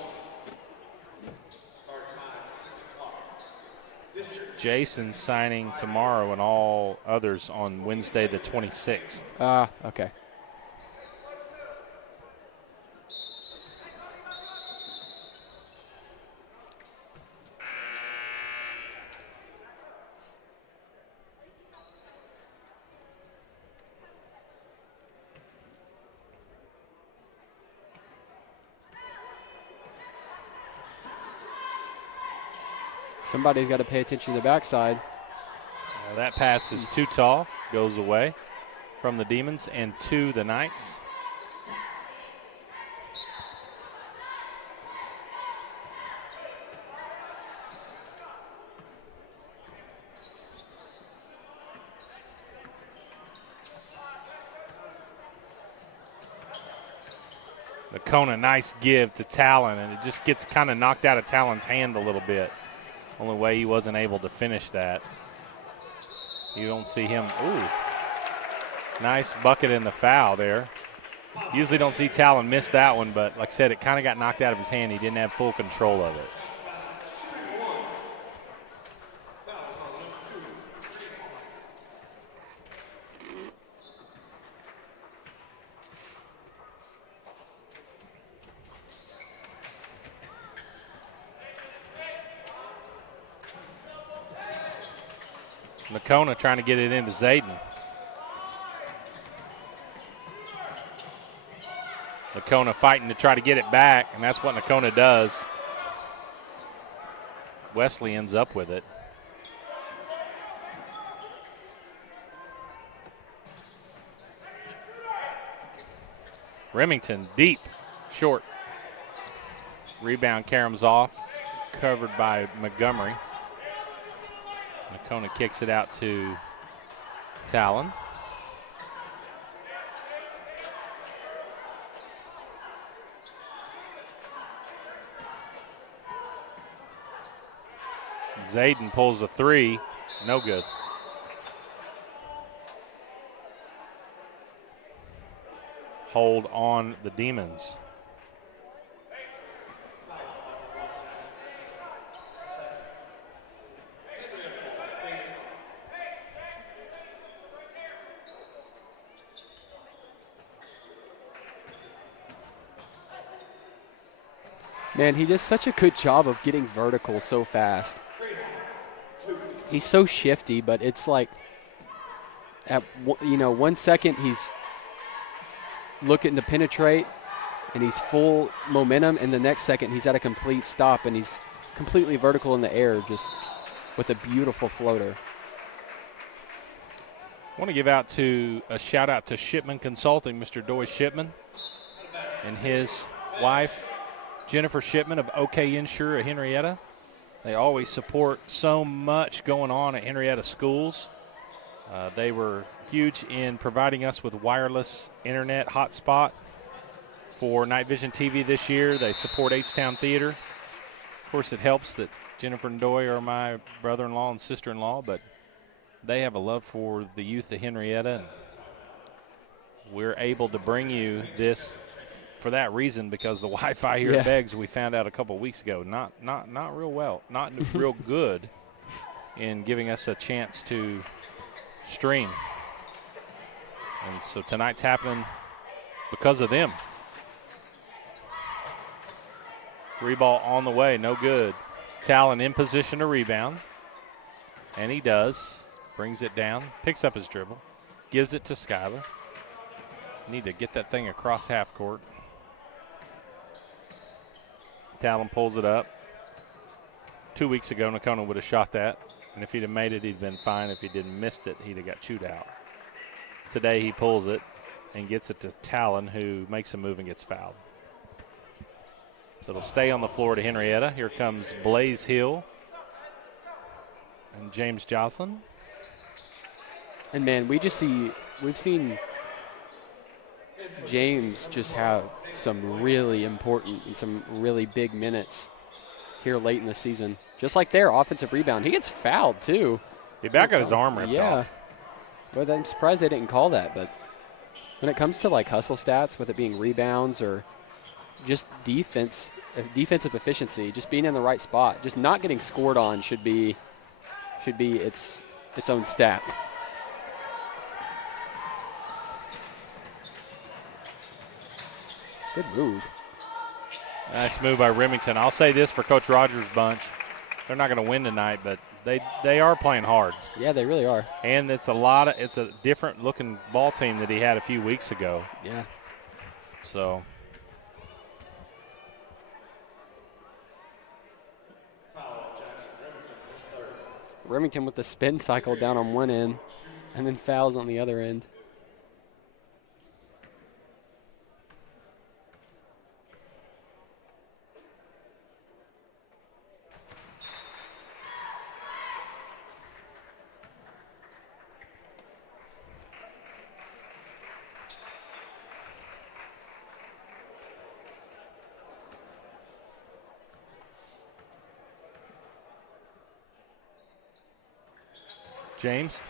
Jason signing tomorrow and all others on Wednesday the 26th. Okay. Somebody's got to pay attention to the backside. That pass is too tall, goes away from the Demons and to the Knights. Nakona, nice give to Talon, and it just gets kind of knocked out of Talon's hand a little bit. Only way he wasn't able to finish that. You don't see him. Ooh, nice bucket in the foul there. Usually don't see Talon miss that one, but like I said, it kind of got knocked out of his hand. He didn't have full control of it. Nakona trying to get it into Zayden. Nakona fighting to try to get it back, and that's what Nakona does. Wesley ends up with it. Remington deep, short. Rebound caroms off, covered by Montgomery. Nakona kicks it out to Talon. Zayden pulls a three. No good. hold on the Demons. Man, he does such a good job of getting vertical so fast. He's so shifty, but it's like at 1 second he's looking to penetrate and he's full momentum, and the next second he's at a complete stop and he's completely vertical in the air, just with a beautiful floater. I want to give out a shout out to Shipman Consulting, Mr. Doy Shipman, and his wife, Jennifer Shipman of OK Insure at Henryetta. They always support so much going on at Henryetta schools. They were huge in providing us with wireless internet hotspot for Night Vision TV this year. They support H-Town Theater. Of course, it helps that Jennifer and Doy are my brother-in-law and sister-in-law, but they have a love for the youth of Henryetta. We're able to bring you this for that reason, because the Wi-Fi here at Beggs, we found out a couple weeks ago, not real good in giving us a chance to stream. And so tonight's happening because of them. 3 ball on the way, no good. Talon in position to rebound, and he does. Brings it down, picks up his dribble, gives it to Skyler. Need to get that thing across half court. Talon pulls it up. 2 weeks ago, Nakona would have shot that, and if he'd have made it, he'd been fine. If he didn't missed it, he'd have got chewed out. Today, he pulls it and gets it to Talon, who makes a move and gets fouled. So it'll stay on the floor to Henryetta. Here comes Blaze Hill and James Jocelyn. And man, we've seen James just have some really important and some really big minutes here late in the season. Just like their offensive rebound. He gets fouled, too. He back got his arm ripped off. But I'm surprised they didn't call that. But when it comes to, like, hustle stats, with it being rebounds or just defensive efficiency, just being in the right spot, just not getting scored on should be its own stat. Good move. Nice move by Remington. I'll say this for Coach Rogers' bunch. They're not going to win tonight, but they are playing hard. Yeah, they really are. And it's a different looking ball team that he had a few weeks ago. Yeah. So Remington with the spin cycle down on one end and then fouls on the other end. James?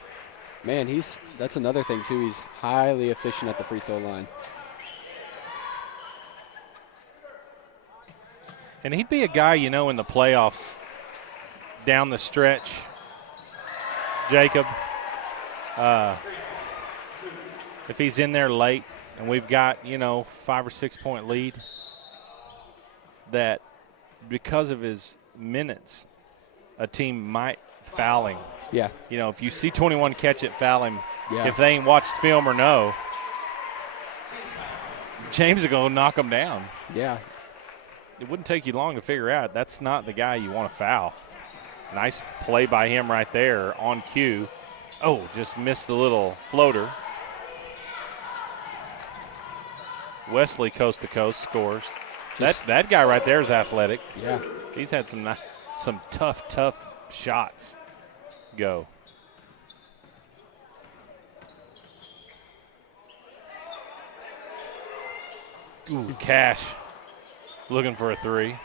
Man, that's another thing, too. He's highly efficient at the free throw line. And he'd be a guy, in the playoffs down the stretch, Jacob, if he's in there late and we've got, 5 or 6 point lead, that because of his minutes, a team might foul him. Yeah. If you see 21 catch it, foul him. Yeah. If they ain't watched film or no, James will go knock him down. Yeah. It wouldn't take you long to figure out that's not the guy you want to foul. Nice play by him right there on cue. Oh, just missed the little floater. Wesley coast to coast scores. That guy right there is athletic. Yeah. He's had some tough shots go. Ooh, Cash looking for a three.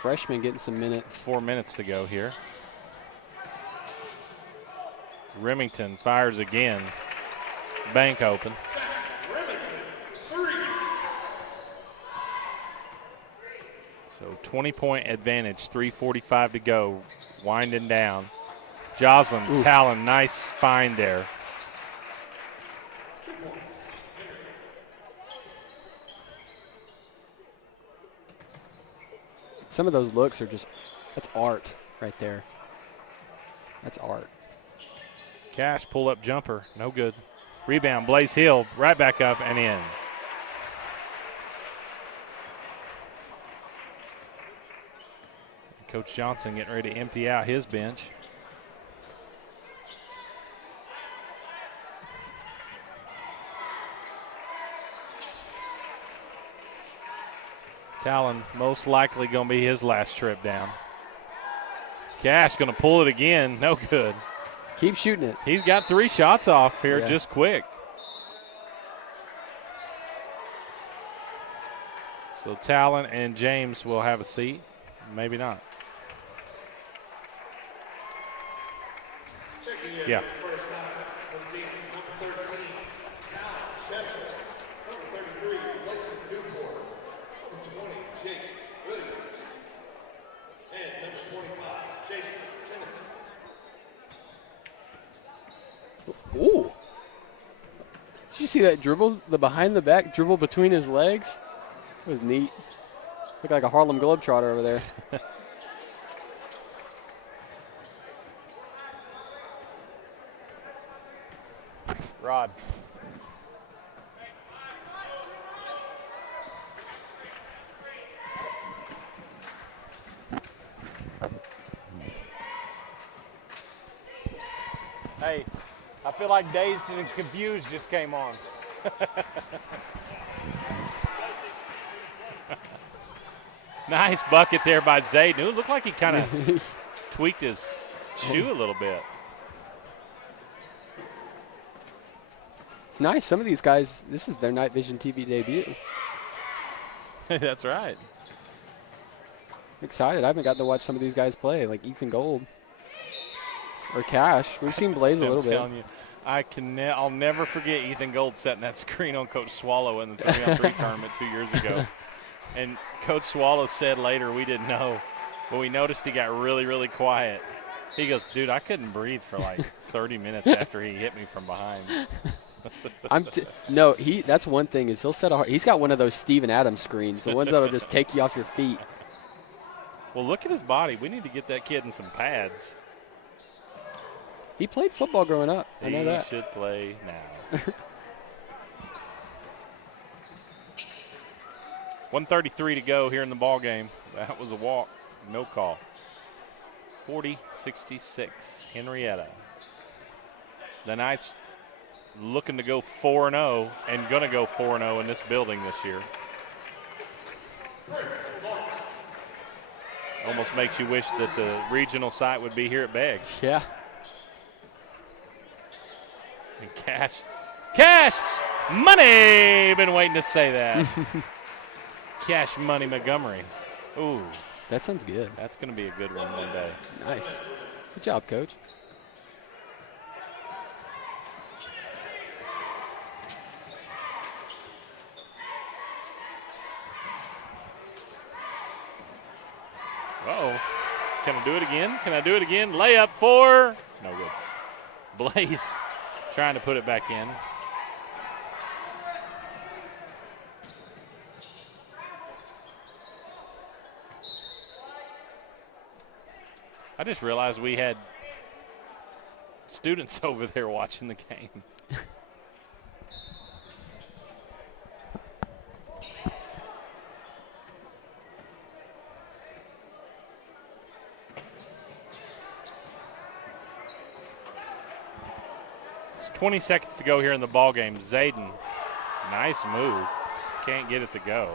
Freshman getting some minutes. 4 minutes to go here. Remington fires again. Bank open. So 20-point advantage, 3:45 to go, winding down. Joslyn, Talon, nice find there. Some of those looks are just, that's art right there. That's art. Cash, pull-up jumper, no good. Rebound, Blaze Hill, right back up and in. Coach Johnson getting ready to empty out his bench. Talon most likely going to be his last trip down. Cash going to pull it again. No good. Keep shooting it. He's got 3 shots off here just quick. So Talon and James will have a seat. Maybe not. Yeah. Ooh. Did you see that dribble, the behind the back dribble between his legs? It was neat. Looked like a Harlem Globetrotter over there. Rod. Hey, I feel like Dazed and Confused just came on. Nice bucket there by Zayden. It looked like he kind of tweaked his shoe a little bit. It's nice. Some of these guys, this is their Night Vision TV debut. That's right. I'm excited. I haven't gotten to watch some of these guys play, like Ethan Gold or Cash. We've seen Blaze a little bit. You, I'll never forget Ethan Gold setting that screen on Coach Swallow in the 3-on-3 tournament 2 years ago. And Coach Swallow said later, we didn't know, but we noticed he got really, really quiet. He goes, dude, I couldn't breathe for like 30 minutes after he hit me from behind. No, that's one thing is he'll set he's got one of those Steven Adams screens, the ones that'll just take you off your feet. Well, look at his body. We need to get that kid in some pads. He played football growing up. I know that. He should play now. 1:33 to go here in the ball game. That was a walk, no call. 40-66, Henryetta. The Knights looking to go 4-0 and going to go 4-0 in this building this year. Almost makes you wish that the regional site would be here at Beggs. Yeah. And Cash money. Been waiting to say that. Cash Money Montgomery. Ooh. That sounds good. That's going to be a good one day. Nice. Good job, Coach. Uh-oh. Can I do it again? Can I do it again? Layup for. No good. Blaze trying to put it back in. I just realized we had students over there watching the game. It's 20 seconds to go here in the ball game. Zayden, nice move. Can't get it to go.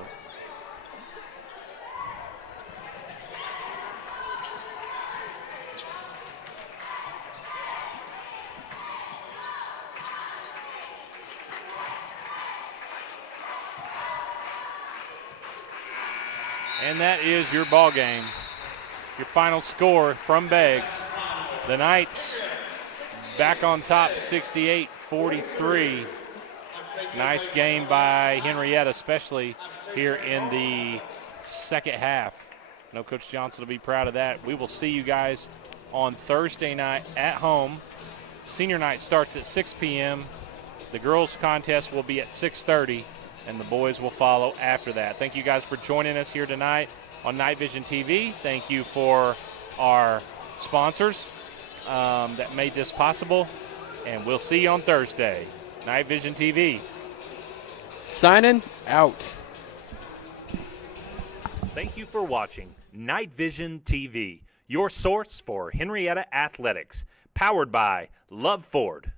And that is your ball game. Your final score from Beggs. The Knights back on top, 68-43. Nice game by Henryetta, especially here in the second half. I know Coach Johnson will be proud of that. We will see you guys on Thursday night at home. Senior night starts at 6 p.m. The girls' contest will be at 6:30, and the boys will follow after that. Thank you guys for joining us here tonight on Night Vision TV. Thank you for our sponsors that made this possible, and we'll see you on Thursday. Night Vision TV. Signing out. Thank you for watching Night Vision TV, your source for Henryetta athletics, powered by Love Ford.